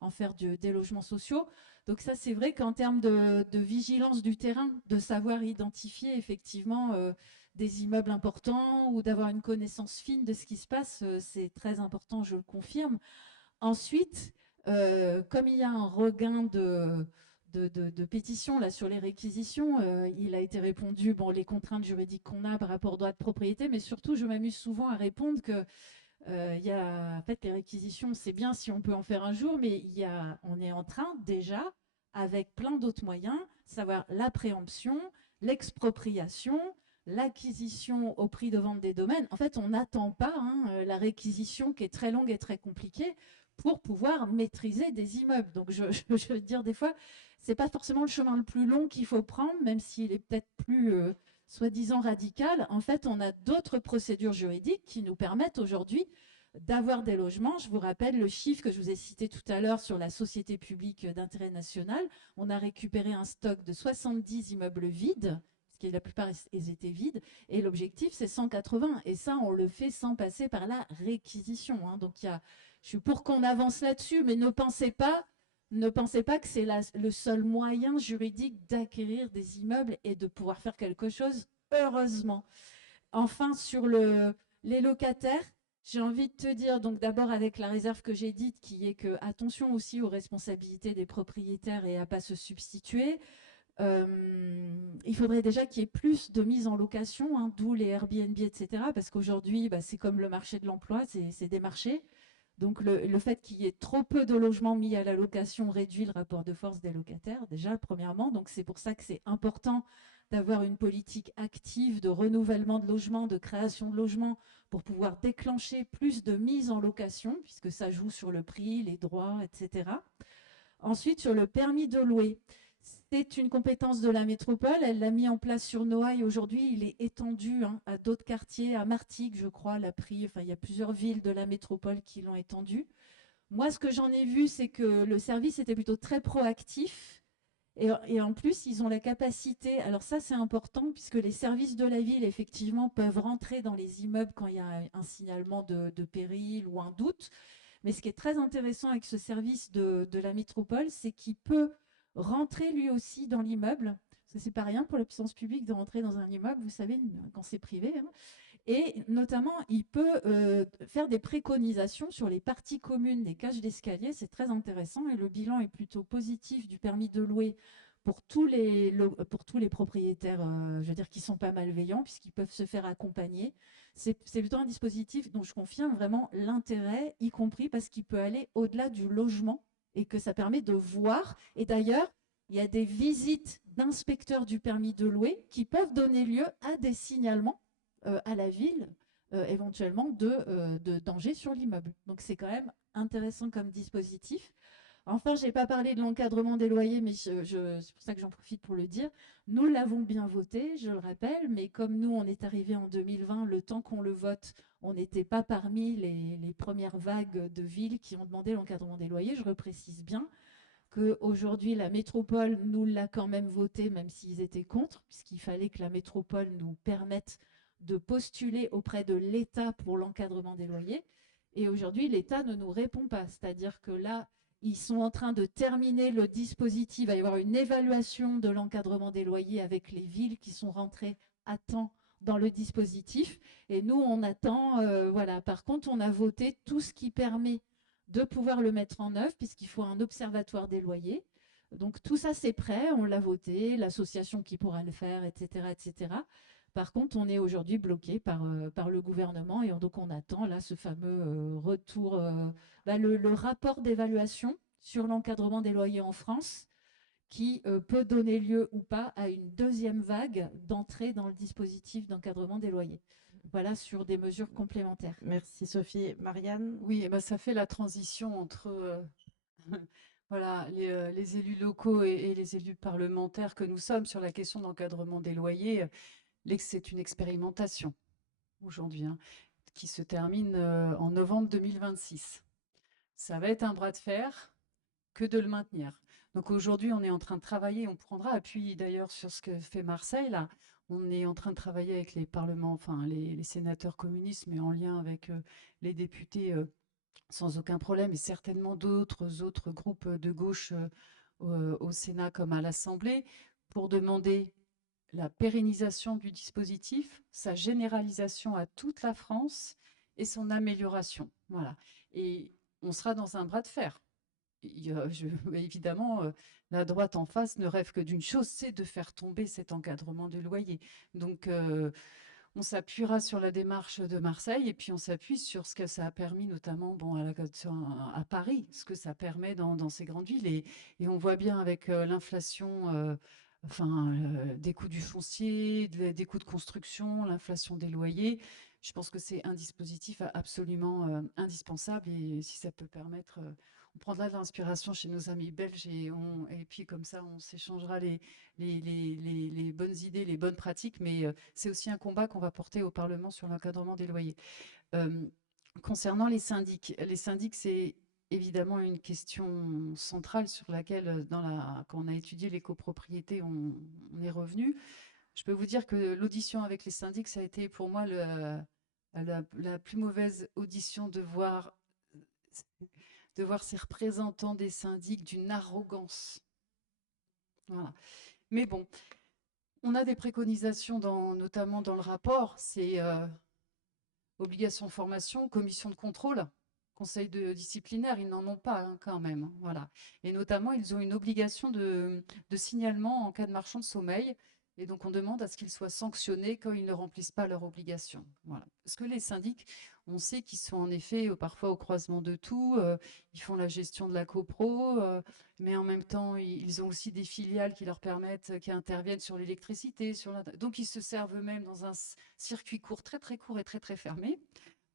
en faire des logements sociaux. Donc ça, c'est vrai qu'en termes de vigilance du terrain, de savoir identifier effectivement des immeubles importants ou d'avoir une connaissance fine de ce qui se passe, c'est très important, je le confirme. Ensuite, comme il y a un regain de pétitions là, sur les réquisitions, il a été répondu, bon, les contraintes juridiques qu'on a par rapport au droit de propriété, mais surtout, je m'amuse souvent à répondre que en fait, les réquisitions, c'est bien si on peut en faire un jour, mais on est en train déjà, avec plein d'autres moyens, savoir la préemption, l'expropriation, l'acquisition au prix de vente des domaines. En fait, on n'attend pas la réquisition qui est très longue et très compliquée pour pouvoir maîtriser des immeubles. Donc, je veux dire, des fois, c'est pas forcément le chemin le plus long qu'il faut prendre, même s'il est peut-être plus soi-disant radical. En fait, on a d'autres procédures juridiques qui nous permettent aujourd'hui d'avoir des logements. Je vous rappelle le chiffre que je vous ai cité tout à l'heure sur la société publique d'intérêt national. On a récupéré un stock de 70 immeubles vides, parce que la plupart ils étaient vides, et l'objectif c'est 180. Et ça, on le fait sans passer par la réquisition. Donc, je suis pour qu'on avance là-dessus, mais ne pensez pas que c'est le seul moyen juridique d'acquérir des immeubles et de pouvoir faire quelque chose, heureusement. Enfin, sur les locataires, j'ai envie de te dire, donc d'abord avec la réserve que j'ai dite, qui est que attention aussi aux responsabilités des propriétaires et à ne pas se substituer. Il faudrait déjà qu'il y ait plus de mise en location, d'où les Airbnb, etc. Parce qu'aujourd'hui, c'est comme le marché de l'emploi, c'est des marchés. Donc le fait qu'il y ait trop peu de logements mis à la location réduit le rapport de force des locataires, déjà, premièrement. Donc c'est pour ça que c'est important d'avoir une politique active de renouvellement de logements, de création de logements, pour pouvoir déclencher plus de mise en location, puisque ça joue sur le prix, les droits, etc. Ensuite, sur le permis de louer. C'est une compétence de la métropole. Elle l'a mis en place sur Noailles. Aujourd'hui, il est étendu à d'autres quartiers, à Martigues, je crois, l'a pris. Enfin, il y a plusieurs villes de la métropole qui l'ont étendu. Moi, ce que j'en ai vu, c'est que le service était plutôt très proactif. Et en plus, ils ont la capacité, alors ça c'est important, puisque les services de la ville, effectivement, peuvent rentrer dans les immeubles quand il y a un signalement de péril ou un doute. Mais ce qui est très intéressant avec ce service de la métropole, c'est qu'il peut rentrer lui aussi dans l'immeuble. Parce que c'est pas rien pour la puissance publique de rentrer dans un immeuble, vous savez, quand c'est privé. Et notamment, il peut faire des préconisations sur les parties communes des cages d'escalier. C'est très intéressant et le bilan est plutôt positif du permis de louer pour tous les propriétaires, je veux dire, qui ne sont pas malveillants, puisqu'ils peuvent se faire accompagner. C'est plutôt un dispositif dont je confirme vraiment l'intérêt, y compris parce qu'il peut aller au-delà du logement et que ça permet de voir. Et d'ailleurs, il y a des visites d'inspecteurs du permis de louer qui peuvent donner lieu à des signalements à la ville, éventuellement, de danger sur l'immeuble. Donc, c'est quand même intéressant comme dispositif. Enfin, je n'ai pas parlé de l'encadrement des loyers, mais c'est pour ça que j'en profite pour le dire. Nous l'avons bien voté, je le rappelle, mais comme nous, on est arrivé en 2020, le temps qu'on le vote, on n'était pas parmi les premières vagues de villes qui ont demandé l'encadrement des loyers. Je reprécise bien qu'aujourd'hui, la métropole nous l'a quand même voté, même s'ils étaient contre, puisqu'il fallait que la métropole nous permette de postuler auprès de l'État pour l'encadrement des loyers. Et aujourd'hui, l'État ne nous répond pas. C'est-à-dire que là, ils sont en train de terminer le dispositif. Il va y avoir une évaluation de l'encadrement des loyers avec les villes qui sont rentrées à temps dans le dispositif. Et nous, on attend. Voilà. Par contre, on a voté tout ce qui permet de pouvoir le mettre en œuvre, puisqu'il faut un observatoire des loyers. Donc tout ça, c'est prêt, on l'a voté, l'association qui pourra le faire, etc. etc. Par contre, on est aujourd'hui bloqué par le gouvernement et donc on attend là ce fameux retour, le rapport d'évaluation sur l'encadrement des loyers en France qui peut donner lieu ou pas à une deuxième vague d'entrée dans le dispositif d'encadrement des loyers. Voilà, sur des mesures complémentaires. Merci Sophie. Marianne? Oui, ça fait la transition entre voilà, les élus locaux et les élus parlementaires que nous sommes sur la question d'encadrement des loyers. C'est une expérimentation aujourd'hui, hein, qui se termine en novembre 2026. Ça va être un bras de fer que de le maintenir. Donc aujourd'hui, on est en train de travailler, on prendra appui d'ailleurs sur ce que fait Marseille, là. On est en train de travailler avec les parlements, enfin les sénateurs communistes, mais en lien avec les députés sans aucun problème, et certainement d'autres autres groupes de gauche au Sénat comme à l'Assemblée, pour demander la pérennisation du dispositif, sa généralisation à toute la France et son amélioration. Voilà. Et on sera dans un bras de fer. Évidemment, la droite en face ne rêve que d'une chose, c'est de faire tomber cet encadrement du loyer. Donc, on s'appuiera sur la démarche de Marseille et puis on s'appuie sur ce que ça a permis, notamment à Paris, ce que ça permet dans ces grandes villes. Et on voit bien avec l'inflation, des coûts du foncier, des coûts de construction, l'inflation des loyers. Je pense que c'est un dispositif absolument indispensable et si ça peut permettre, on prendra de l'inspiration chez nos amis belges et puis comme ça, on s'échangera les bonnes idées, les bonnes pratiques, mais c'est aussi un combat qu'on va porter au Parlement sur l'encadrement des loyers. Concernant les syndics, c'est évidemment une question centrale sur laquelle, quand on a étudié les copropriétés, on est revenu. Je peux vous dire que l'audition avec les syndics, ça a été pour moi la plus mauvaise audition de voir ces représentants des syndics d'une arrogance. Voilà. Mais bon, on a des préconisations, notamment dans le rapport, c'est obligation de formation, commission de contrôle, conseil disciplinaire, ils n'en ont pas quand même. Voilà. Et notamment, ils ont une obligation de signalement en cas de marchand de sommeil. Et donc, on demande à ce qu'ils soient sanctionnés quand ils ne remplissent pas leurs obligations. Voilà. Parce que les syndics, on sait qu'ils sont en effet parfois au croisement de tout. Ils font la gestion de la copro, mais en même temps, ils ont aussi des filiales qui leur permettent, qui interviennent sur l'électricité. Donc, ils se servent eux-mêmes dans un circuit court, très, très court et très, très fermé.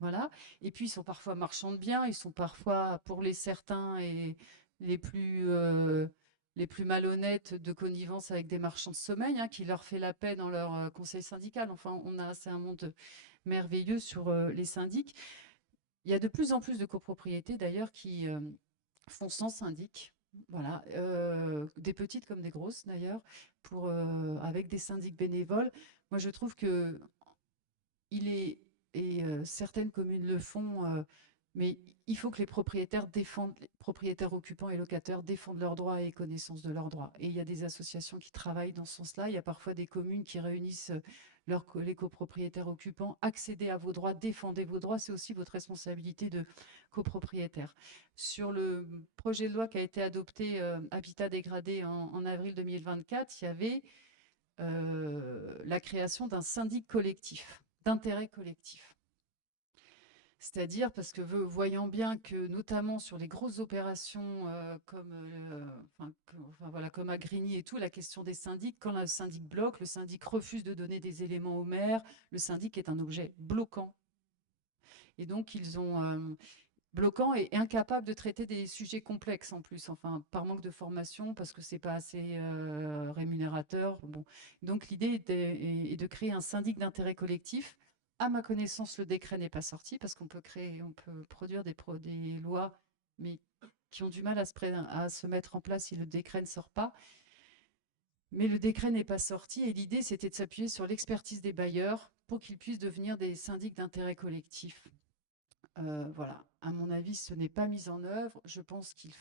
Voilà. Et puis, ils sont parfois marchands de biens. Ils sont parfois, pour certains, et les plus malhonnêtes, de connivence avec des marchands de sommeil, qui leur fait la paix dans leur conseil syndical. Enfin, c'est un monde merveilleux sur les syndics. Il y a de plus en plus de copropriétés, d'ailleurs, qui font sans syndic. Voilà, des petites comme des grosses, d'ailleurs, avec des syndics bénévoles. Moi, je trouve que certaines communes le font, mais il faut que les propriétaires occupants et locataires défendent leurs droits et connaissance de leurs droits. Et il y a des associations qui travaillent dans ce sens-là. Il y a parfois des communes qui réunissent les copropriétaires occupants. Accédez à vos droits, défendez vos droits, c'est aussi votre responsabilité de copropriétaire. Sur le projet de loi qui a été adopté, Habitat dégradé, en avril 2024, il y avait la création d'un syndic collectif, d'intérêt collectif. C'est-à-dire parce que voyant bien que notamment sur les grosses opérations comme Agrigny et tout, la question des syndics, quand le syndic bloque, le syndic refuse de donner des éléments au maire, le syndic est un objet bloquant. Et donc ils ont bloquant et incapable de traiter des sujets complexes en plus, par manque de formation, parce que c'est pas assez rémunérateur. Bon. Donc l'idée est de créer un syndic d'intérêt collectif. À ma connaissance, le décret n'est pas sorti parce qu'on peut produire des lois mais qui ont du mal à se mettre en place si le décret ne sort pas. Mais le décret n'est pas sorti et l'idée, c'était de s'appuyer sur l'expertise des bailleurs pour qu'ils puissent devenir des syndics d'intérêt collectif. Voilà, à mon avis, ce n'est pas mis en œuvre. Je pense qu'ils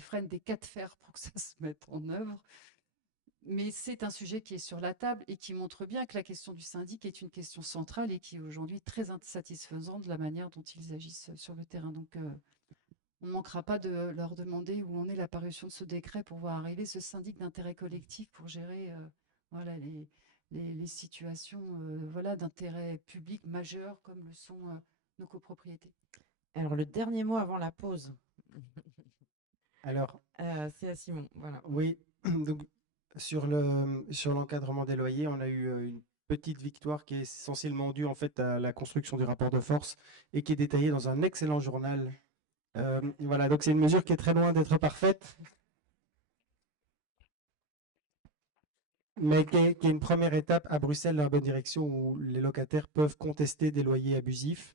freinent des cas de fer pour que ça se mette en œuvre. Mais c'est un sujet qui est sur la table et qui montre bien que la question du syndic est une question centrale et qui est aujourd'hui très insatisfaisante de la manière dont ils agissent sur le terrain. Donc, on ne manquera pas de leur demander où en est la parution de ce décret pour voir arriver ce syndic d'intérêt collectif pour gérer voilà, les situations voilà, d'intérêt public majeur comme le sont nos copropriétés. Alors, le dernier mot avant la pause. Alors, c'est à Simon. Voilà. oui, donc sur l'encadrement des loyers, on a eu une petite victoire qui est essentiellement due en fait à la construction du rapport de force et qui est détaillée dans un excellent journal. Voilà, donc c'est une mesure qui est très loin d'être parfaite, mais qui est une première étape à Bruxelles dans la bonne direction où les locataires peuvent contester des loyers abusifs.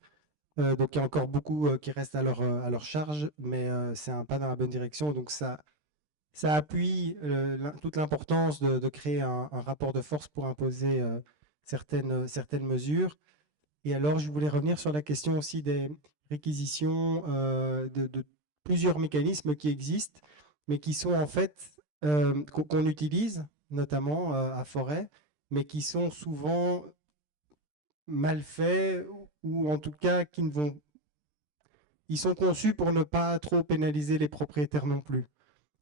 Donc il y a encore beaucoup qui restent à leur charge, mais c'est un pas dans la bonne direction. Donc ça appuie toute l'importance de créer un rapport de force pour imposer certaines mesures. Et alors, je voulais revenir sur la question aussi des réquisitions de plusieurs mécanismes qui existent, mais qui sont en fait, qu'on utilise, notamment à Forêt, mais qui sont souvent mal faits ou en tout cas ils sont conçus pour ne pas trop pénaliser les propriétaires non plus.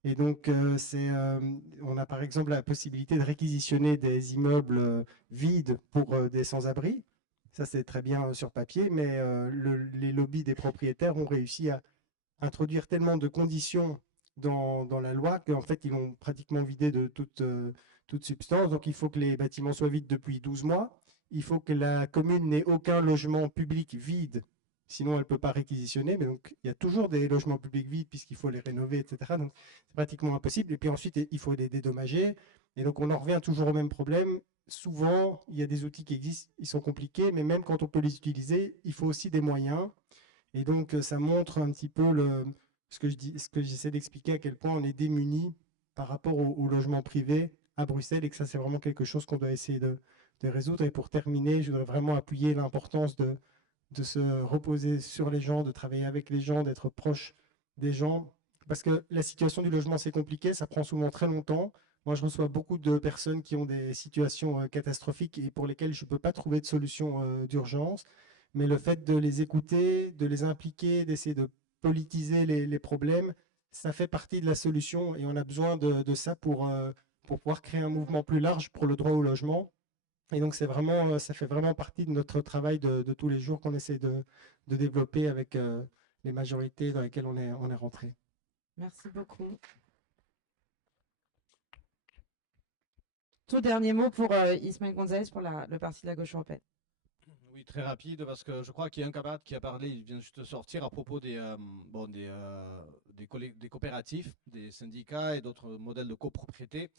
Et donc, on a par exemple la possibilité de réquisitionner des immeubles vides pour des sans-abri. Ça, c'est très bien sur papier, mais les lobbies des propriétaires ont réussi à introduire tellement de conditions dans la loi qu'en fait, ils l'ont pratiquement vidé de toute substance. Donc, il faut que les bâtiments soient vides depuis 12 mois. Il faut que la commune n'ait aucun logement public vide, sinon elle ne peut pas réquisitionner. Mais donc, il y a toujours des logements publics vides puisqu'il faut les rénover, etc. Donc, c'est pratiquement impossible. Et puis ensuite, il faut les dédommager. Et donc, on en revient toujours au même problème. Souvent, il y a des outils qui existent, ils sont compliqués, mais même quand on peut les utiliser, il faut aussi des moyens. Et donc, ça montre un petit peu ce que j'essaie d'expliquer, à quel point on est démunis par rapport au logement privé à Bruxelles et que ça, c'est vraiment quelque chose qu'on doit essayer de résoudre. Et pour terminer, je voudrais vraiment appuyer l'importance de se reposer sur les gens, de travailler avec les gens, d'être proche des gens. Parce que la situation du logement, c'est compliqué, ça prend souvent très longtemps. Moi, je reçois beaucoup de personnes qui ont des situations catastrophiques et pour lesquelles je ne peux pas trouver de solution d'urgence. Mais le fait de les écouter, de les impliquer, d'essayer de politiser les problèmes, ça fait partie de la solution et on a besoin de ça pour pouvoir créer un mouvement plus large pour le droit au logement. Et donc, ça fait vraiment partie de notre travail de tous les jours qu'on essaie de développer avec les majorités dans lesquelles on est rentré. Merci beaucoup. Tout dernier mot pour Ismaël Gonzalez pour le Parti de la gauche européenne. Oui, très rapide, parce que je crois qu'il y a un camarade qui a parlé, il vient juste de sortir, à propos des coopératives, des syndicats et d'autres modèles de copropriété.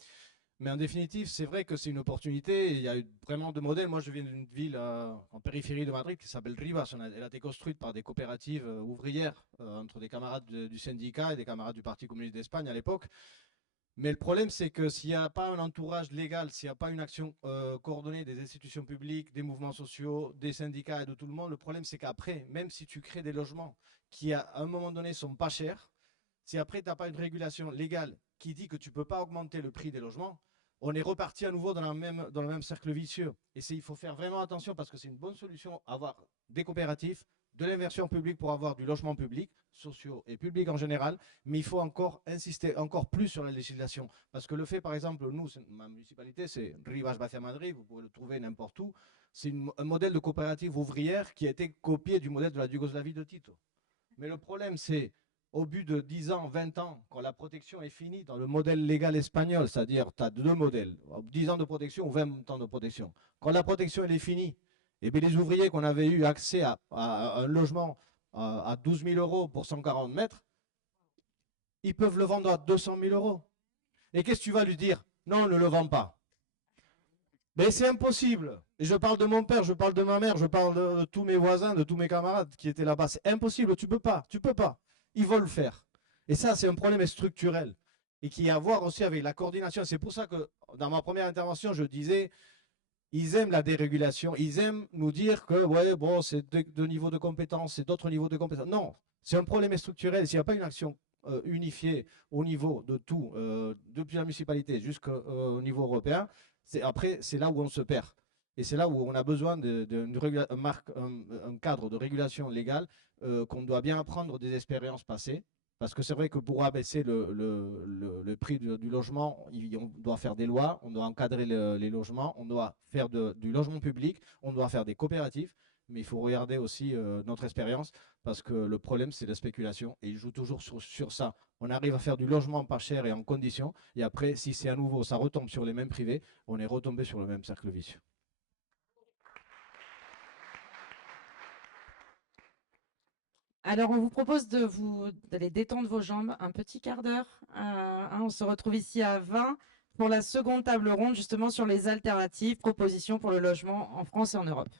Mais en définitive, c'est vrai que c'est une opportunité. Il y a eu vraiment deux modèles. Moi, je viens d'une ville en périphérie de Madrid qui s'appelle Rivas. Elle a été construite par des coopératives ouvrières entre des camarades du syndicat et des camarades du Parti communiste d'Espagne à l'époque. Mais le problème, c'est que s'il n'y a pas un entourage légal, s'il n'y a pas une action coordonnée des institutions publiques, des mouvements sociaux, des syndicats et de tout le monde, le problème, c'est qu'après, même si tu crées des logements qui, à un moment donné, sont pas chers, si après, tu n'as pas une régulation légale qui dit que tu ne peux pas augmenter le prix des logements, on est reparti à nouveau dans le même cercle vicieux. Et il faut faire vraiment attention parce que c'est une bonne solution, avoir des coopératives, de l'inversion publique pour avoir du logement public, sociaux et public en général, mais il faut encore insister encore plus sur la législation. Parce que le fait, par exemple, nous, ma municipalité, c'est Rivas Vacia Madrid, vous pouvez le trouver n'importe où, c'est un modèle de coopérative ouvrière qui a été copié du modèle de la Yougoslavie de Tito. Mais le problème, c'est au bout de 10 ans, 20 ans, quand la protection est finie dans le modèle légal espagnol, c'est-à-dire tu as deux modèles, 10 ans de protection ou 20 ans de protection. Quand la protection elle est finie, et bien les ouvriers qu'on avait eu accès à un logement à 12 000 euros pour 140 mètres, ils peuvent le vendre à 200 000 euros. Et qu'est-ce que tu vas lui dire? Non, ne le vends pas. Mais c'est impossible. Et je parle de mon père, je parle de ma mère, je parle de tous mes voisins, de tous mes camarades qui étaient là-bas. C'est impossible, tu peux pas. ils veulent le faire. Et ça, c'est un problème structurel et qui a à voir aussi avec la coordination. C'est pour ça que dans ma première intervention, je disais, ils aiment la dérégulation, ils aiment nous dire que ouais, bon, c'est deux niveaux de compétences, c'est d'autres niveaux de compétences. Non, c'est un problème structurel. S'il n'y a pas une action unifiée au niveau de tout, depuis la municipalité jusqu'au niveau européen, après, c'est là où on se perd. Et c'est là où on a besoin d'un cadre de régulation légale qu'on doit bien apprendre des expériences passées. Parce que c'est vrai que pour abaisser le prix du logement, on doit faire des lois, on doit encadrer les logements, on doit faire du logement public, on doit faire des coopératives. Mais il faut regarder aussi notre expérience parce que le problème, c'est la spéculation. Et il joue toujours sur ça. On arrive à faire du logement pas cher et en conditions. Et après, si c'est à nouveau, ça retombe sur les mêmes privés, on est retombé sur le même cercle vicieux. Alors, on vous propose d'aller détendre vos jambes un petit quart d'heure. On se retrouve ici à 20 pour la seconde table ronde, justement sur les alternatives, propositions pour le logement en France et en Europe.